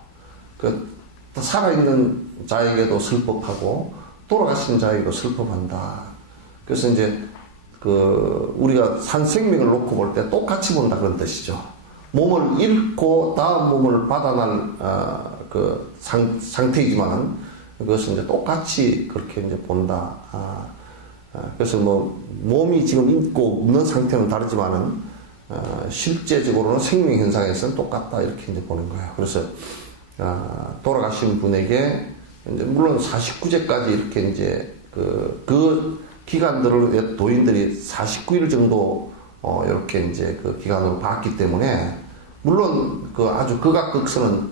살아있는 자에게도 슬퍼하고, 돌아가신 자에게도 슬퍼한다. 그래서 이제, 우리가 산 생명을 놓고 볼 때 똑같이 본다 그런 뜻이죠. 몸을 잃고 다음 몸을 받아날, 상태이지만은, 그것은 이제 똑같이 그렇게 이제 본다. 그래서 몸이 지금 있고 없는 상태는 다르지만은, 실제적으로는 생명 현상에서는 똑같다. 이렇게 이제 보는 거예요. 그래서, 돌아가신 분에게, 이제 물론 49제까지 이렇게 이제, 기간들을 도인들이 49일 정도, 이렇게 이제 기간으로 봤기 때문에, 물론 아주 극악극선은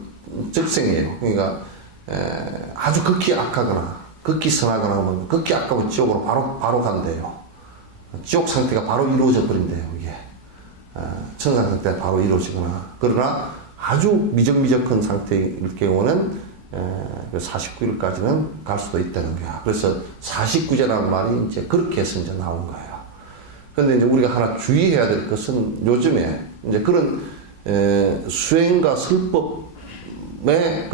적생이에요. 그러니까, 아주 극히 악하거나, 극히 선하거나 하면, 극히 악하면 지옥으로 바로 간대요. 지옥 상태가 바로 이루어져 버린대요, 이게. 천상 상태가 바로 이루어지거나. 그러나 아주 미적미적한 상태일 경우는 49일까지는 갈 수도 있다는 거야. 그래서 49제라는 말이 이제 그렇게 해서 이제 나온 거예요. 근데 이제 우리가 하나 주의해야 될 것은 요즘에 이제 그런 수행과 설법의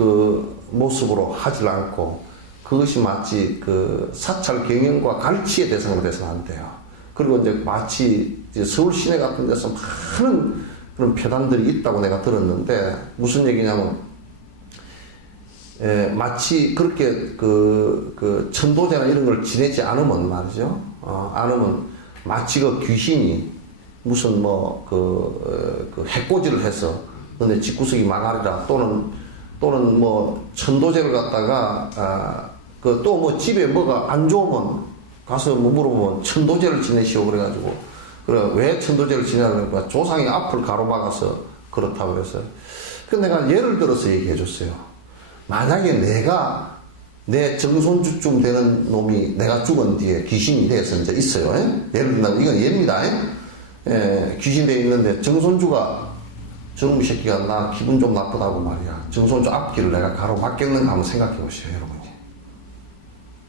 모습으로 하질 않고 그것이 마치 사찰 경영과 갈치의 대상으로 돼서는 안 돼요. 그리고 이제 마치 이제 서울 시내 같은 데서 많은 그런 표단들이 있다고 내가 들었는데 무슨 얘기냐면 마치 그렇게 천도제나 이런 걸 지내지 않으면 말이죠. 않으면 마치 귀신이 무슨 해코지를 해서 너네 집구석이 망하리라 또는 천도제를 갖다가 또 집에 뭐가 안 좋으면 가서 물어보면 천도제를 지내시오 그래가지고 그래 왜 천도제를 지내냐니까 조상이 앞을 가로막아서 그렇다고 그래서 내가 예를 들어서 얘기해 줬어요. 만약에 내 정손주쯤 되는 놈이 내가 죽은 뒤에 귀신이 돼서 이제 있어요. 예를 들면 이건 예입니다. 귀신 돼 있는데 정손주가 저놈의 새끼가 나 기분 좀 나쁘다고 말이야. 정손주 앞길을 내가 가로막겠는가 한번 생각해 보세요, 여러분이.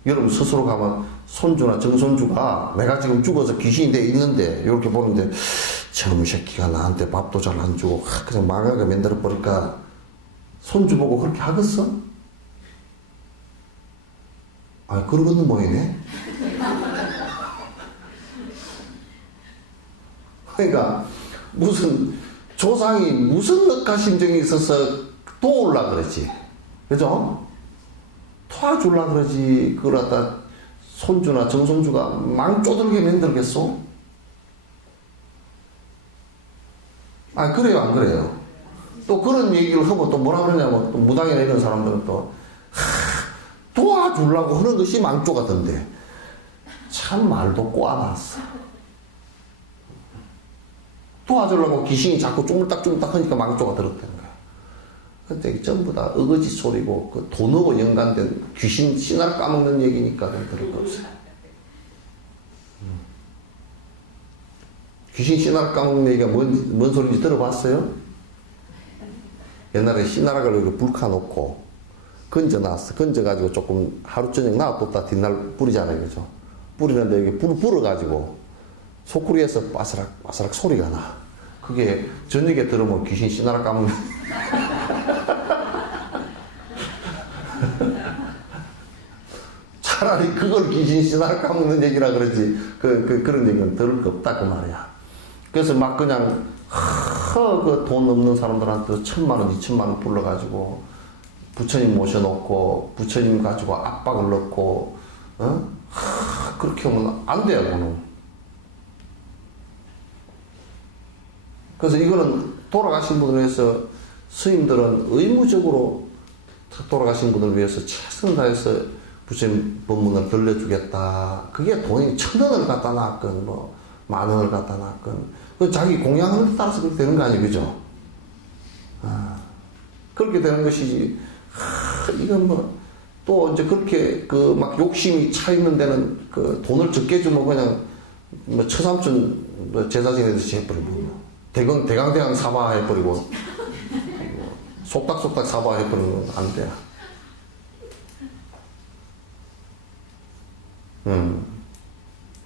여러분 스스로 가면 손주나 정손주가 내가 지금 죽어서 귀신이 돼 있는데 이렇게 보는데 저놈의 새끼가 나한테 밥도 잘 안 주고 그냥 망하게 만들어 버릴까 손주 보고 그렇게 하겠어? 그러거든 뭐이네. 그러니까 무슨 조상이 무슨 억하심정이 있어서 도울라 그러지. 그죠? 도와줄라 그러지. 그걸 갖다 손주나 정손주가 망쪼들게 만들겠어? 그래요, 안 그래요? 또 그런 얘기를 하고 또 뭐라 그러냐면 또 무당이나 이런 사람들은 또 도와주려고 하는 것이 망조가던데 참 말도 꼬아놨어. 도와주려고 귀신이 자꾸 쪼물딱쪼물딱 하니까 망조가 들었다는 거야. 근데 전부 다 어거지 소리고 돈하고 연관된 귀신 씨날 까먹는 얘기니까 들을 거 없어요. 귀신 씨날 까먹는 얘기가 뭔 소리인지 들어봤어요? 옛날에 씨나락을 이렇게 불 켜놓고 건져놨어. 건져가지고 조금 하루 저녁 놔뒀다 뒷날 뿌리잖아요. 그죠? 뿌리는데 여기 불을 불어가지고 소쿠리에서 바스락 소리가 나. 그게 저녁에 들으면 귀신 씨나락 까먹는 차라리 그걸 귀신 씨나락 까먹는 얘기라 그러지 그런 얘기는 들을 거 없다 그 말이야. 그래서 막 그냥 돈 없는 사람들한테 1,000만원, 2,000만원 불러가지고 부처님 모셔놓고 부처님 가지고 압박을 넣고 그렇게 하면 안 돼요. 그거는. 그래서 이거는 돌아가신 분을 위해서 스님들은 의무적으로 돌아가신 분을 위해서 최선을 다해서 부처님 법문을 들려주겠다. 그게 돈이 1,000원을 갖다 놨건 만 원을 갖다 놨건, 그 자기 공양하는 데 따라서 그렇게 되는 거 아니에요, 그죠? 그렇게 되는 것이지. 이건 뭐, 또 이제 그렇게 그 막 욕심이 차 있는 데는 그 돈을 적게 주면 그냥 뭐 처삼촌 뭐 제사 지내듯이 해버리고, 대강대강 사바 해버리고, 속닥속닥 사바 해버리면 안 돼.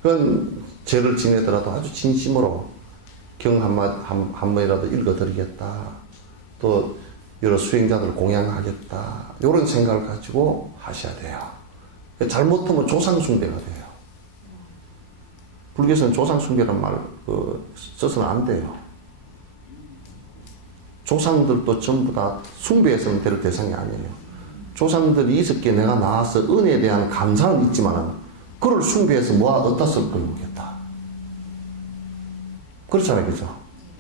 그건 죄를 지내더라도 아주 진심으로 경 한번이라도 읽어드리겠다. 또 여러 수행자들 공양하겠다. 이런 생각을 가지고 하셔야 돼요. 잘못하면 조상숭배가 돼요. 불교에서는 조상숭배란 말 써서는 안 돼요. 조상들도 전부 다 숭배해서는 될 대상이 아니에요. 조상들이 있었기에 내가 나와서 은혜에 대한 감사는 있지만은 그를 숭배해서 어디다 쓸 걸 모르겠다. 그렇잖아요, 그죠?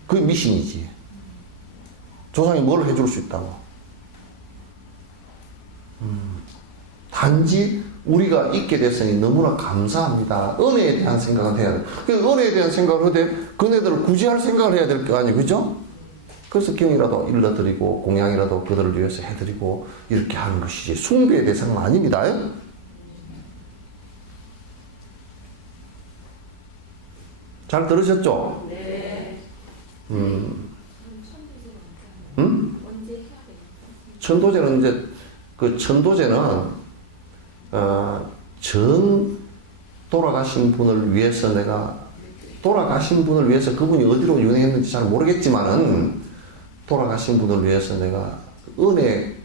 그게 미신이지. 조상이 뭘 해줄 수 있다고. 단지 우리가 있게 됐으니 너무나 감사합니다. 은혜에 대한 생각을 해야 돼. 그 은혜에 대한 생각을 하되 그네들을 구제할 생각을 해야 될 거 아니에요, 그죠? 그래서 경이라도 일러드리고 공양이라도 그들을 위해서 해드리고 이렇게 하는 것이지 숭배의 대상은 아닙니다. 잘 들으셨죠? 네. 천도제는 이제 그 천도제는 전 돌아가신 분을 위해서 돌아가신 분을 위해서 그분이 어디로 윤회했는지 잘 모르겠지만은 돌아가신 분을 위해서 내가 은혜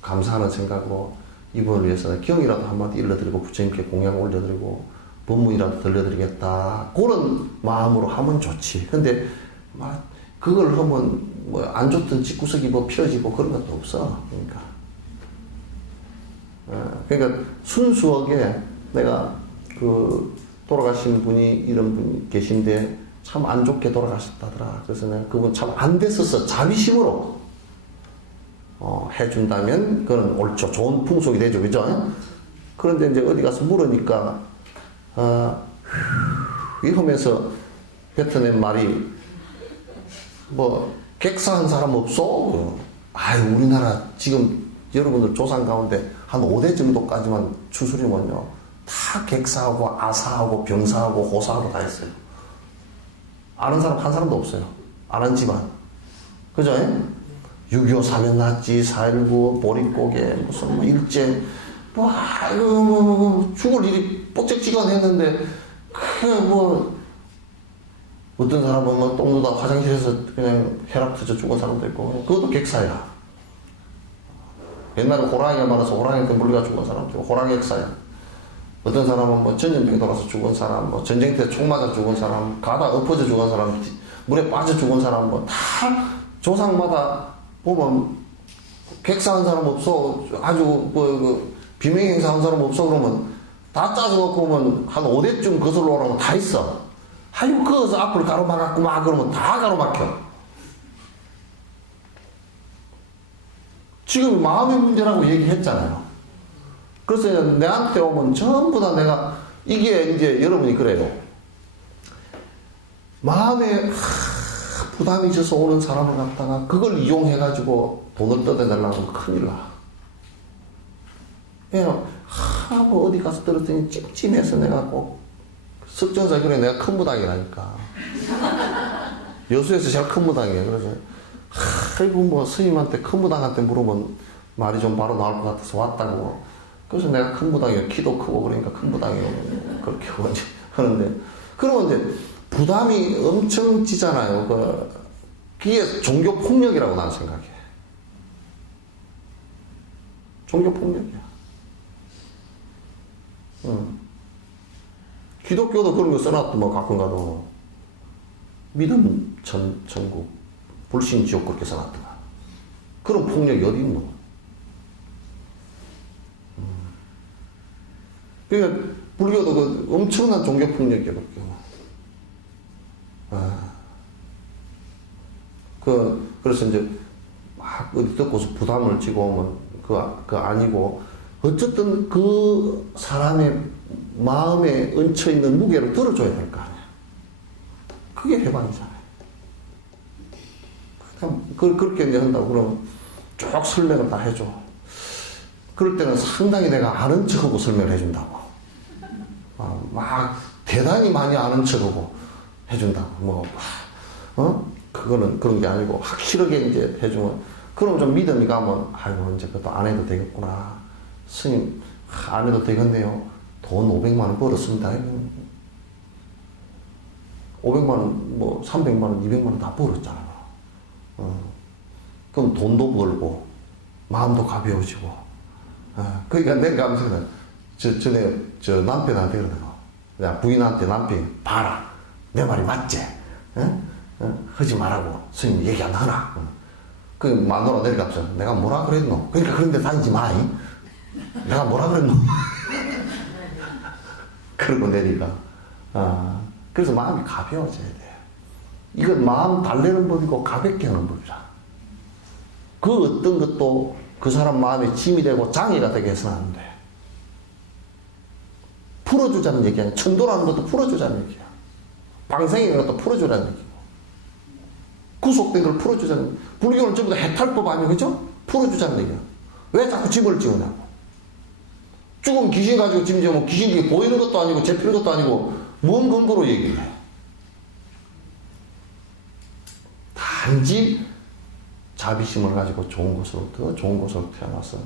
감사하는 생각으로 이분을 위해서 경이라도 한마디 일러드리고 부처님께 공양 올려드리고 법문이라도 들려드리겠다. 그런 마음으로 하면 좋지. 근데 막 그걸 하면 뭐 안 좋던 집구석이 뭐 피어지고 그런 것도 없어. 그러니까 순수하게 내가 그 돌아가신 분이 이런 분이 계신데 참 안 좋게 돌아가셨다더라. 그래서 내가 그분 참 안 됐었어. 자비심으로 해준다면 그건 옳죠. 좋은 풍속이 되죠. 그죠? 그런데 이제 어디 가서 물으니까 이러면서 뱉어낸 말이 뭐 객사한 사람 없어? 아유 우리나라 지금 여러분들 조상 가운데 한 5대 정도까지만 추스리면요 다 객사하고 아사하고 병사하고 호사하고 다 했어요. 아는 사람 한 사람도 없어요. 아는 집안. 그죠? 6.25 사면 났지, 4.19 보릿고개 무슨 뭐 일제 죽을 일이 뻑적지근했는데 어떤 사람은 뭐 똥 누다 화장실에서 그냥 혈압 터져 죽은 사람도 있고 그것도 객사야. 옛날에 호랑이가 많아서 호랑이한테 물려가 죽은 사람도 있고 호랑이 객사야. 어떤 사람은 뭐 전염병 돌아서 죽은 사람, 뭐 전쟁 때 총 맞아 죽은 사람, 가다 엎어져 죽은 사람, 물에 빠져 죽은 사람 뭐 다 조상마다 보면 객사한 사람 없어. 아주 비명행사한 사람 없어. 그러면 다 짜져놓고 보면 한 5대쯤 거슬러 오라고 다 있어. 아유, 거기서 앞을 가로막았고 막 그러면 다 가로막혀. 지금 마음의 문제라고 얘기했잖아요. 그래서 내한테 오면 전부 다 내가 이게 이제 여러분이 그래요. 마음에 부담이 있어서 오는 사람을 갖다가 그걸 이용해가지고 돈을 뜯어내려고 하면 큰일 나. 그냥 뭐 어디 가서 들었더니 찜찜해서 내가 꼭 석전사 그래 내가 큰 무당이라니까. 여수에서 제일 큰 무당이에요. 그래서 아이고 뭐 스님한테 큰 무당한테 물으면 말이 좀 바로 나올 것 같아서 왔다고. 그래서 내가 큰 무당이에요. 키도 크고 그러니까 큰 무당이에요. 그렇게 하는데 그러면 이제 부담이 엄청 지잖아요. 그게 종교 폭력이라고 나는 생각해. 종교 폭력이야. 기독교도 그런 거 써놨더만 가끔 가도 믿음 천국 불신 지옥 그렇게 써놨더만 그런 폭력이 어디 있노? 그러니까 불교도 그 엄청난 종교 폭력이야 그래서 이제 막 어디 듣고서 부담을 지고 오면 그 아니고 어쨌든 그 사람의 마음에 얹혀 있는 무게를 들어줘야 될 거 아니야. 그게 해방이잖아요. 그렇게 이제 한다고 그러면 쭉 설명을 다 해줘. 그럴 때는 상당히 내가 아는 척하고 설명을 해준다고. 막 대단히 많이 아는 척하고 해준다고. 그거는 그런 게 아니고 확실하게 이제 해주면, 그럼 좀 믿음이 가면, 아이고, 이제 그것도 안 해도 되겠구나. 스님, 안 해도 되겠네요. 돈 500만 원 벌었습니다. 500만 원, 뭐 300만 원, 200만 원 다 벌었잖아. 그럼 돈도 벌고 마음도 가벼워지고. 그러니까 내가 하면서 전에 저 남편한테 그러더라고. 야, 부인한테 남편이 봐라, 내 말이 맞지? 하지 말라고 스님 얘기 안 하나? 그 마누라 내려가서 내가 뭐라 그랬노? 그러니까 그런데 다니지 마. 내가 뭐라 그랬노? 그러고 내리가. 그래서 마음이 가벼워져야 돼. 이건 마음 달래는 법이고 가볍게 하는 법이라. 그 어떤 것도 그 사람 마음에 짐이 되고 장애가 되게 해서는 안 돼. 풀어주자는 얘기야. 천도라는 것도 풀어주자는 얘기야. 방생이라는 것도 풀어주라는 얘기고. 구속된 걸 풀어주자는, 불교는 전부 다 해탈법 아니에요, 그죠? 풀어주자는 얘기야. 왜 자꾸 집을 지으냐고. 죽은 귀신 가지고 짐 지으면 귀신이 보이는 것도 아니고 잡히는 것도 아니고 뭔 근거로 얘기를 해. 단지 자비심을 가지고 좋은 곳으로부터 좋은 곳으로 태어나서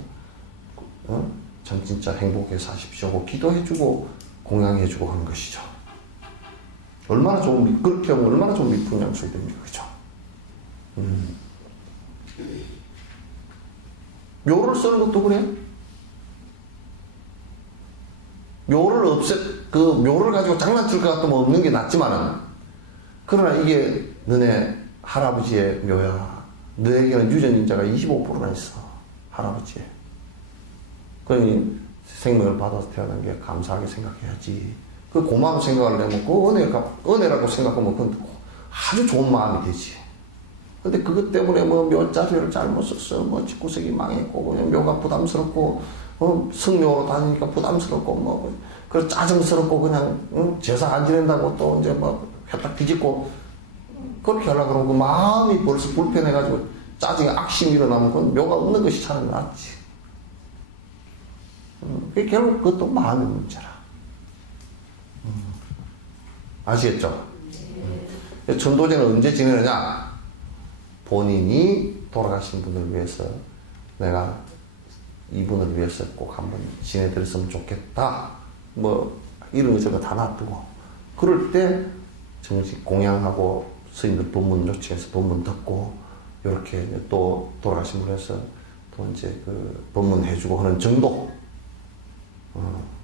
참 진짜 행복하게 사십시오 하고 기도해주고 공양해주고 하는 것이죠. 얼마나 좋은, 그렇게 하면 얼마나 좋은 미풍 양속이 됩니까, 그죠? 묘를 쓰는 것도 그래. 묘를 가지고 장난칠 것 같으면 없는 게 낫지만은, 그러나 이게 너네 할아버지의 묘야. 너에게는 유전인자가 25%나 있어. 할아버지에. 그러니 생명을 받아서 태어난 게 감사하게 생각해야지. 그 고마운 생각을 내면 그 은혜라고 생각하면 그건 아주 좋은 마음이 되지. 근데 그것 때문에 뭐 묘자리를 잘못 썼어. 뭐 집구석이 망했고, 그냥 묘가 부담스럽고, 성묘로 다니니까 부담스럽고, 뭐, 그래서 짜증스럽고, 그냥, 제사 안 지낸다고 또 이제 뭐, 회딱 뒤집고, 그렇게 하려고 그러면 그 마음이 벌써 불편해가지고 짜증이 악심이 일어나면 그건 묘가 없는 것이 차라리 낫지. 결국 그것도 마음의 문제라. 아시겠죠? 천도제는 언제 지내느냐? 본인이 돌아가신 분을 위해서 내가 이분을 위해서 꼭 한번 지내드렸으면 좋겠다. 뭐 이런 거 저거 다 놔두고 그럴 때 정식 공양하고 스님들 법문 요청해서 법문 듣고 이렇게 또 돌아가신 분에서 또 이제 그 법문 해주고 하는 정도.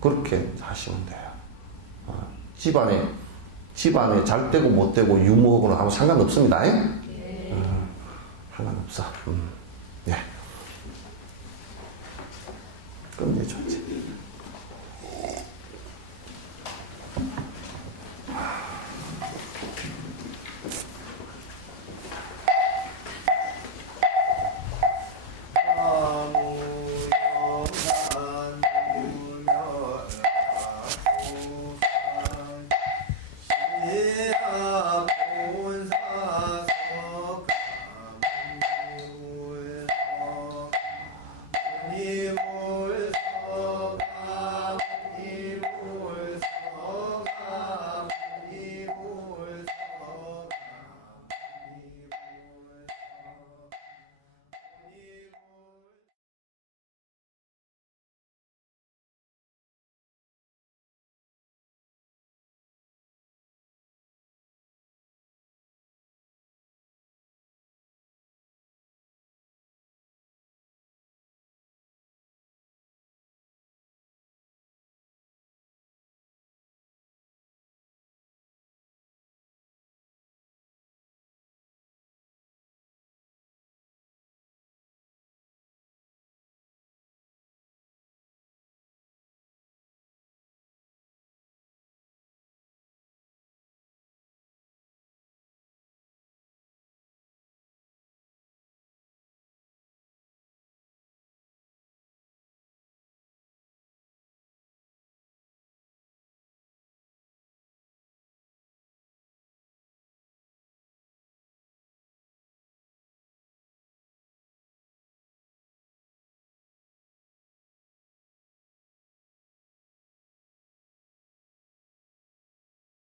그렇게 하시면 돼요. 집안에 잘 되고 못 되고 유무하고는 아무 상관없습니다. 상관없어. 예. 그럼 이제 좋지.